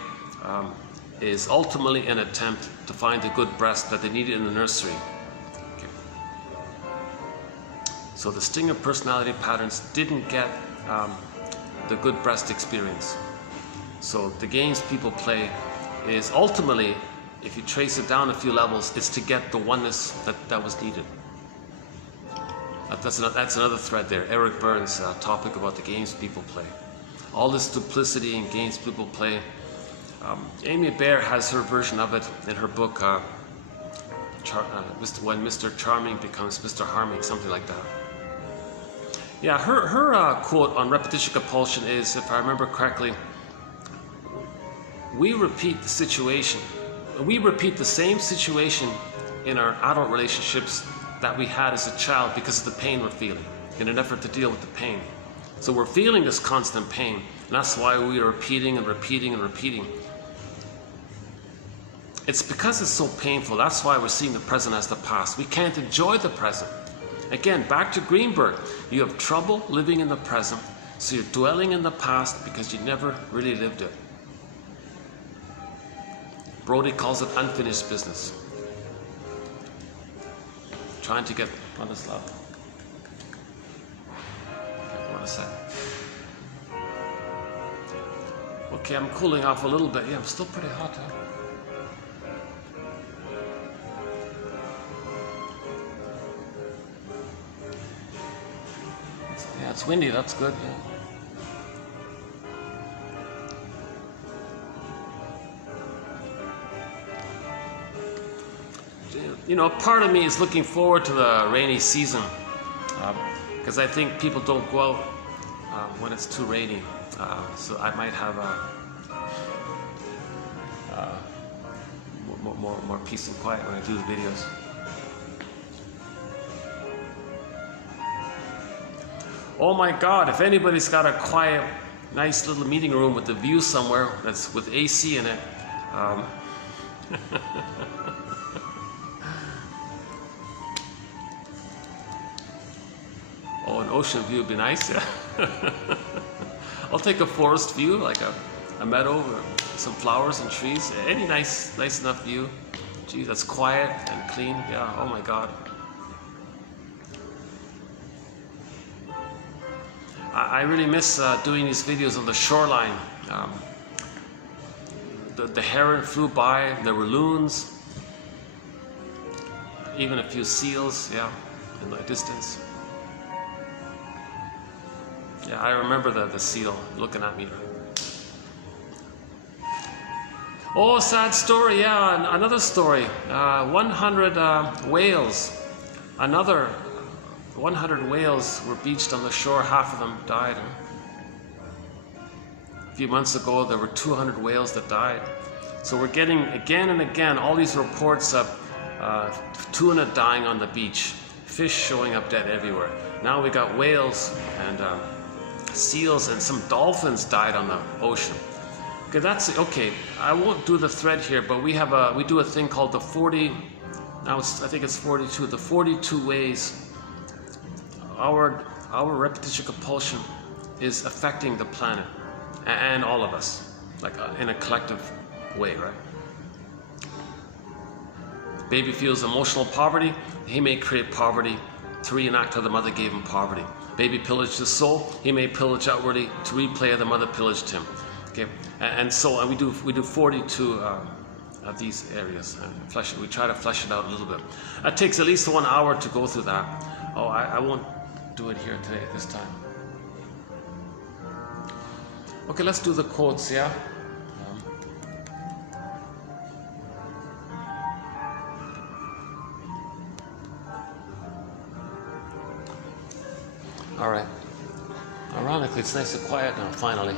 is ultimately an attempt to find the good breast that they needed in the nursery. Okay. So the stinger personality patterns didn't get the good breast experience. So the games people play is ultimately, if you trace it down a few levels, it's to get the oneness that was needed. That's another thread there. Eric Burns' topic about the games people play. All this duplicity in games people play. Amy Baer has her version of it in her book, When Mr. Charming Becomes Mr. Harming, something like that. Yeah, her quote on repetition compulsion is, if I remember correctly, we repeat the situation. We repeat the same situation in our adult relationships that we had as a child because of the pain we're feeling, in an effort to deal with the pain. So we're feeling this constant pain, and that's why we are repeating and repeating and repeating. It's because it's so painful, that's why we're seeing the present as the past. We can't enjoy the present. Again, back to Greenberg, you have trouble living in the present, so you're dwelling in the past because you never really lived it. Brody calls it unfinished business. Trying to get on this level. Hold on a sec. Okay, I'm cooling off a little bit. Yeah, I'm still pretty hot, huh? Yeah, it's windy, that's good, yeah. You know, part of me is looking forward to the rainy season because I think people don't go out when it's too rainy. So I might have more peace and quiet when I do the videos. Oh my God, if anybody's got a quiet, nice little meeting room with a view somewhere that's with AC in it, oh, an ocean view would be nice, yeah. I'll take a forest view, like a meadow with some flowers and trees. Any nice enough view. Gee, that's quiet and clean. Yeah, oh my God. I really miss doing these videos on the shoreline. The heron flew by, there were loons, even a few seals, yeah, in the distance. Yeah, I remember the seal looking at me. Oh, sad story, yeah, another story. 100 whales. Another 100 whales were beached on the shore, half of them died. A few months ago, there were 200 whales that died. So we're getting, again and again, all these reports of tuna dying on the beach, fish showing up dead everywhere. Now we got whales and seals, and some dolphins died on the ocean. Okay, that's okay. I won't do the thread here, but we do a thing called the 40. Now I think it's 42. The 42 ways our repetition compulsion is affecting the planet and all of us, like in a collective way, right? Baby feels emotional poverty. He may create poverty to reenact how the mother gave him poverty. Baby pillaged his soul. He may pillage outwardly to replay how the mother pillaged him. Okay, and we do 42 of these areas. We try to flesh it out a little bit. It takes at least 1 hour to go through that. Oh, I won't do it here today, this time. Okay, let's do the quotes, yeah? All right. Ironically, it's nice and quiet now, finally.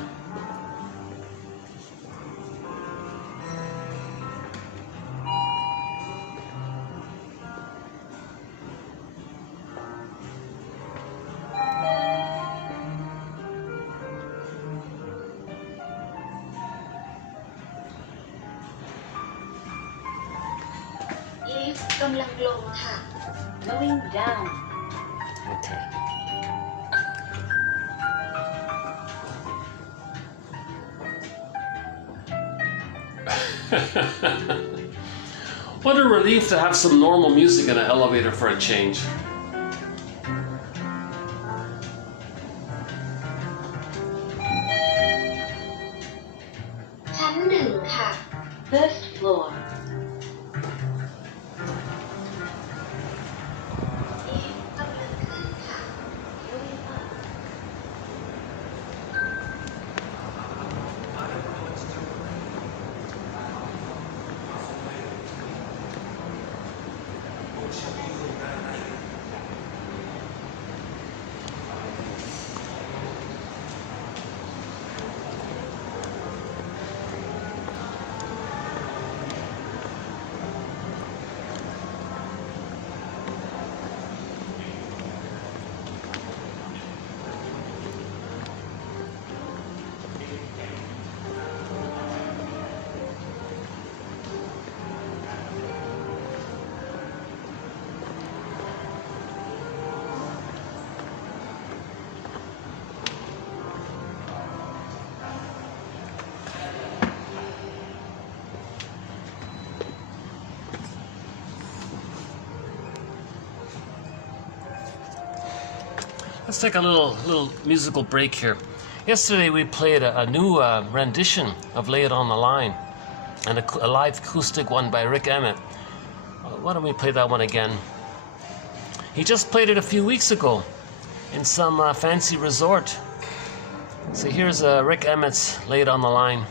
Lift กำลังลงค่ะ Going down. Okay. What a relief to have some normal music in an elevator for a change. Let's take a little musical break here. Yesterday we played a new rendition of Lay It On the Line, and a live acoustic one by Rick Emmett. Why don't we play that one again? He just played it a few weeks ago in some fancy resort. So here's Rick Emmett's Lay It On the Line.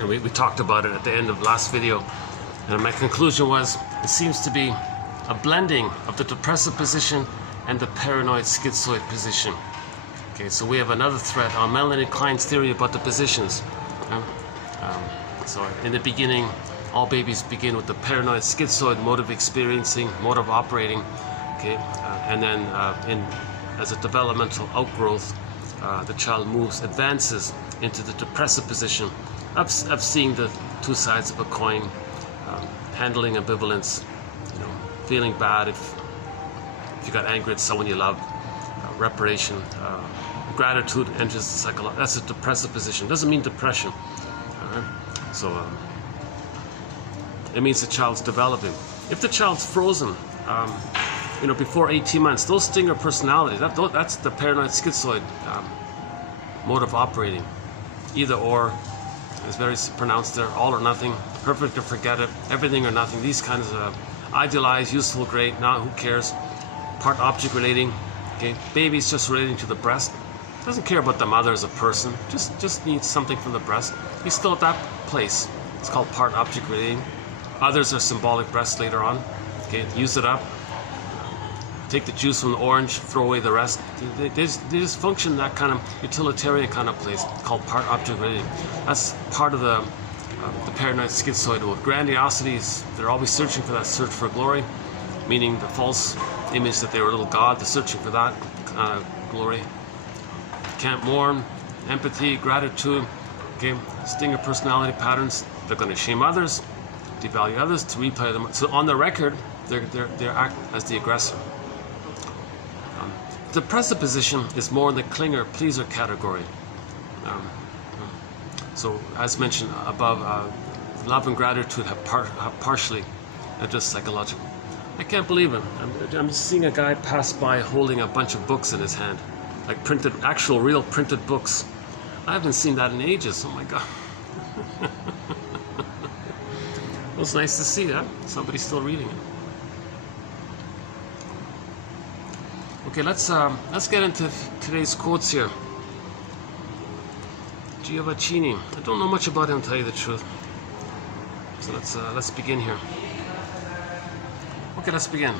And we talked about it at the end of last video, and my conclusion was it seems to be a blending of the depressive position and the paranoid schizoid position. Okay, so we have another thread on Melanie Klein's theory about the positions. So in the beginning, all babies begin with the paranoid schizoid mode of experiencing, mode of operating. Okay, and then as a developmental outgrowth, the child advances into the depressive position of seeing the two sides of a coin, handling ambivalence, feeling bad if you got angry at someone you love, reparation, gratitude enters the psychological. That's a depressive position. Doesn't mean depression. So it means the child's developing. If the child's frozen, before 18 months, those stinger personalities, that's the paranoid schizoid mode of operating. Either or is very pronounced there, all or nothing, perfect or forget it, everything or nothing, these kinds of idealized, useful, great, now who cares, part object relating. Okay, baby's just relating to the breast, doesn't care about the mother as a person, just needs something from the breast. He's still at that place. It's called part object relating. Others are symbolic breast later on. Okay, use it up. take the juice from the orange, throw away the rest. They just function in that kind of utilitarian kind of place called part objectivity. That's part of the paranoid schizoid. With grandiosities, they're always searching for that search for glory, meaning the false image that they were a little god. They're searching for that kind of glory. Can't mourn, empathy, gratitude. Okay, stinger personality patterns. They're going to shame others, devalue others, to replay them. So on the record, they act as the aggressor. The presupposition is more in the clinger pleaser category. So as mentioned above, love and gratitude have partially just psychological. I can't believe it. I'm just seeing a guy pass by holding a bunch of books in his hand, like printed, actual real printed books. I haven't seen that in ages. Oh my God. It was nice to see that. Somebody's still reading it. Okay, let's get into today's quotes here. Giovacchini. I don't know much about him, to tell you the truth. So let's begin here. Okay, let's begin.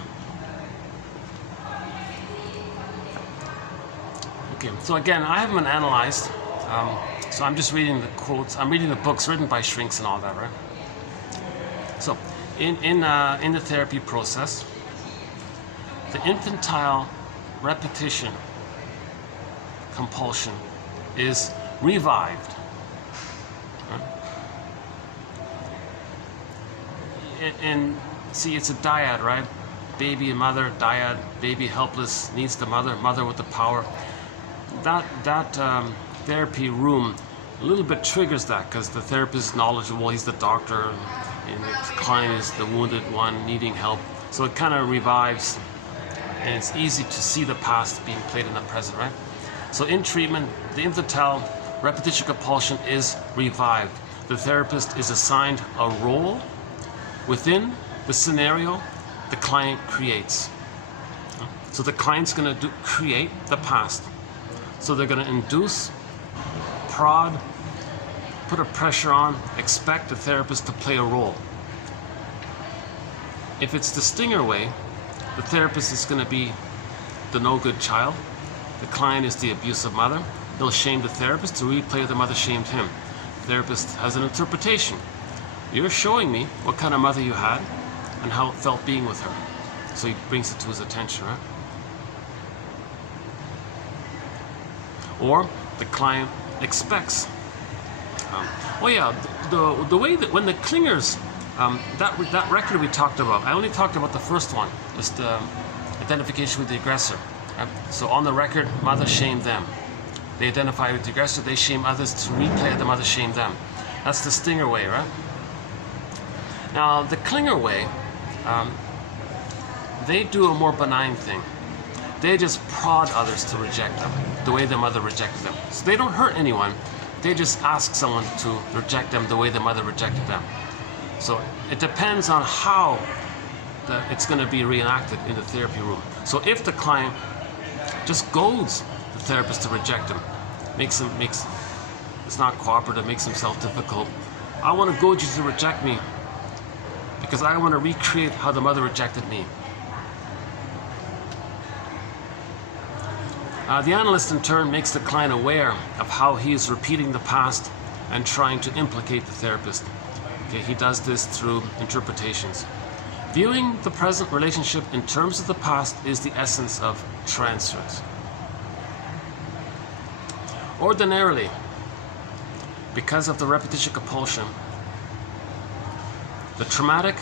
Okay, so again, I haven't been analyzed, so I'm just reading the quotes. I'm reading the books written by shrinks and all that, right? So, in the therapy process, the infantile repetition compulsion is revived. Right? And see, it's a dyad, right? Baby and mother, dyad, baby helpless, needs the mother, mother with the power. That therapy room a little bit triggers that, because the therapist is knowledgeable, he's the doctor, and the client is the wounded one needing help. So it kind of revives, and it's easy to see the past being played in the present, right? So in treatment, the infantile repetition compulsion is revived. The therapist is assigned a role within the scenario the client creates. So the client's going to create the past. So they're going to induce, prod, put a pressure on, expect the therapist to play a role. If it's the stinger way, the therapist is going to be the no-good child. The client is the abusive mother. They'll shame the therapist to replay the mother shamed him. The therapist has an interpretation. You're showing me what kind of mother you had and how it felt being with her. So he brings it to his attention, right? Or the client expects. The way that when the clingers, that record we talked about, I only talked about the first one, just the identification with the aggressor. So on the record, mother shamed them. They identify with the aggressor, they shame others to replay the mother shamed them. That's the stinger way, right? Now, the clinger way, they do a more benign thing. They just prod others to reject them, the way the mother rejected them. So they don't hurt anyone, they just ask someone to reject them the way the mother rejected them. So it depends on how it's going to be reenacted in the therapy room. So if the client just goads the therapist to reject him, it's not cooperative, makes himself difficult. I want to goad you to reject me because I want to recreate how the mother rejected me. The analyst in turn makes the client aware of how he is repeating the past and trying to implicate the therapist. Okay, he does this through interpretations. Viewing the present relationship in terms of the past is the essence of transference. Ordinarily, because of the repetition compulsion, the traumatic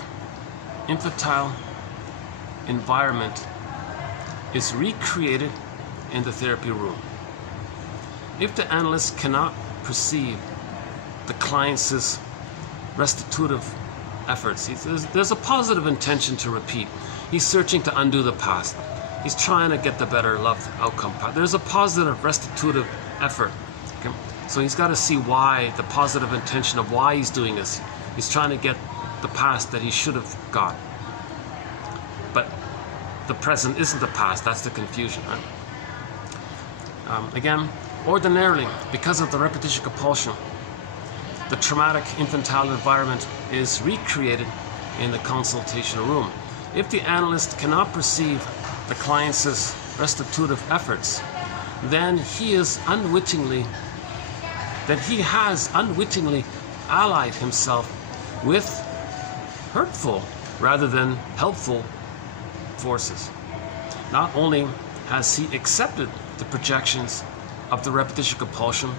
infantile environment is recreated in the therapy room. If the analyst cannot perceive the client's restitutive efforts, there's a positive intention to repeat. He's searching to undo the past. He's trying to get the better love outcome. There's a positive restitutive effort. Okay? So he's got to see why, the positive intention of why he's doing this. He's trying to get the past that he should have got. But the present isn't the past, that's the confusion, right? Again, ordinarily, because of the repetition compulsion, the traumatic infantile environment is recreated in the consultation room. If the analyst cannot perceive the client's restitutive efforts, then he has unwittingly allied himself with hurtful rather than helpful forces. Not only has he accepted the projections of the repetition compulsion,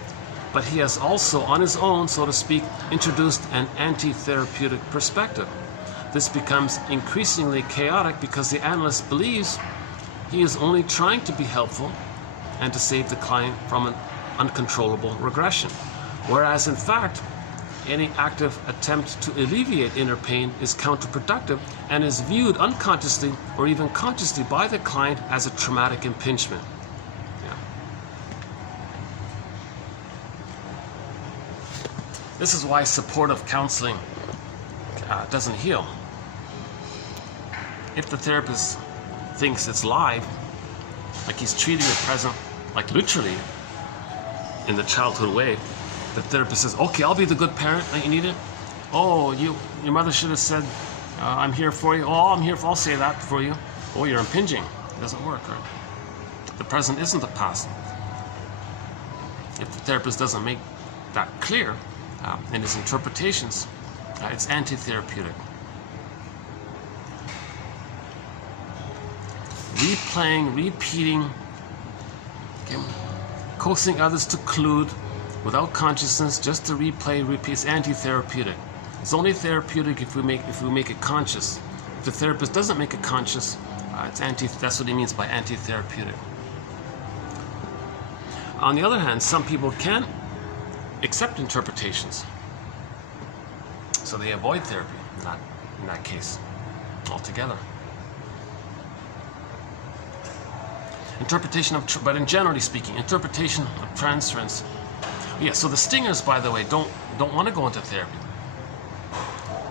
but he has also, on his own, so to speak, introduced an antitherapeutic perspective. This becomes increasingly chaotic because the analyst believes he is only trying to be helpful and to save the client from an uncontrollable regression, whereas in fact, any active attempt to alleviate inner pain is counterproductive and is viewed unconsciously or even consciously by the client as a traumatic impingement. Yeah. This is why supportive counseling doesn't heal. If the therapist thinks it's live, like he's treating the present, like literally in the childhood way, the therapist says, okay, I'll be the good parent that you needed. Oh, your mother should have said, I'm here for you. Oh, I'll say that for you. Oh, you're impinging. It doesn't work, right? The present isn't the past. If the therapist doesn't make that clear in his interpretations, it's antitherapeutic. Replaying, repeating, coaxing others to collude without consciousness, just to repeat, is antitherapeutic. It's only therapeutic if we make it conscious. If the therapist doesn't make it conscious, that's what he means by antitherapeutic. On the other hand, some people can accept interpretations, so they avoid therapy in that case altogether. But in generally speaking, interpretation of transference. Yeah, so the stingers, by the way, don't want to go into therapy.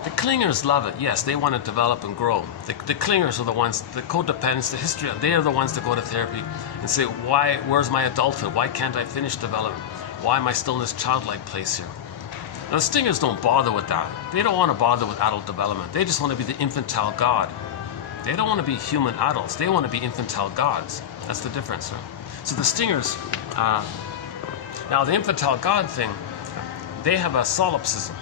The clingers love it. Yes, they want to develop and grow. The clingers are the ones, the codependents, the history, they are the ones that go to therapy and say, where's my adulthood? Why can't I finish development? Why am I still in this childlike place here? Now, the stingers don't bother with that. They don't want to bother with adult development. They just want to be the infantile god. They don't want to be human adults. They want to be infantile gods. That's the difference, right? So the stingers, now the infantile god thing, they have a solipsism.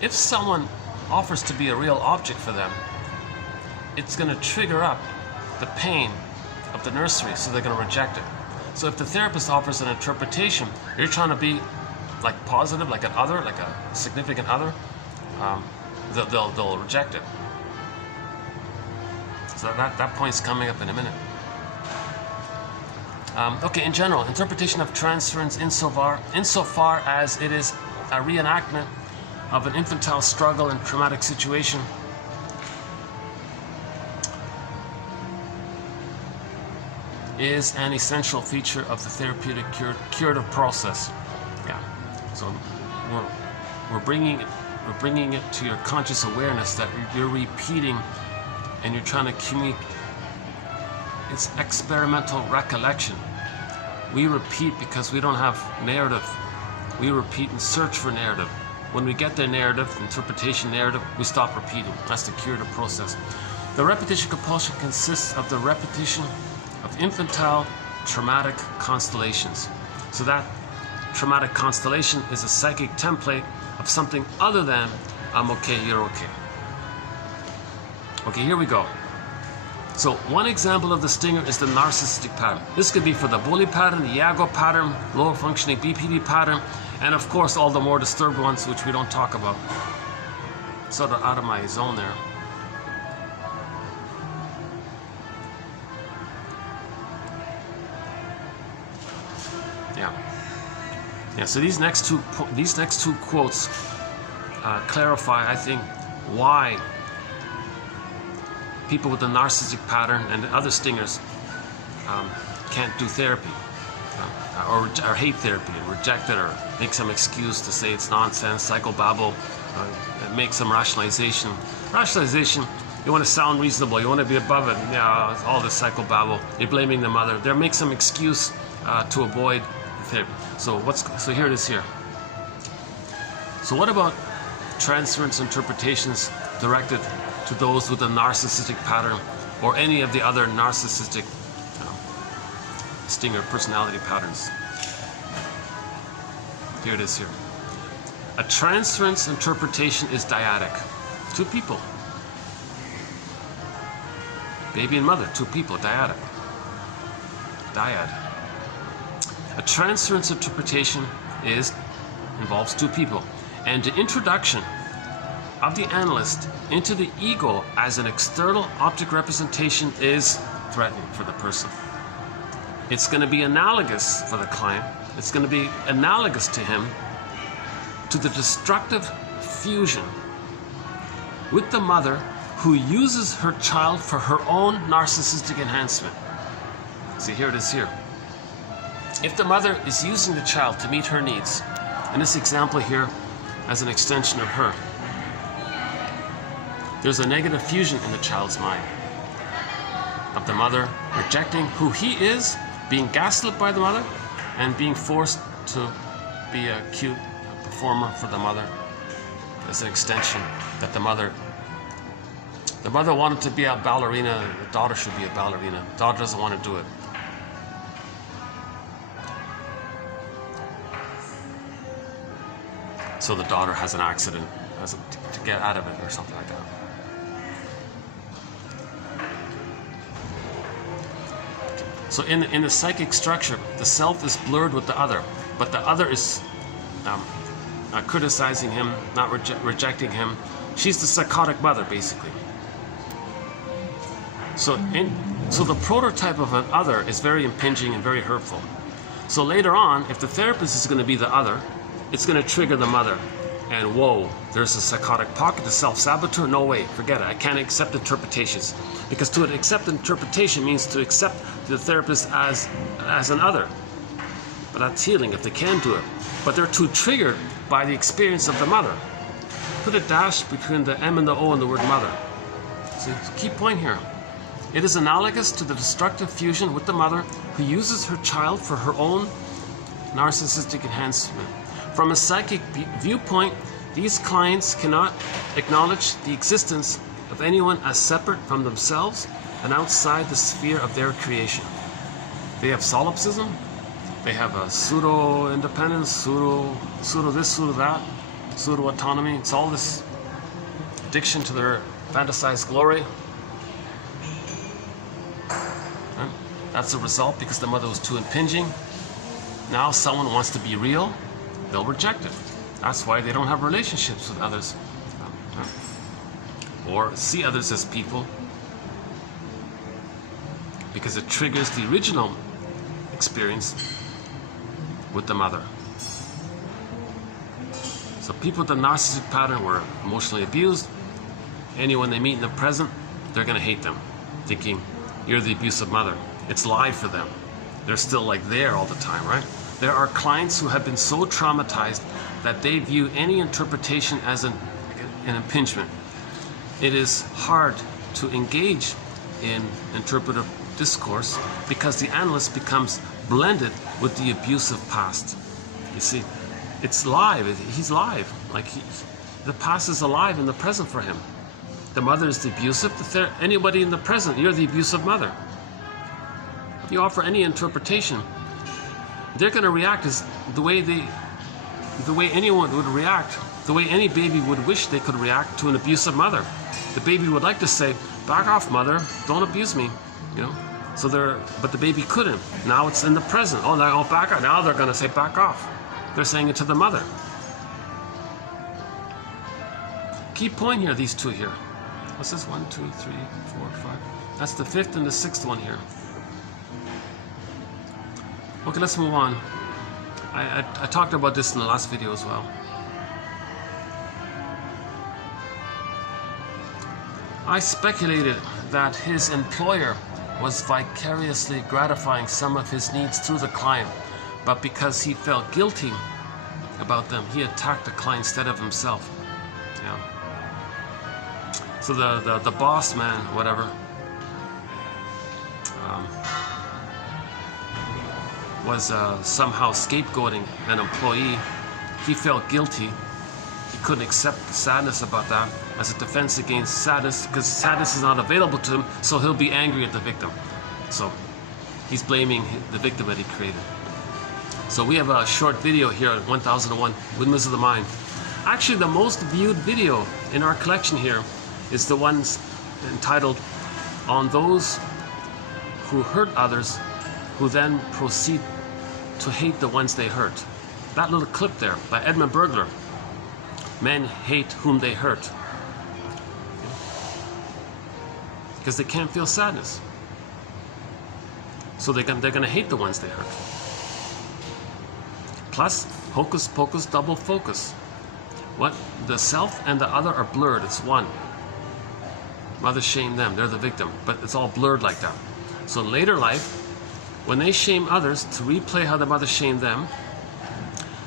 If someone offers to be a real object for them, it's going to trigger up the pain of the nursery, so they're going to reject it. So if the therapist offers an interpretation, you're trying to be like positive, like an other, like a significant other, they'll reject it. So that point's coming up in a minute. Okay, in general, interpretation of transference insofar as it is a reenactment of an infantile struggle and traumatic situation, is an essential feature of the therapeutic curative process. Yeah. So we're bringing it to your conscious awareness that you're repeating and you're trying to communicate. It's experimental recollection. We repeat because we don't have narrative. We repeat and search for narrative. When we get the narrative, interpretation narrative, we stop repeating. That's the curative process. The repetition compulsion consists of the repetition of infantile traumatic constellations. So that traumatic constellation is a psychic template of something other than I'm okay, you're okay. Okay, here we go. So one example of the stinger is the narcissistic pattern. This could be for the bully pattern, the Iago pattern, lower functioning BPD pattern, and of course all the more disturbed ones which we don't talk about. Sort of out of my zone there. Yeah, so these next two quotes clarify, I think, why people with the narcissistic pattern and the other stingers can't do therapy or hate therapy and reject it or make some excuse to say it's nonsense, psychobabble, make some rationalization. Rationalization, you want to sound reasonable, you want to be above it. Yeah, all this psychobabble, you're blaming the mother. They make some excuse to avoid therapy. So here it is here. So what about transference interpretations directed to those with a narcissistic pattern or any of the other narcissistic stinger personality patterns. Here it is here. A transference interpretation is dyadic. Two people. Baby and mother, two people, dyadic. Dyad. A transference interpretation involves two people, and the introduction of the analyst into the ego as an external object representation is threatening for the person. It's going to be analogous for the client. It's going to be analogous to him to the destructive fusion with the mother who uses her child for her own narcissistic enhancement. See, here it is here. If the mother is using the child to meet her needs, in this example here, as an extension of her, there's a negative fusion in the child's mind of the mother rejecting who he is, being gaslit by the mother, and being forced to be a cute performer for the mother as an extension that the mother wanted to be a ballerina, the daughter should be a ballerina. The daughter doesn't want to do it. So the daughter has an accident, to get out of it or something like that. So in the psychic structure, the self is blurred with the other, but the other is criticizing him, not rejecting him. She's the psychotic mother, basically. So the prototype of an other is very impinging and very hurtful. So later on, if the therapist is going to be the other, it's going to trigger the mother. And whoa, there's a psychotic pocket, the self-saboteur. No way, forget it. I can't accept interpretations. Because to accept interpretation means to accept the therapist as an other. But that's healing if they can do it. But they're too triggered by the experience of the mother. Put a dash between the M and the O in the word mother. See, key point here. It is analogous to the destructive fusion with the mother who uses her child for her own narcissistic enhancement. From a psychic viewpoint, these clients cannot acknowledge the existence of anyone as separate from themselves and outside the sphere of their creation. They have solipsism, they have a pseudo-independence, pseudo this, pseudo that, pseudo-autonomy. It's all this addiction to their fantasized glory. And that's a result because the mother was too impinging. Now someone wants to be real, they'll reject it. That's why they don't have relationships with others or see others as people, because it triggers the original experience with the mother. So people with the narcissistic pattern were emotionally abused. Anyone they meet in the present, they're going to hate them, thinking you're the abusive mother. It's live for them. They're still like there all the time, right? There are clients who have been so traumatized that they view any interpretation as an impingement. It is hard to engage in interpretive discourse because the analyst becomes blended with the abusive past. You see, it's live. He's live. Like the past is alive in the present for him. The mother is the abusive. Anybody in the present, you're the abusive mother. If you offer any interpretation, they're going to react as the way anyone would react, the way any baby would wish they could react to an abusive mother. The baby would like to say, "Back off, mother! Don't abuse me," you know. But the baby couldn't. Now it's in the present. Oh, now back off. Now they're going to say, "Back off." They're saying it to the mother. Key point here, these two here. What's this? 1, 2, 3, 4, 5. That's the fifth and the sixth one here. Okay, let's move on. I talked about this in the last video as well. I speculated that his employer was vicariously gratifying some of his needs through the client, but because he felt guilty about them, he attacked the client instead of himself. Yeah. So the boss man, whatever, was somehow scapegoating an employee. He felt guilty. He couldn't accept sadness about that as a defense against sadness, because sadness is not available to him, so he'll be angry at the victim. So he's blaming the victim that he created. So we have a short video here at 1001 Windmills of the Mind. Actually, the most viewed video in our collection here is the one entitled "On Those Who Hurt Others, Who Then Proceed to Hate the Ones They Hurt." That little clip there by Edmund Burglar. Men hate whom they hurt, because they can't feel sadness. So they're going to hate the ones they hurt. Plus, hocus pocus, double focus. What? The self and the other are blurred. It's one. Mothers shame them. They're the victim. But it's all blurred like that. So in later life, when they shame others to replay how the mother shamed them,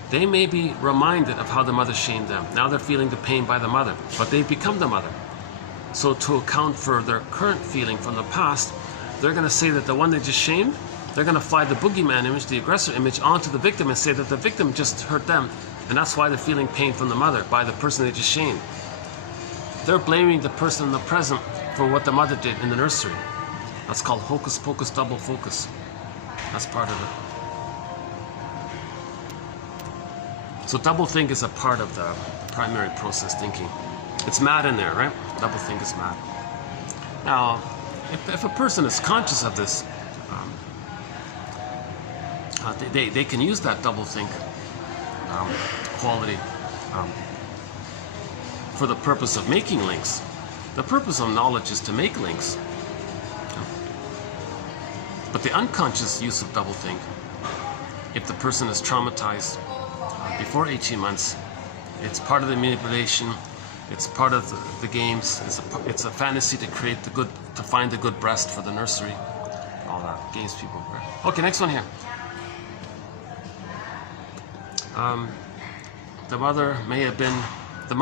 they may be reminded of how the mother shamed them. Now they're feeling the pain by the mother, but they've become the mother. So to account for their current feeling from the past, they're going to say that the one they just shamed, they're going to fly the boogeyman image, the aggressor image, onto the victim and say that the victim just hurt them, and that's why they're feeling pain from the mother by the person they just shamed. They're blaming the person in the present for what the mother did in the nursery. That's called hocus pocus, double focus. That's part of it. So doublethink is a part of the primary process thinking. It's mad in there, right? Doublethink is mad. Now, if a person is conscious of this, they can use that doublethink quality for the purpose of making links. The purpose of knowledge is to make links. But the unconscious use of doublethink, if the person is traumatized before 18 months, it's part of the manipulation, it's part of the games, it's a fantasy to create the good, to find the good breast for the nursery, all that, games people. Okay, next one here. The mother may have been, the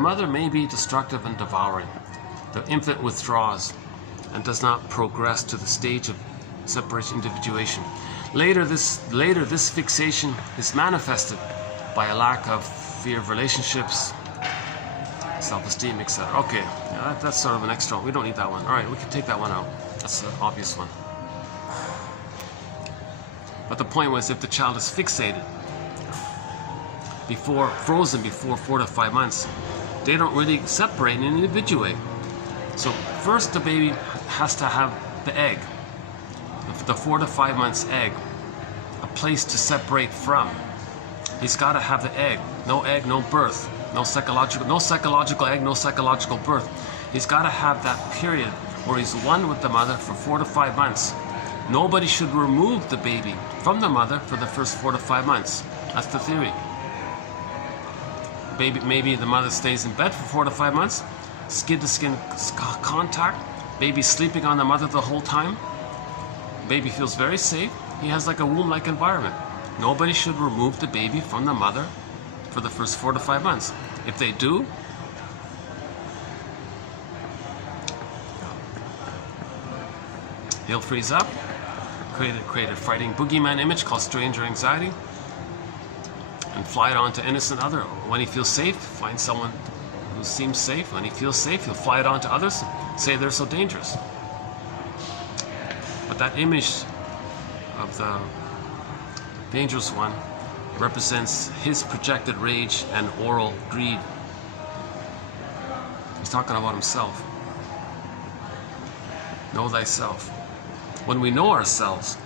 mother may be destructive and devouring. The infant withdraws and does not progress to the stage of separation, individuation. Later this fixation is manifested by a lack of fear of relationships, self-esteem, etc. Okay, yeah, that's sort of an extra. We don't need that one. All right, we can take that one out. That's the obvious one. But the point was, if the child is fixated, frozen before 4 to 5 months, they don't really separate and individuate. So first the baby has to have the egg, the 4 to 5 months egg, a place to separate from. He's got to have the egg. No egg, no birth. No psychological egg, no psychological birth. He's got to have that period where he's one with the mother for 4 to 5 months. Nobody should remove the baby from the mother for the first 4 to 5 months. That's the theory. Maybe the mother stays in bed for 4 to 5 months, skin to skin contact, baby sleeping on the mother the whole time. Baby feels very safe. He has like a womb-like environment. Nobody should remove the baby from the mother for the first 4 to 5 months. If they do, he'll freeze up, create a frightening boogeyman image called stranger anxiety, and fly it on to innocent other. When he feels safe, find someone who seems safe. When he feels safe, he'll fly it on to others, say they're so dangerous. But that image of the dangerous one represents his projected rage and oral greed. He's talking about himself. Know thyself. When we know ourselves,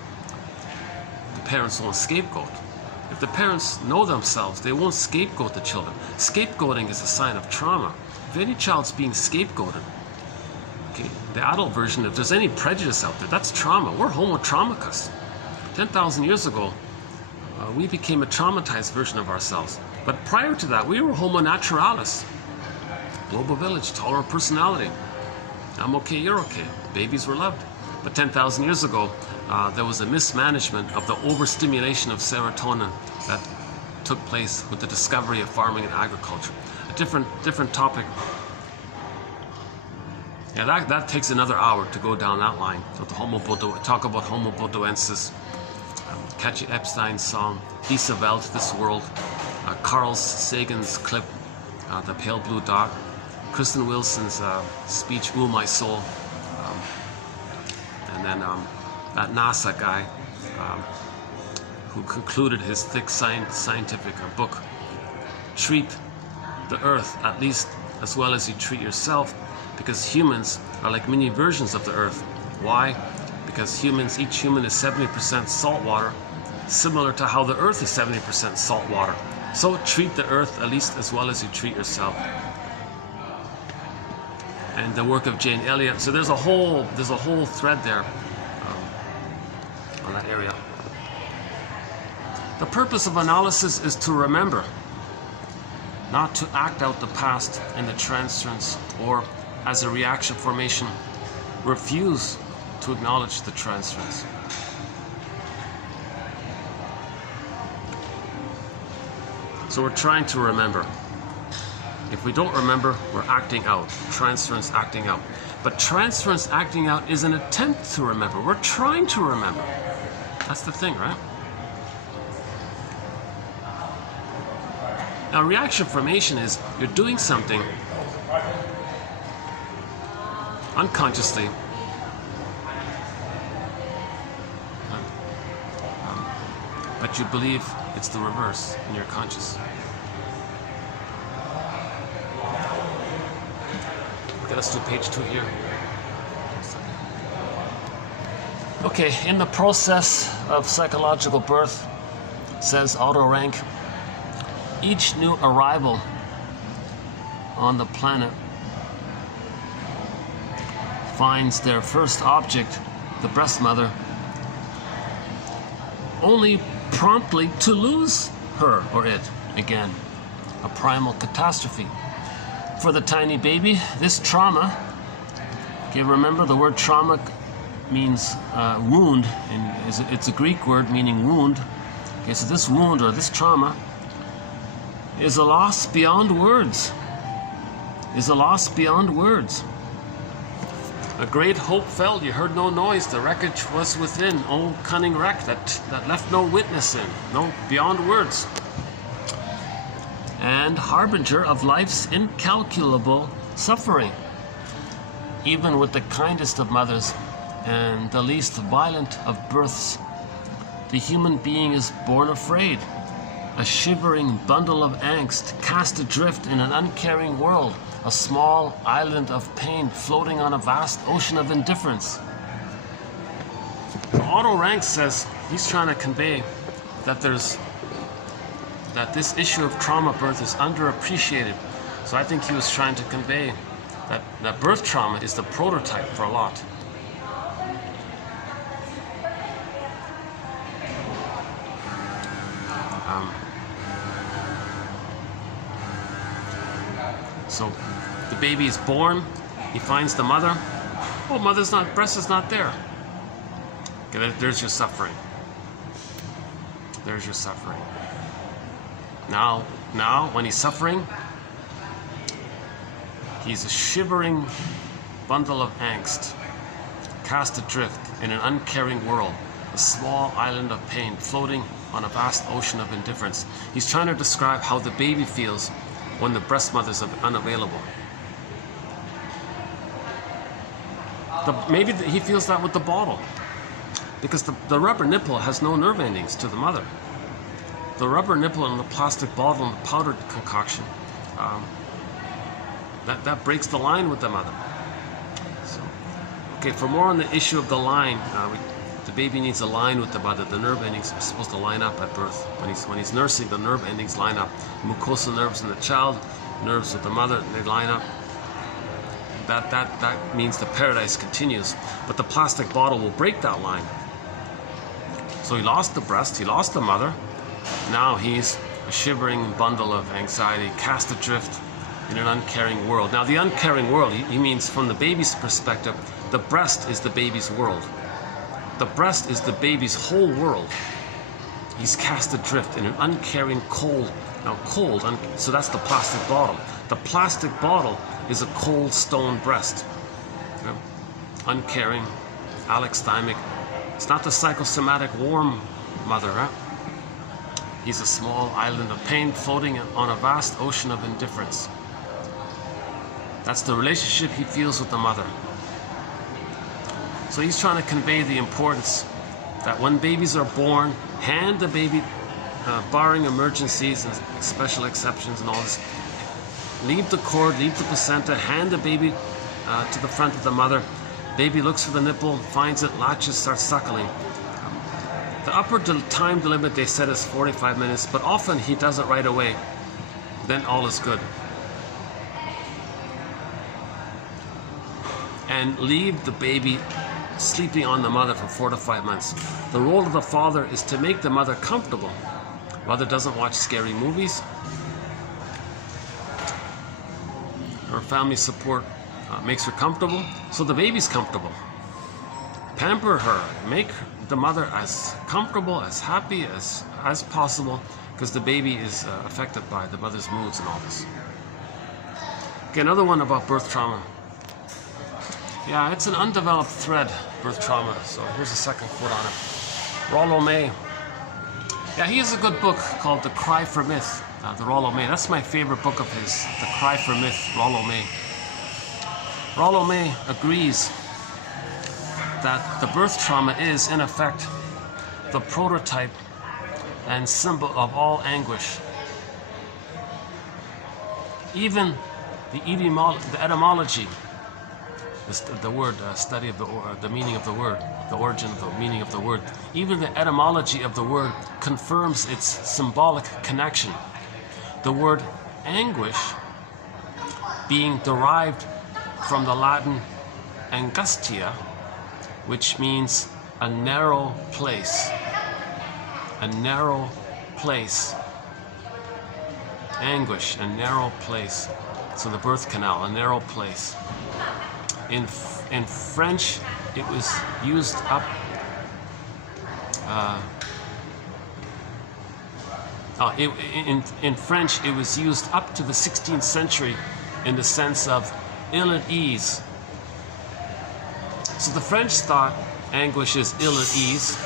the parents won't scapegoat. If the parents know themselves, they won't scapegoat the children. Scapegoating is a sign of trauma. If any child's being scapegoated, okay, the adult version, if there's any prejudice out there, that's trauma. We're homo traumicus. 10,000 years ago, we became a traumatized version of ourselves. But prior to that, we were homo naturalis. Global village, tolerant personality. I'm okay, you're okay. Babies were loved. But 10,000 years ago, there was a mismanagement of the overstimulation of serotonin that took place with the discovery of farming and agriculture. A different topic. Yeah, that takes another hour to go down that line. So talk about Homo bodoensis, catchy Epstein's song, Disavowed This World, Carl Sagan's clip, the pale blue dot. Kristen Wilson's speech, "Ooh, My Soul," and then that NASA guy who concluded his thick scientific book, "Treat the earth at least as well as you treat yourself, because humans are like mini versions of the earth." Why? Because each human is 70% salt water, similar to how the earth is 70% salt water. So treat the earth at least as well as you treat yourself. And the work of Jane Elliott. So there's a whole thread there on that area. The purpose of analysis is to remember, not to act out the past in the transference or as a reaction formation, refuse to acknowledge the transference. So we're trying to remember. If we don't remember, we're acting out. Transference, acting out. But transference, acting out is an attempt to remember. We're trying to remember. That's the thing, right? Now, reaction formation is you're doing something unconsciously, but you believe it's the reverse in your conscious. Okay, let's do page 2 here. Okay, in the process of psychological birth, says Otto Rank, each new arrival on the planet finds their first object, the breast mother, only promptly to lose her or it again. A primal catastrophe. For the tiny baby, this trauma, okay, remember the word trauma means wound, and it's a Greek word meaning wound. Okay, so this wound or this trauma is a loss beyond words. Is a loss beyond words. A great hope fell, you heard no noise, the wreckage was within. Oh, cunning wreck that left no witness in, no beyond words. And harbinger of life's incalculable suffering. Even with the kindest of mothers and the least violent of births, the human being is born afraid, a shivering bundle of angst cast adrift in an uncaring world, a small island of pain floating on a vast ocean of indifference. Otto Rank says he's trying to convey that this issue of trauma birth is underappreciated. So I think he was trying to convey that birth trauma is the prototype for a lot. So the baby is born, he finds the mother. Oh, breast is not there. Okay, there's your suffering. There's your suffering. Now, when he's suffering, he's a shivering bundle of angst, cast adrift in an uncaring world, a small island of pain floating on a vast ocean of indifference. He's trying to describe how the baby feels when the breast mother's unavailable. Maybe he feels that with the bottle, because the rubber nipple has no nerve endings to the mother. The rubber nipple and the plastic bottle and the powdered concoction, that breaks the line with the mother. So, okay, for more on the issue of the line, the baby needs a line with the mother. The nerve endings are supposed to line up at birth. When he's nursing, the nerve endings line up. Mucosal nerves in the child, nerves with the mother, they line up. That means the paradise continues. But the plastic bottle will break that line. So he lost the breast, he lost the mother. Now he's a shivering bundle of anxiety, cast adrift in an uncaring world. Now the uncaring world, he means from the baby's perspective, the breast is the baby's world. The breast is the baby's whole world. He's cast adrift in an uncaring, cold. Now cold, so that's the plastic bottle. The plastic bottle is a cold stone breast. Yeah. Uncaring, alexithymic. It's not the psychosomatic warm mother, huh? He's a small island of pain floating on a vast ocean of indifference. That's the relationship he feels with the mother. So he's trying to convey the importance that when babies are born, hand the baby, barring emergencies and special exceptions and all this, leave the cord, leave the placenta, hand the baby to the front of the mother. Baby looks for the nipple, finds it, latches, starts suckling. The upper time limit they said is 45 minutes, but often he does it right away. Then all is good. And leave the baby sleeping on the mother for 4 to 5 months. The role of the father is to make the mother comfortable. Mother doesn't watch scary movies. Her family support makes her comfortable, so the baby's comfortable. Pamper her, make the mother as comfortable, as happy as possible, because the baby is affected by the mother's moods and all this. Okay, another one about birth trauma. Yeah, it's an undeveloped thread, birth trauma. So here's a second quote on it. Rollo May. Yeah, he has a good book called The Cry for Myth, the Rollo May. That's my favorite book of his, The Cry for Myth, Rollo May. Rollo May agrees that the birth trauma is, in effect, the prototype and symbol of all anguish. Even the etymology, the word, study of the meaning of the word, the origin of the meaning of the word, even the etymology of the word confirms its symbolic connection. The word anguish being derived from the Latin angustia, which means a narrow place. A narrow place. Anguish, a narrow place. So the birth canal, a narrow place. In French, it was used up. In French, it was used up to the 16th century in the sense of ill at ease. So the French thought anguish is ill at ease.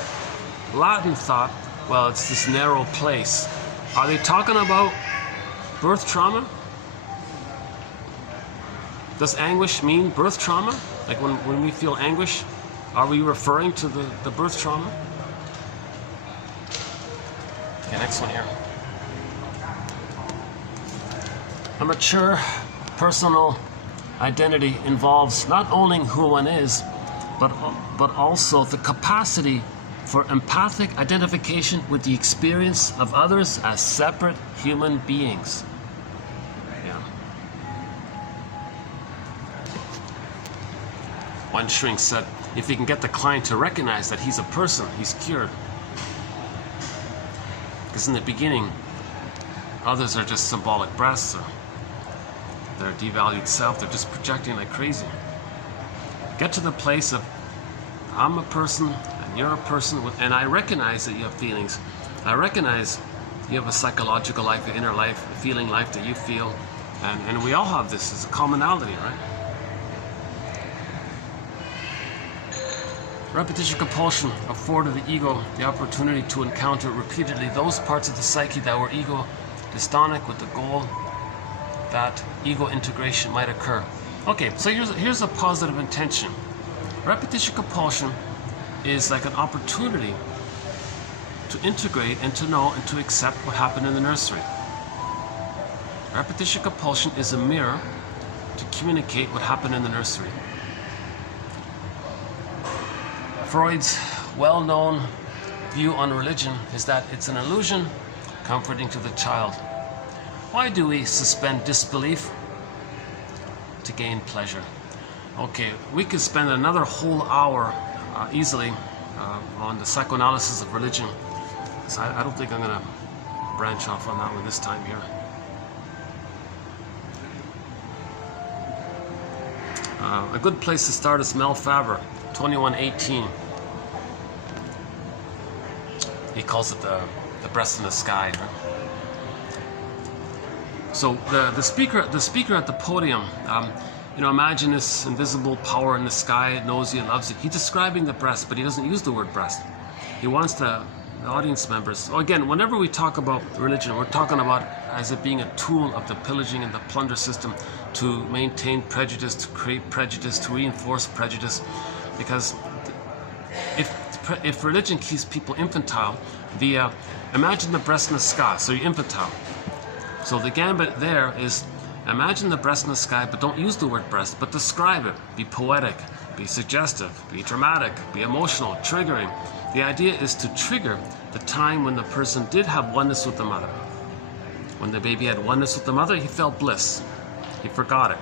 Latin thought, well, it's this narrow place. Are they talking about birth trauma? Does anguish mean birth trauma? Like when we feel anguish, are we referring to the birth trauma? Okay, next one here. A mature personal identity involves not only who one is, but also the capacity for empathic identification with the experience of others as separate human beings. Yeah. One shrink said, if he can get the client to recognize that he's a person, he's cured. Because in the beginning, others are just symbolic breasts, or their devalued self, they're just projecting like crazy. Get to the place of, I'm a person, and you're a person, and I recognize that you have feelings. I recognize you have a psychological life, an inner life, a feeling life that you feel, and we all have this as a commonality, right? Repetition compulsion afforded the ego the opportunity to encounter repeatedly those parts of the psyche that were ego dystonic, with the goal that ego integration might occur. Okay, so here's a positive intention. Repetition compulsion is like an opportunity to integrate and to know and to accept what happened in the nursery. Repetition compulsion is a mirror to communicate what happened in the nursery. Freud's well-known view on religion is that it's an illusion comforting to the child. Why do we suspend disbelief? To gain pleasure. Okay, we could spend another whole hour easily on the psychoanalysis of religion. So I don't think I'm going to branch off on that one this time here. A good place to start is Mel Faber, 2118. He calls it the breast in the sky. Right? So the speaker at the podium, imagine this invisible power in the sky. It knows you, it loves you. He's describing the breast, but he doesn't use the word breast. He wants the audience members. So again, whenever we talk about religion, we're talking about as it being a tool of the pillaging and the plunder system to maintain prejudice, to create prejudice, to reinforce prejudice, because if religion keeps people infantile via, imagine the breast in the sky, so you're infantile. So the gambit there is, imagine the breast in the sky, but don't use the word breast, but describe it. Be poetic, be suggestive, be dramatic, be emotional, triggering. The idea is to trigger the time when the person did have oneness with the mother. When the baby had oneness with the mother, he felt bliss. He forgot it.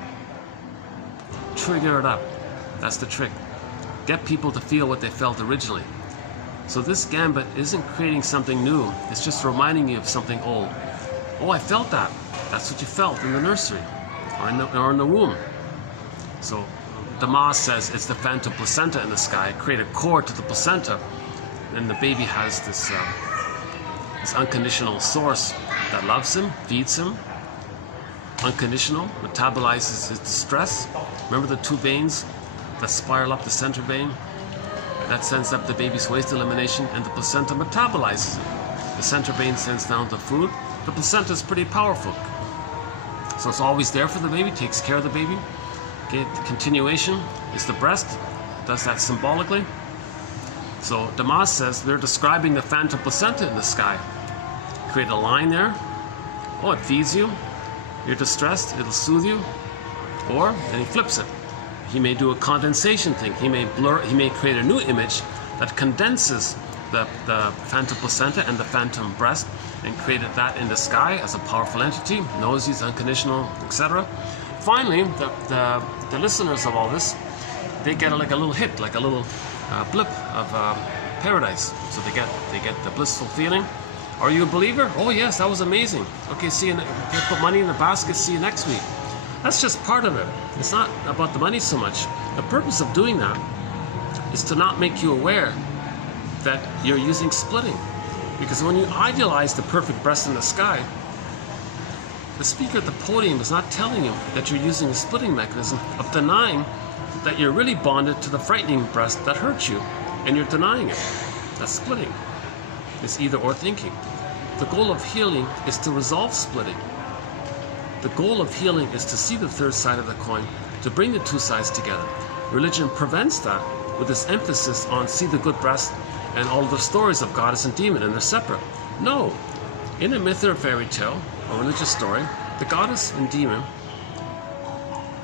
Trigger it up. That's the trick. Get people to feel what they felt originally. So this gambit isn't creating something new. It's just reminding you of something old. Oh, I felt that. That's what you felt in the nursery or in the womb. So Damas says it's the phantom placenta in the sky. Create a cord to the placenta, and the baby has this unconditional source that loves him, feeds him. Unconditional, metabolizes his distress. Remember the two veins that spiral up the center vein? That sends up the baby's waste elimination, and the placenta metabolizes it. The center vein sends down the food. The placenta is pretty powerful. So it's always there for the baby, takes care of the baby. Okay, the continuation is the breast, does that symbolically. So Damas says they're describing the phantom placenta in the sky. Create a line there. Oh, it feeds you. You're distressed, it'll soothe you. Or, then he flips it. He may do a condensation thing. He may create a new image that condenses the phantom placenta and the phantom breast and created that in the sky as a powerful entity, knows he's unconditional, etc. Finally, the listeners of all this, they get like a little hit, like a little blip of paradise. So they get the blissful feeling. Are you a believer? Oh yes, that was amazing. Okay, see you. Put money in the basket. See you next week. That's just part of it. It's not about the money so much. The purpose of doing that is to not make you aware that you're using splitting. Because when you idealize the perfect breast in the sky, the speaker at the podium is not telling you that you're using a splitting mechanism of denying that you're really bonded to the frightening breast that hurts you, and you're denying it. That's splitting. It's either or thinking. The goal of healing is to resolve splitting. The goal of healing is to see the third side of the coin, to bring the two sides together. Religion prevents that with its emphasis on see the good breast and all of the stories of goddess and demon, and they're separate. No. In a myth or a fairy tale, a religious story, the goddess and demon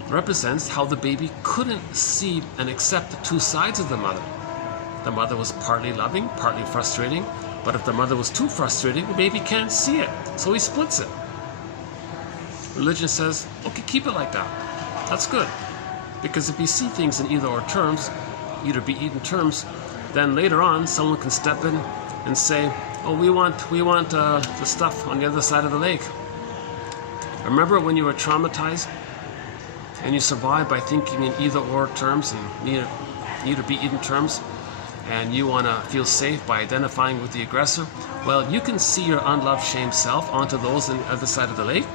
represents how the baby couldn't see and accept the two sides of the mother. The mother was partly loving, partly frustrating, but if the mother was too frustrating, the baby can't see it, so he splits it. Religion says, okay, keep it like that. That's good. Because if you see things in either or terms, either be eaten terms, then later on someone can step in and say, oh, we want the stuff on the other side of the lake. Remember when you were traumatized and you survived by thinking in either or terms and neither be eaten terms, and you want to feel safe by identifying with the aggressor? Well, you can see your unloved, shamed self onto those on the other side of the lake.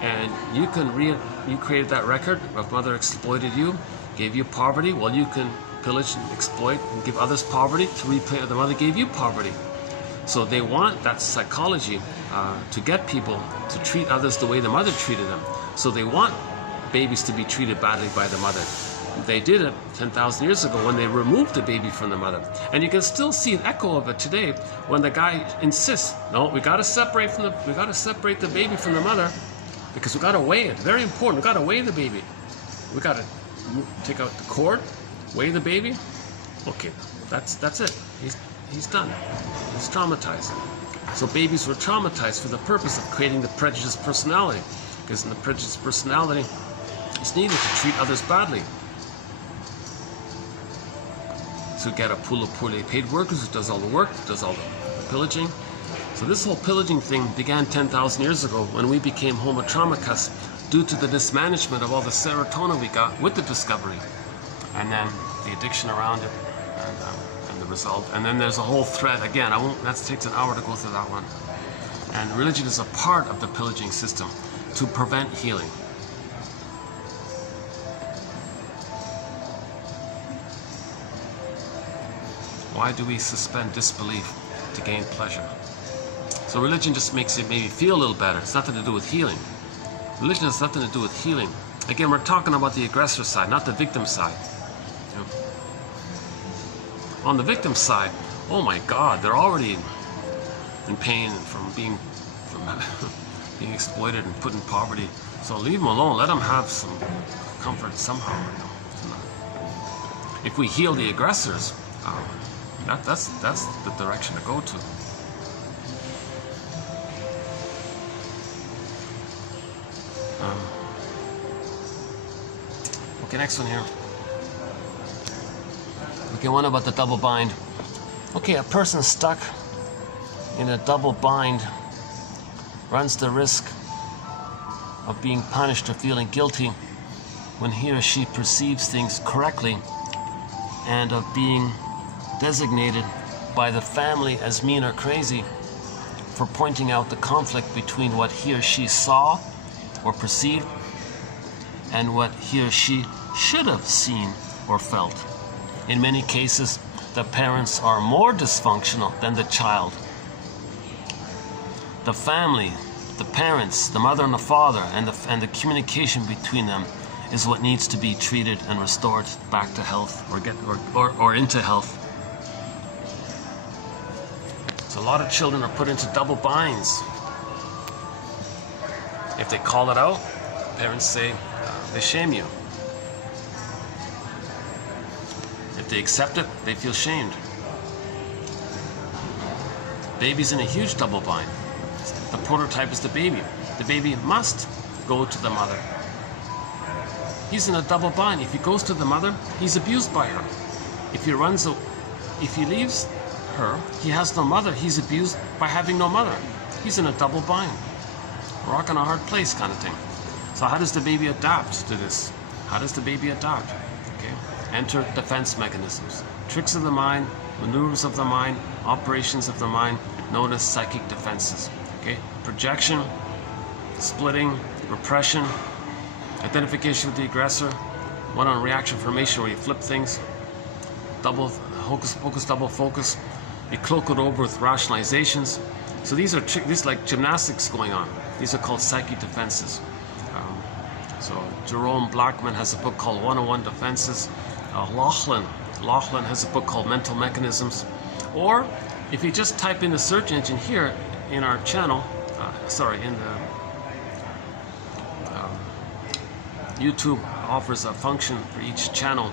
And you created that record of mother exploited you, gave you poverty. Well, you can pillage and exploit and give others poverty to replay the mother gave you poverty. So they want that psychology to get people to treat others the way the mother treated them. So they want babies to be treated badly by the mother. They did it 10,000 years ago when they removed the baby from the mother. And you can still see an echo of it today when the guy insists, no, we got to separate the baby from the mother. Because we got to weigh it. Very important. We got to weigh the baby. We got to take out the cord, weigh the baby. Okay, that's it. He's done. He's traumatized. So babies were traumatized for the purpose of creating the prejudiced personality. Because in the prejudiced personality, it's needed to treat others badly. To get a pool of poorly paid workers who does all the work, does all the pillaging. So this whole pillaging thing began 10,000 years ago when we became Homo traumicus due to the mismanagement of all the serotonin we got with the discovery. And then the addiction around it and the result. And then there's a whole thread. Again, that takes an hour to go through that one. And religion is a part of the pillaging system to prevent healing. Why do we suspend disbelief to gain pleasure? So religion just makes it maybe feel a little better. It's nothing to do with healing. Religion has nothing to do with healing. Again, we're talking about the aggressor side, not the victim side. You know? On the victim side, oh my God, they're already in pain from being being exploited and put in poverty. So leave them alone. Let them have some comfort somehow. You know? If we heal the aggressors, that's the direction to go to. Okay, next one here. Okay, one about the double bind. Okay, a person stuck in a double bind runs the risk of being punished or feeling guilty when he or she perceives things correctly, and of being designated by the family as mean or crazy for pointing out the conflict between what he or she saw or perceived and what he or she should have seen or felt. In many cases, the parents are more dysfunctional than the child. The family, the parents, the mother and the father, and the communication between them is what needs to be treated and restored back to health, or into health. So a lot of children are put into double binds. If they call it out, parents say they shame you. If they accept it, they feel shamed. Baby's in a huge double bind. The prototype is the baby. The baby must go to the mother. He's in a double bind. If he goes to the mother, he's abused by her. If he leaves her, he has no mother. He's abused by having no mother. He's in a double bind. Rock in a hard place kind of thing. So how does the baby adapt to this? How does the baby adapt? Okay. Enter defense mechanisms. Tricks of the mind, maneuvers of the mind, operations of the mind, known as psychic defenses. Okay. Projection, splitting, repression, identification with the aggressor, one on reaction formation where you flip things, double hocus pocus, double focus, you cloak it over with rationalizations. So these are like gymnastics going on. These are called psychic defenses. So Jerome Blackman has a book called 101 Defenses. Laughlin has a book called Mental Mechanisms. Or if you just type in the search engine here in our channel, YouTube offers a function for each channel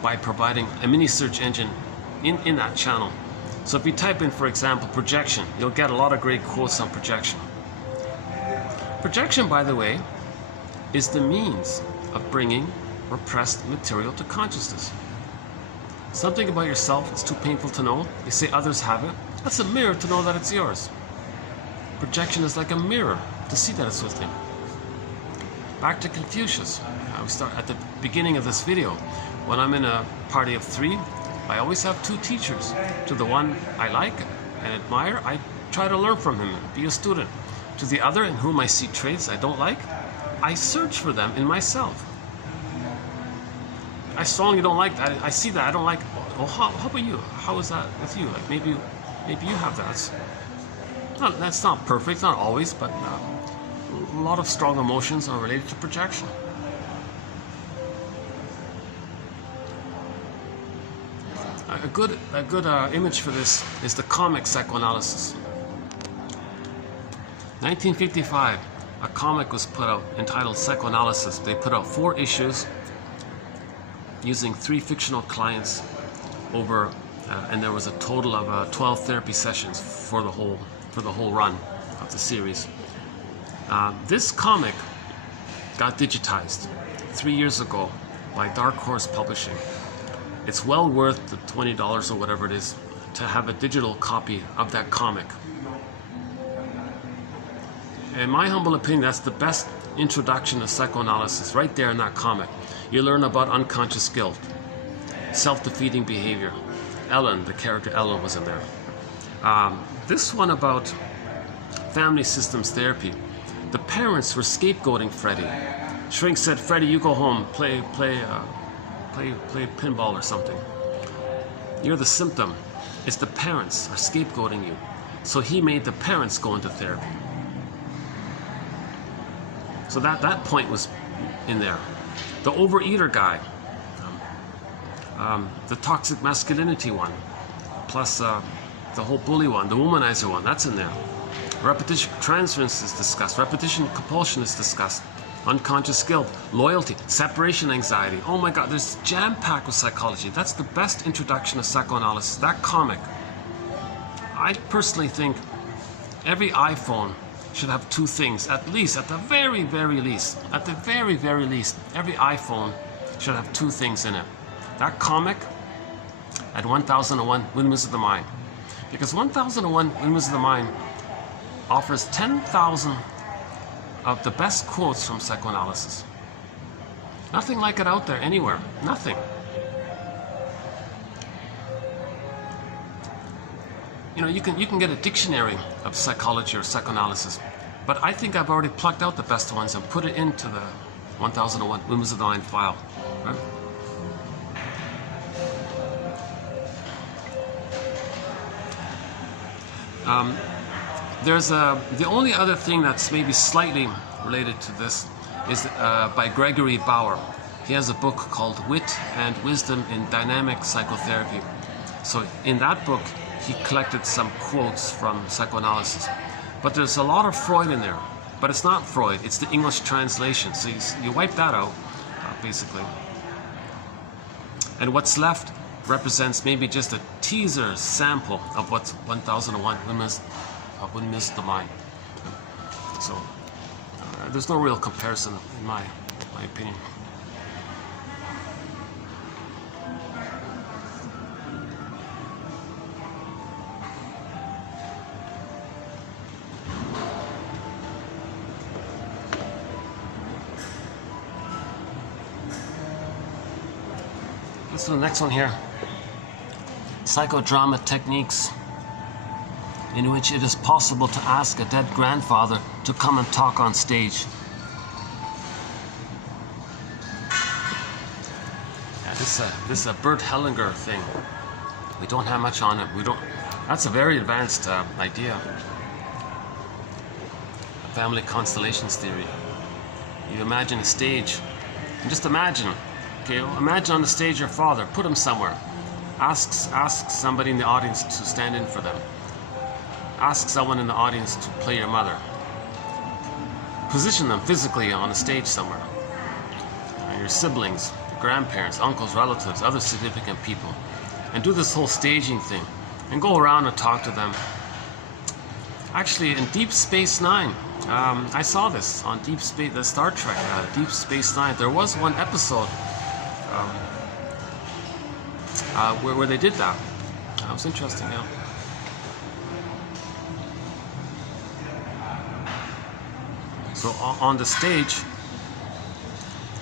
by providing a mini search engine in that channel. So if you type in, for example, projection, you'll get a lot of great quotes on projection. Projection, by the way, is the means of bringing repressed material to consciousness. Something about yourself that's too painful to know, you say others have it, that's a mirror to know that it's yours. Projection is like a mirror to see that it's within. Back to Confucius. We start at the beginning of this video. When I'm in a party of 3, I always have 2 teachers. To the one I like and admire, I try to learn from him and be a student. To the other in whom I see traits I don't like, I search for them in myself. I strongly don't like that. I see that I don't like. Well, how about you? How is that with you? Like maybe you have that. That's not perfect, not always, but a lot of strong emotions are related to projection. A good image for this is the comic psychoanalysis. 1955, a comic was put out entitled Psychoanalysis. They put out 4 issues using 3 fictional clients over, and there was a total of 12 therapy sessions for the whole run of the series. This comic got digitized 3 years ago by Dark Horse Publishing. It's well worth the $20 or whatever it is to have a digital copy of that comic. In my humble opinion, that's the best introduction to psychoanalysis, right there in that comic. You learn about unconscious guilt, self-defeating behavior. Ellen, the character Ellen, was in there. This one about family systems therapy. The parents were scapegoating Freddie. Shrink said, "Freddie, you go home, play pinball or something. You're the symptom. It's the parents are scapegoating you." So he made the parents go into therapy. So that point was in there. The overeater guy, the toxic masculinity one, plus the whole bully one, the womanizer one, that's in there. Repetition, transference is discussed. Repetition, compulsion is discussed. Unconscious guilt, loyalty, separation anxiety. Oh my God, there's jam-packed with psychology. That's the best introduction of psychoanalysis. That comic. I personally think every iPhone should have two things, at least, at the very, very least. At the very, very least, every iPhone should have two things in it. That comic and 1001 Windmills of the Mind. Because 1001 Windmills of the Mind offers 10,000 of the best quotes from psychoanalysis. Nothing like it out there anywhere. Nothing. You know, you can get a dictionary of psychology or psychoanalysis, but I think I've already plucked out the best ones and put it into the 1001 Windmills of the Mind file. Right? The only other thing that's maybe slightly related to this is by Gregory Bauer. He has a book called Wit and Wisdom in Dynamic Psychotherapy. So in that book, he collected some quotes from psychoanalysis. But there's a lot of Freud in there. But it's not Freud, it's the English translation. So you wipe that out, basically. And what's left represents maybe just a teaser sample of what's 1001 Windmills of the Mind. So there's no real comparison in my opinion. Let's do the next one here. Psychodrama techniques in which it is possible to ask a dead grandfather to come and talk on stage. Yeah, this is a Bert Hellinger thing. We don't have much on it. That's a very advanced idea. Family constellations theory. You imagine a stage, and just imagine. Okay, imagine on the stage your father. Put him somewhere. Ask somebody in the audience to stand in for them. Ask someone in the audience to play your mother. Position them physically on a stage somewhere. Your siblings, your grandparents, uncles, relatives, other significant people. And do this whole staging thing. And go around and talk to them. Actually, in Deep Space Nine, I saw this on the Star Trek, Deep Space Nine. There was one episode where they did that. It was interesting, yeah. So on the stage,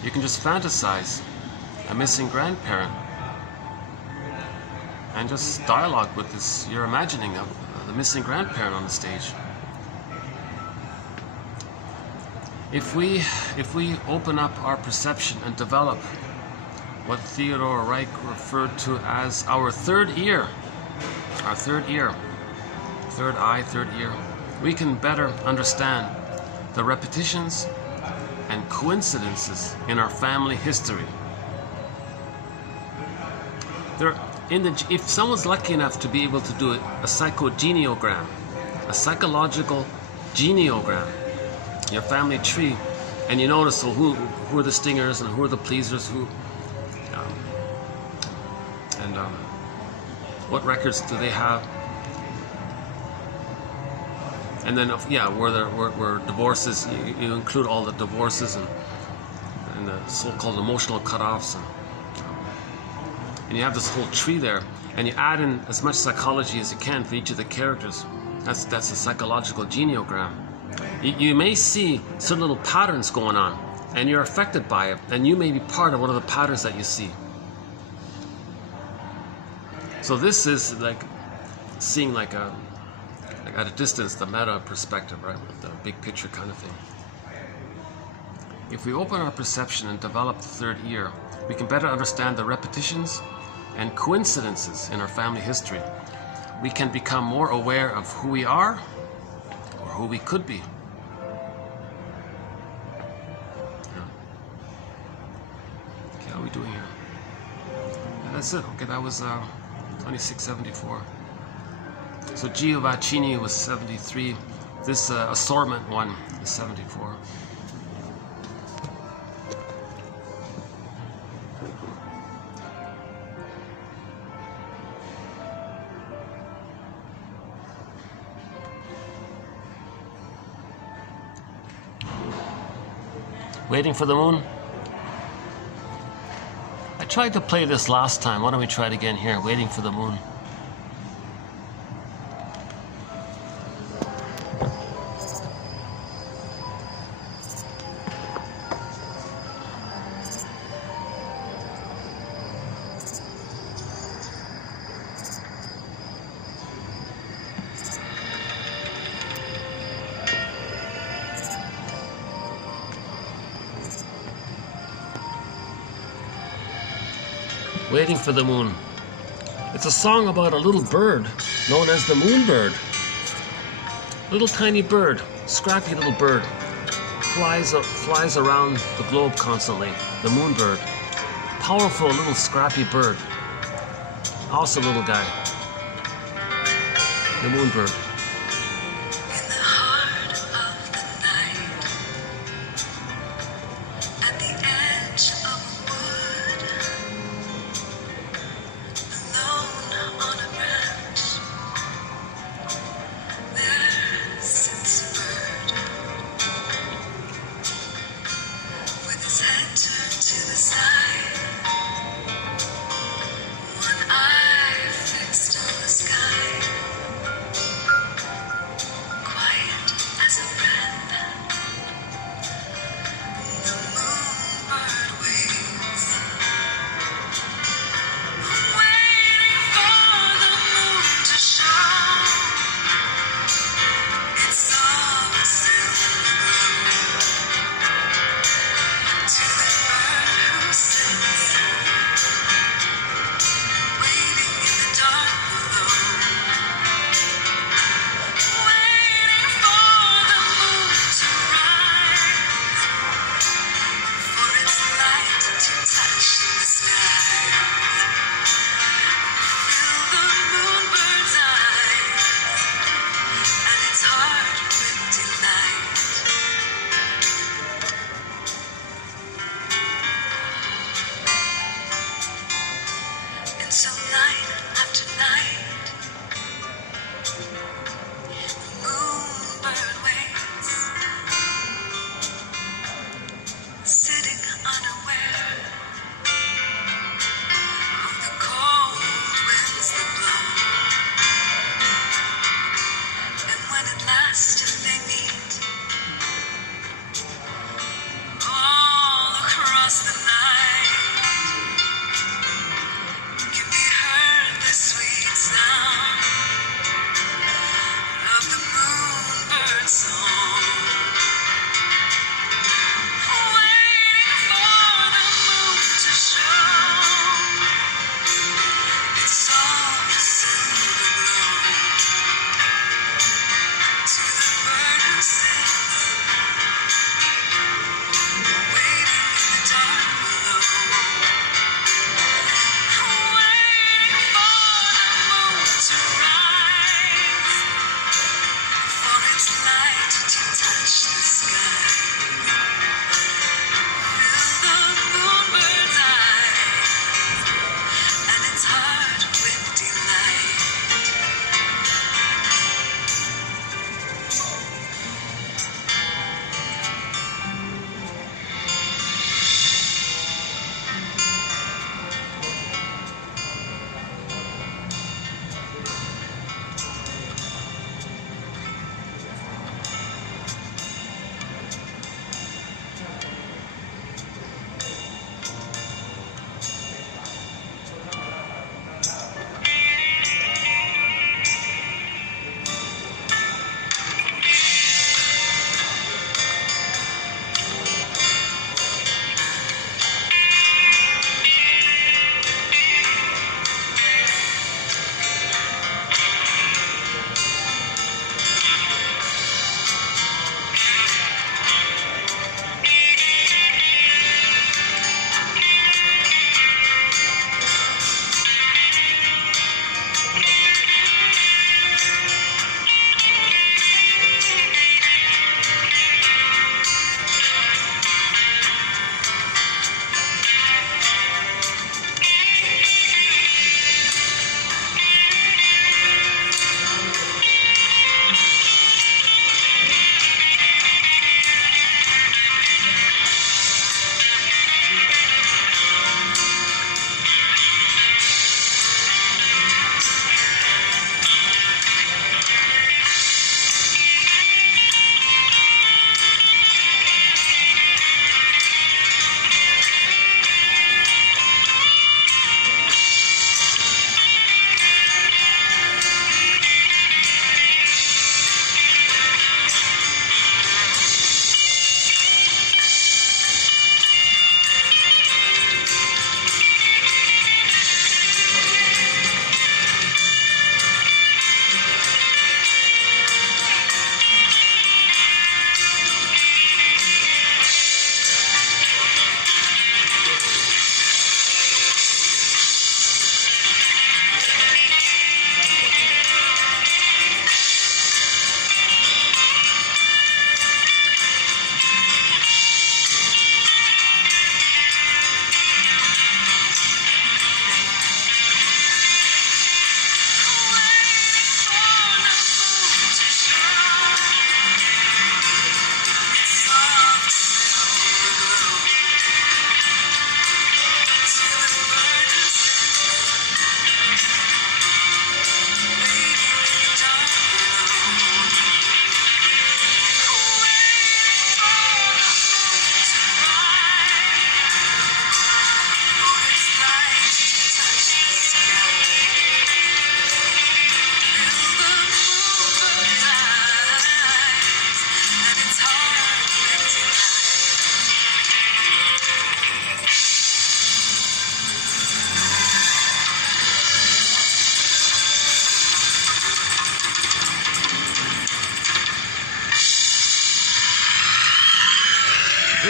you can just fantasize a missing grandparent and just dialogue with this, your imagining of the missing grandparent on the stage. If we open up our perception and develop what Theodore Reich referred to as our third ear, third eye, third ear, we can better understand the repetitions and coincidences in our family history. If someone's lucky enough to be able to do a psychogeneogram, a psychological geneogram, your family tree, and you notice who are the stingers and who are the pleasers, what records do they have, and then where divorces, you include all the divorces and the so-called emotional cutoffs, and you have this whole tree there, and you add in as much psychology as you can for each of the characters. That's a psychological geneogram. You may see certain little patterns going on, and you're affected by it, and you may be part of one of the patterns that you see. So this is like seeing like at a distance, the meta perspective, right? The big picture kind of thing. If we open our perception and develop the third ear, we can better understand the repetitions and coincidences in our family history. We can become more aware of who we are or who we could be. that's it. Okay, that was 2674. So Giovacchini was 73. This assortment one is 74. Waiting for the Moon. I tried to play this last time. Why don't we try it again here? Waiting for the Moon. Waiting for the Moon. It's a song about a little bird known as the moon bird. Little tiny bird, scrappy little bird, flies around the globe constantly. The moon bird. Powerful little scrappy bird. Awesome little guy. The moon bird.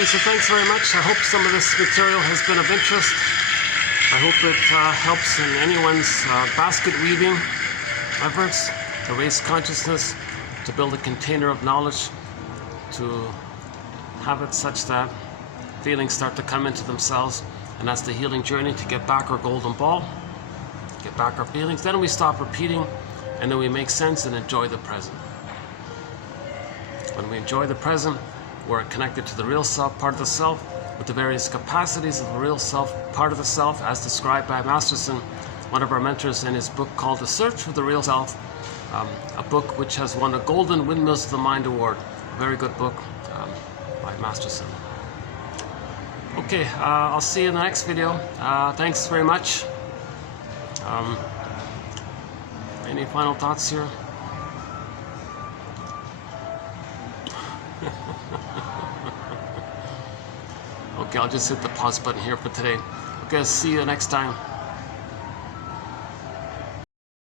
Okay, so thanks very much. I hope some of this material has been of interest. I hope it helps in anyone's basket weaving efforts to raise consciousness, to build a container of knowledge, to have it such that feelings start to come into themselves, and that's the healing journey, to get back our golden ball, get back our feelings. Then we stop repeating, and then we make sense and enjoy the present. When we enjoy the present, we're connected to the real self, part of the self, with the various capacities of the real self, part of the self, as described by Masterson, one of our mentors, in his book called The Search for the Real Self, a book which has won a Golden Windmills of the Mind Award. A very good book by Masterson. Okay, I'll see you in the next video. Thanks very much. Any final thoughts here? Okay, I'll just hit the pause button here for today. Okay, I'll see you next time.